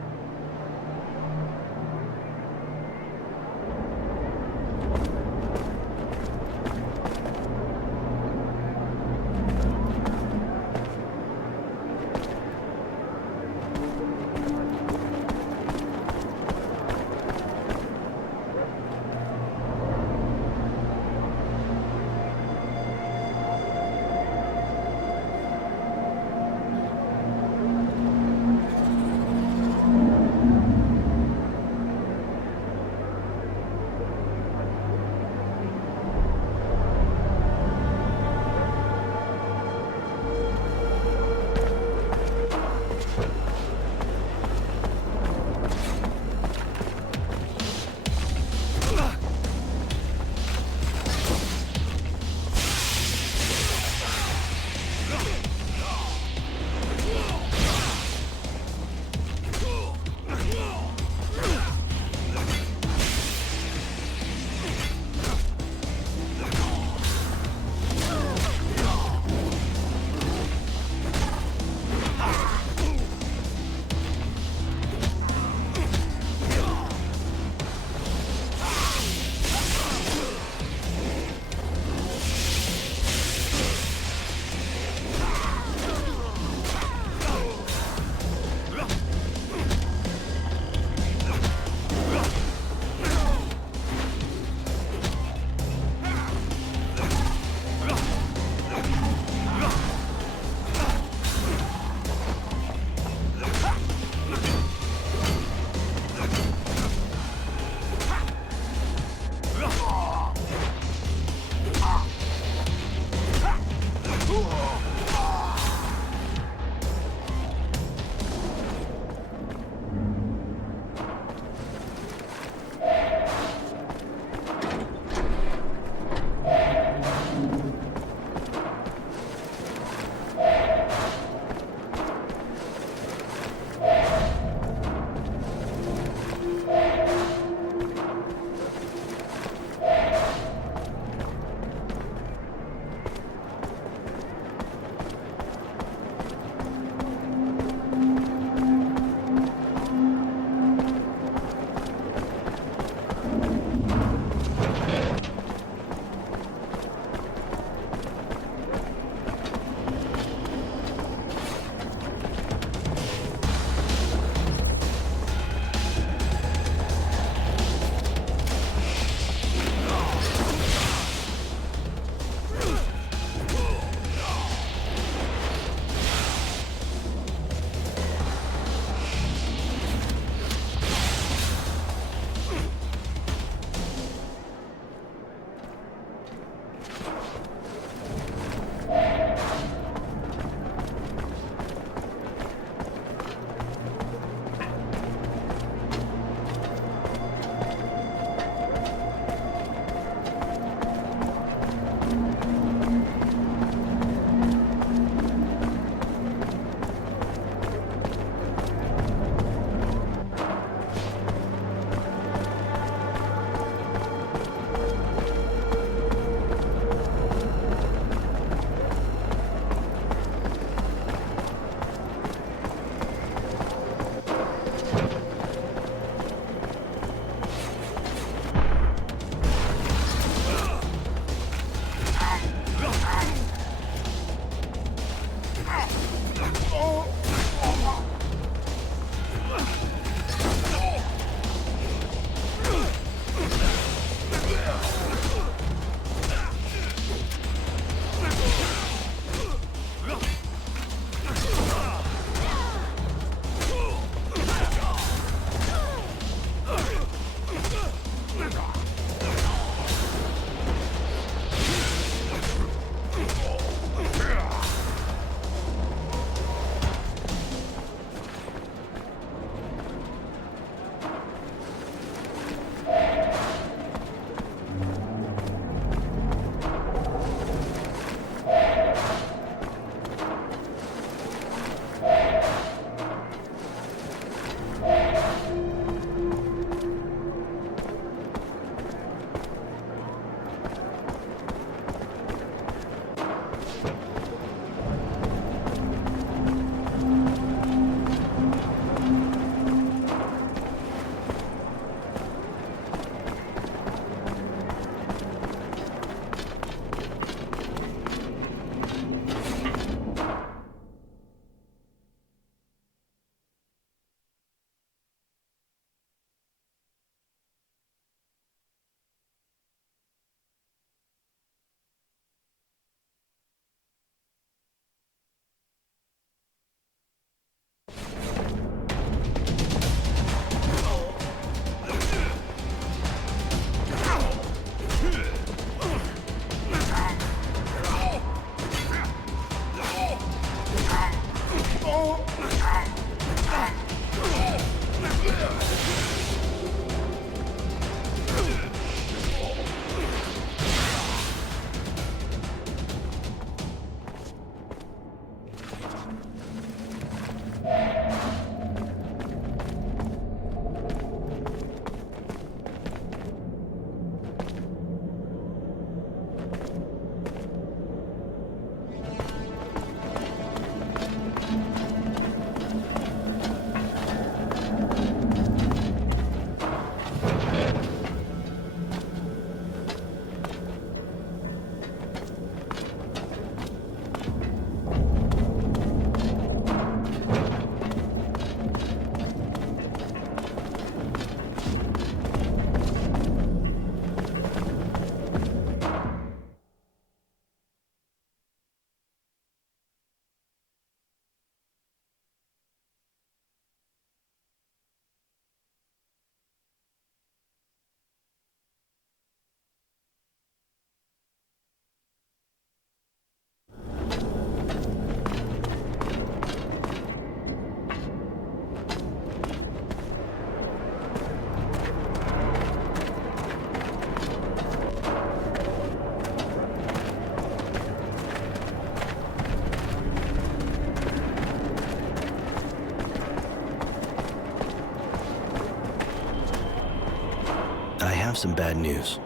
I have some bad news.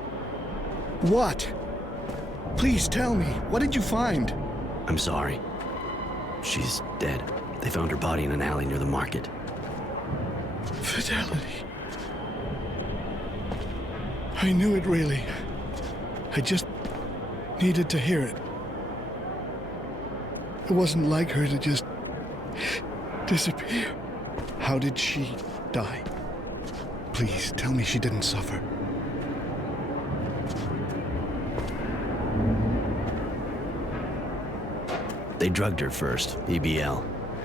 What? Please tell me. What did you find? I'm sorry. She's dead. They found her body in an alley near the market. Fidelity. I knew it really. I just needed to hear it. It wasn't like her to just disappear. How did she die? Please, tell me she didn't suffer. They drugged her first, EBL,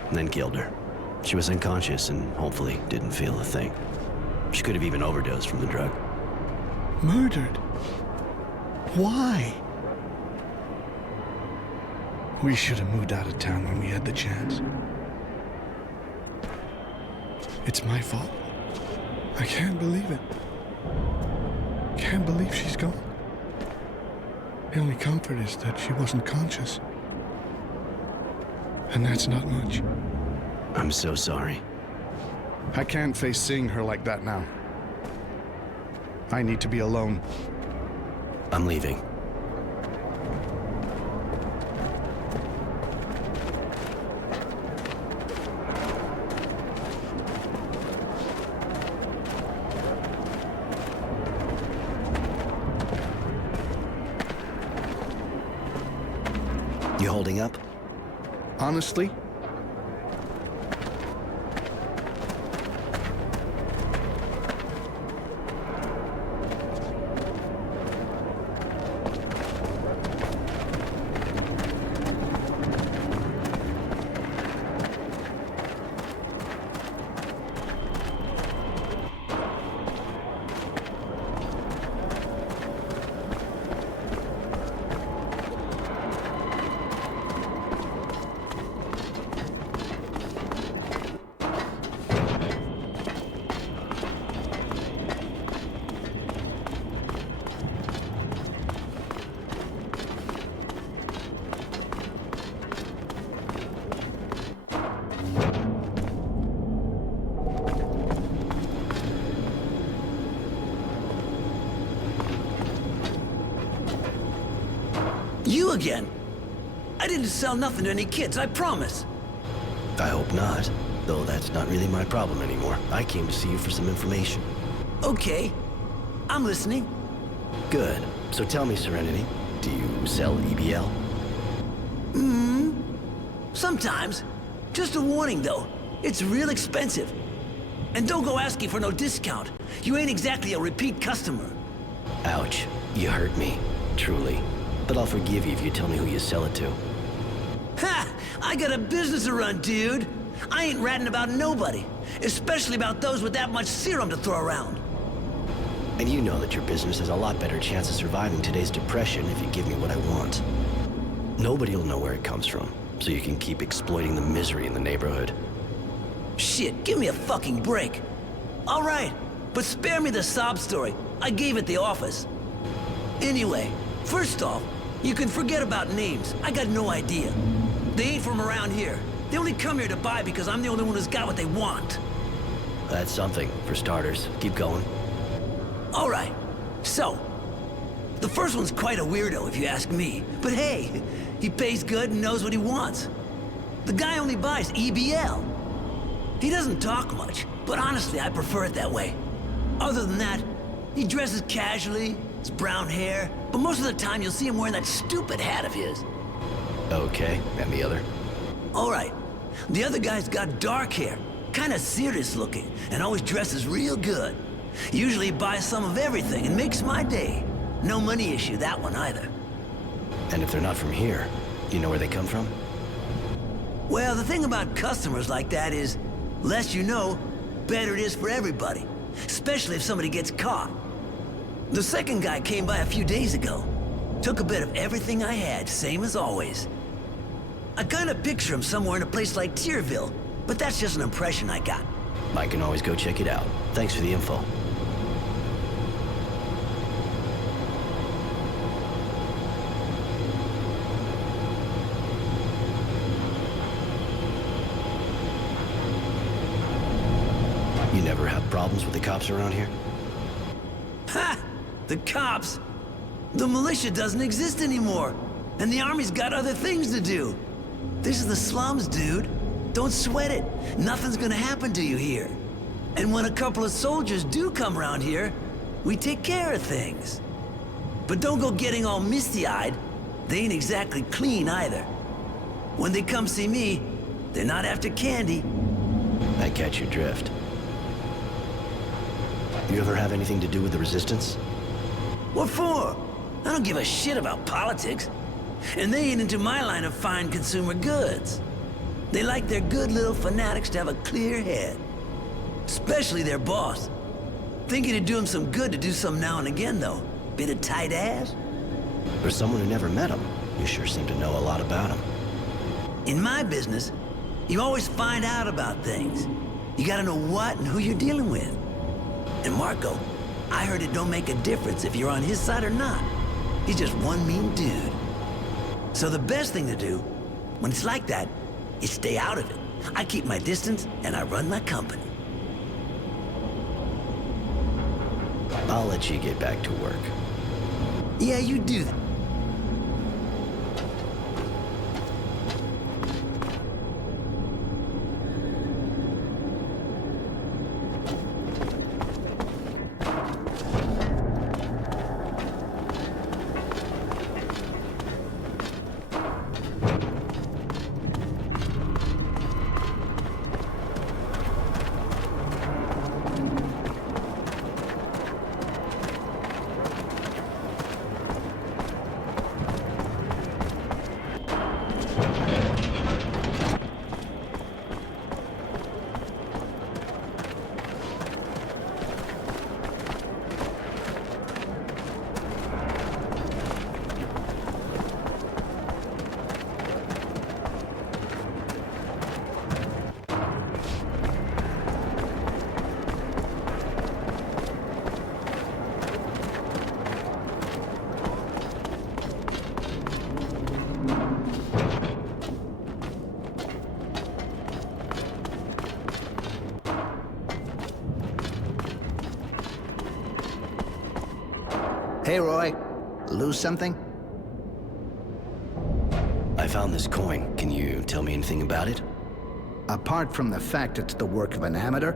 and then killed her. She was unconscious and hopefully didn't feel a thing. She could have even overdosed from the drug. Murdered? Why? We should have moved out of town when we had the chance. It's my fault. I can't believe it. Can't believe she's gone. The only comfort is that she wasn't conscious. And that's not much. I'm so sorry. I can't face seeing her like that now. I need to be alone. I'm leaving. You holding up? Honestly? You again? I didn't sell nothing to any kids, I promise. I hope not. Though that's not really my problem anymore. I came to see you for some information. Okay. I'm listening. Good. So tell me, Serenity, do you sell EBL? Sometimes. Just a warning, though. It's real expensive. And don't go asking for no discount. You ain't exactly a repeat customer. Ouch. You hurt me. Truly. But I'll forgive you if you tell me who you sell it to. Ha! I got a business to run, dude. I ain't ratting about nobody. Especially about those with that much serum to throw around. And you know that your business has a lot better chance of surviving today's depression if you give me what I want. Nobody will know where it comes from. so you can keep exploiting the misery in the neighborhood. Shit, give me a fucking break. All right, but spare me the sob story I gave at the office. Anyway, first off, you can forget about names. I got no idea. They ain't from around here. They only come here to buy because I'm the only one who's got what they want. That's something, for starters. Keep going. All right, so, the first one's quite a weirdo if you ask me. But hey, he pays good and knows what he wants. The guy only buys EBL. He doesn't talk much, but honestly, I prefer it that way. Other than that, he dresses casually, his brown hair, but most of the time you'll see him wearing that stupid hat of his. Okay, and the other? All right, the other guy's got dark hair, kinda serious looking, and always dresses real good. Usually buys some of everything and makes my day. No money issue, that one either. And if they're not from here, you know where they come from? Well, the thing about customers like that is, less you know, better it is for everybody. Especially if somebody gets caught. The second guy came by a few days ago. Took a bit of everything I had, same as always. I kinda picture him somewhere in a place like Tierville, but that's just an impression I got. I can always go check it out. Thanks for the info. You never have problems with the cops around here? Ha! The cops? The militia doesn't exist anymore, and the army's got other things to do. This is the slums, dude. Don't sweat it. Nothing's gonna happen to you here. And when a couple of soldiers do come around here, we take care of things. But don't go getting all misty-eyed. They ain't exactly clean either. When they come see me, they're not after candy. I catch your drift. You ever have anything to do with the Resistance? What for? I don't give a shit about politics. And they ain't into my line of fine consumer goods. They like their good little fanatics to have a clear head. Especially their boss. Think it'd do him some good to do some now and again, though. Bit of tight ass. For someone who never met him, you sure seem to know a lot about him. In my business, you always find out about things. You gotta know what and who you're dealing with. And Marco, I heard it don't make a difference if you're on his side or not. He's just one mean dude. So the best thing to do, when it's like that, is stay out of it. I keep my distance, and I run my company. I'll let you get back to work. Yeah, you do that. Hey, Roy. Lose something? I found this coin. Can you tell me anything about it? Apart from the fact it's the work of an amateur,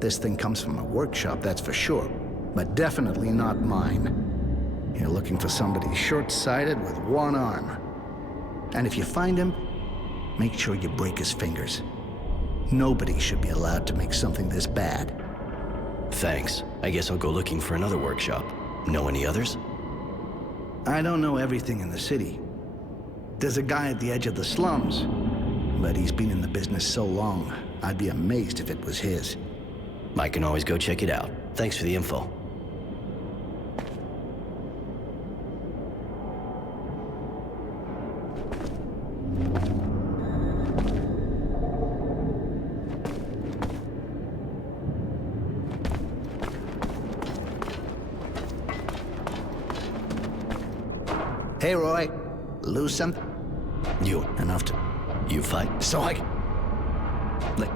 this thing comes from a workshop, that's for sure. But definitely not mine. You're looking for somebody short-sighted with one arm. And if you find him, make sure you break his fingers. Nobody should be allowed to make something this bad. Thanks. I guess I'll go looking for another workshop. Know any others? I don't know everything in the city. There's a guy at the edge of the slums, but he's been in the business so long, I'd be amazed if it was his. I can always go check it out. Thanks for the info. Hey, Roy. Lose something? You. Enough to... You fight? So I... Like...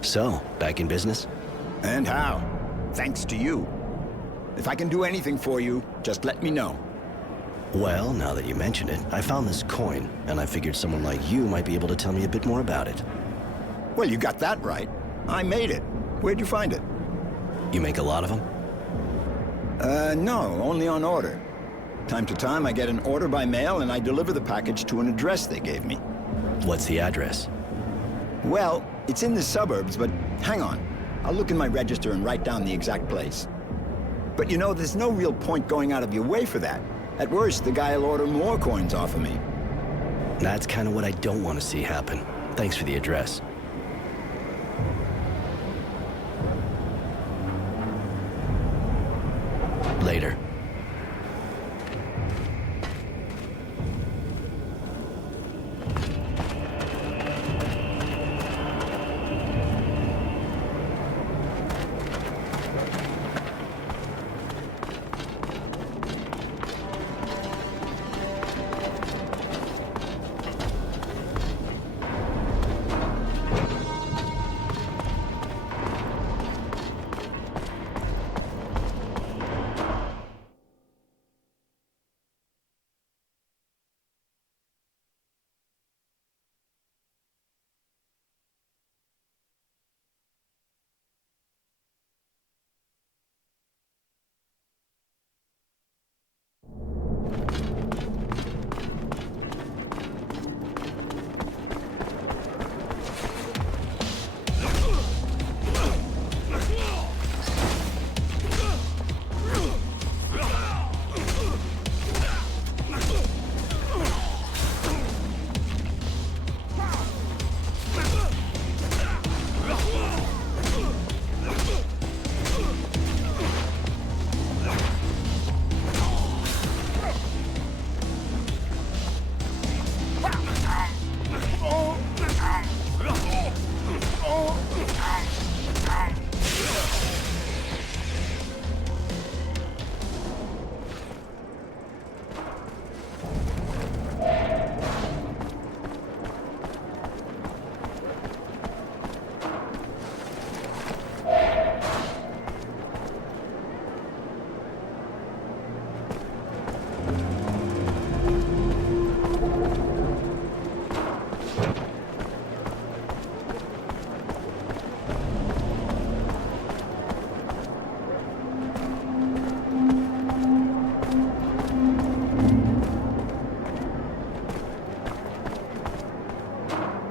So, back in business? And how? Thanks to you. If I can do anything for you, just let me know. Well, now that you mention it, I found this coin, and I figured someone like you might be able to tell me a bit more about it. Well, you got that right. I made it. Where'd you find it? You make a lot of them? No, only on order. Time to time, I get an order by mail, and I deliver the package to an address they gave me. What's the address? Well, it's in the suburbs, but hang on. I'll look in my register and write down the exact place. But you know, there's no real point going out of your way for that. At worst, the guy'll order more coins off of me. That's kind of what I don't want to see happen. Thanks for the address. Later.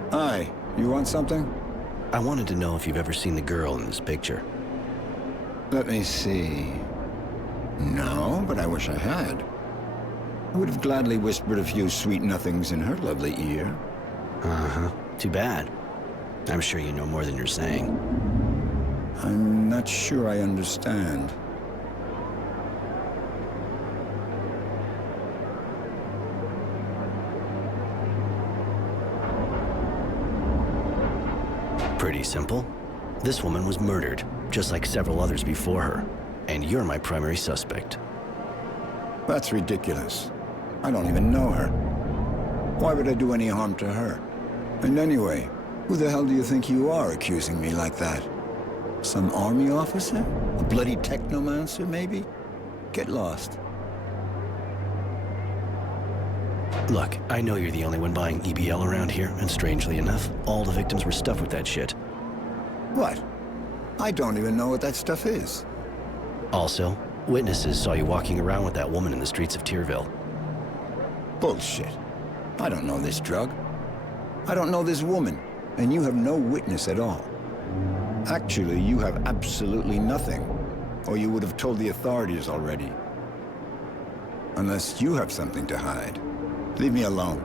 Hi, you want something? I wanted to know if you've ever seen the girl in this picture. Let me see. No, but I wish I had. Would have gladly whispered a few sweet nothings in her lovely ear. Uh-huh. Too bad. I'm sure you know more than you're saying. I'm not sure I understand. Pretty simple. This woman was murdered, just like several others before her. And you're my primary suspect. That's ridiculous. I don't even know her. Why would I do any harm to her? And anyway, who the hell do you think you are accusing me like that? Some army officer? A bloody technomancer, maybe? Get lost. Look, I know you're the only one buying EBL around here, and strangely enough, all the victims were stuffed with that shit. What? I don't even know what that stuff is. Also, witnesses saw you walking around with that woman in the streets of Tyrville. Bullshit. I don't know this drug. I don't know this woman, and you have no witness at all. Actually, you have absolutely nothing, or you would have told the authorities already. Unless you have something to hide. Leave me alone.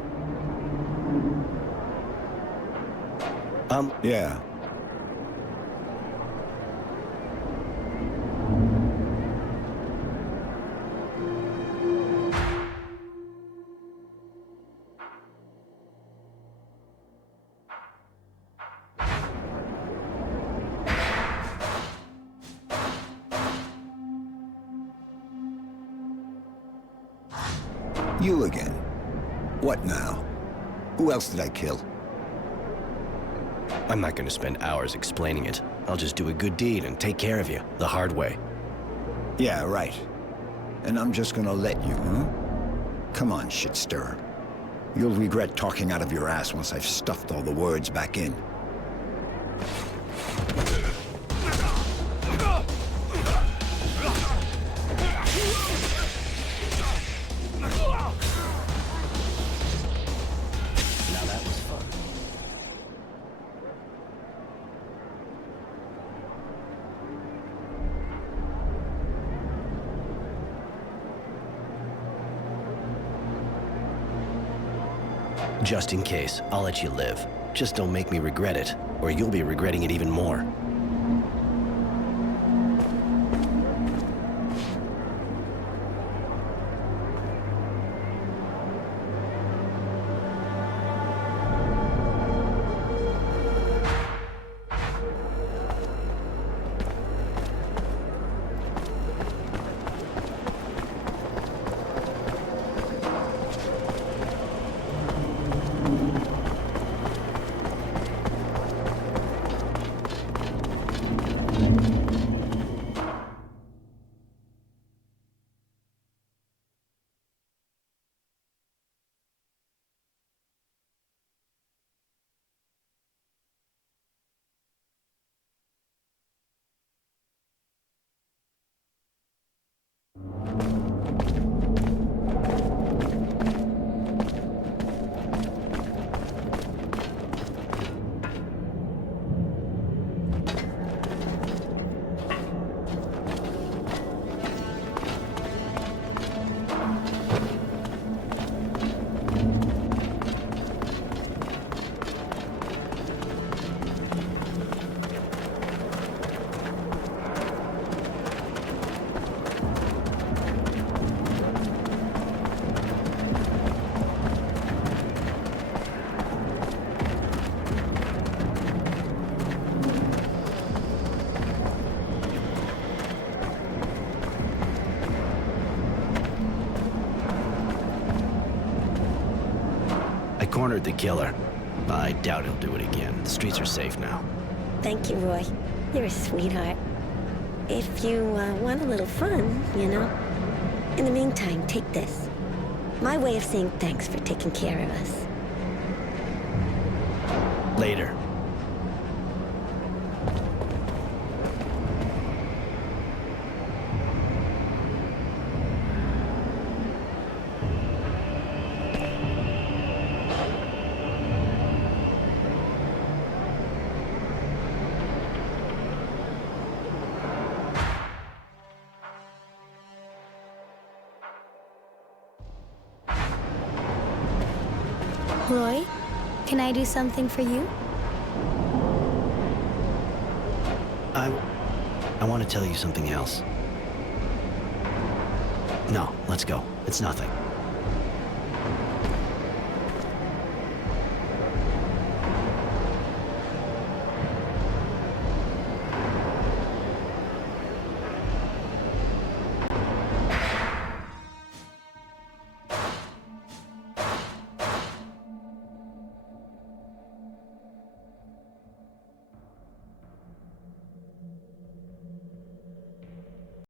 Yeah. You again. What now? Who else did I kill? I'm not going to spend hours explaining it. I'll just do a good deed and take care of you, the hard way. Yeah, right. And I'm just gonna let you, huh? Come on, shit stirrer. You'll regret talking out of your ass once I've stuffed all the words back in. Now that was fun. Just in case, I'll let you live. Just don't make me regret it, or you'll be regretting it even more. Cornered the killer. I doubt he'll do it again. The streets are safe now. Thank you, Roy. You're a sweetheart. If you want a little fun, you know. In the meantime, take this. My way of saying thanks for taking care of us. Later. Roy, can I do something for you? I want to tell you something else. No, let's go. It's nothing.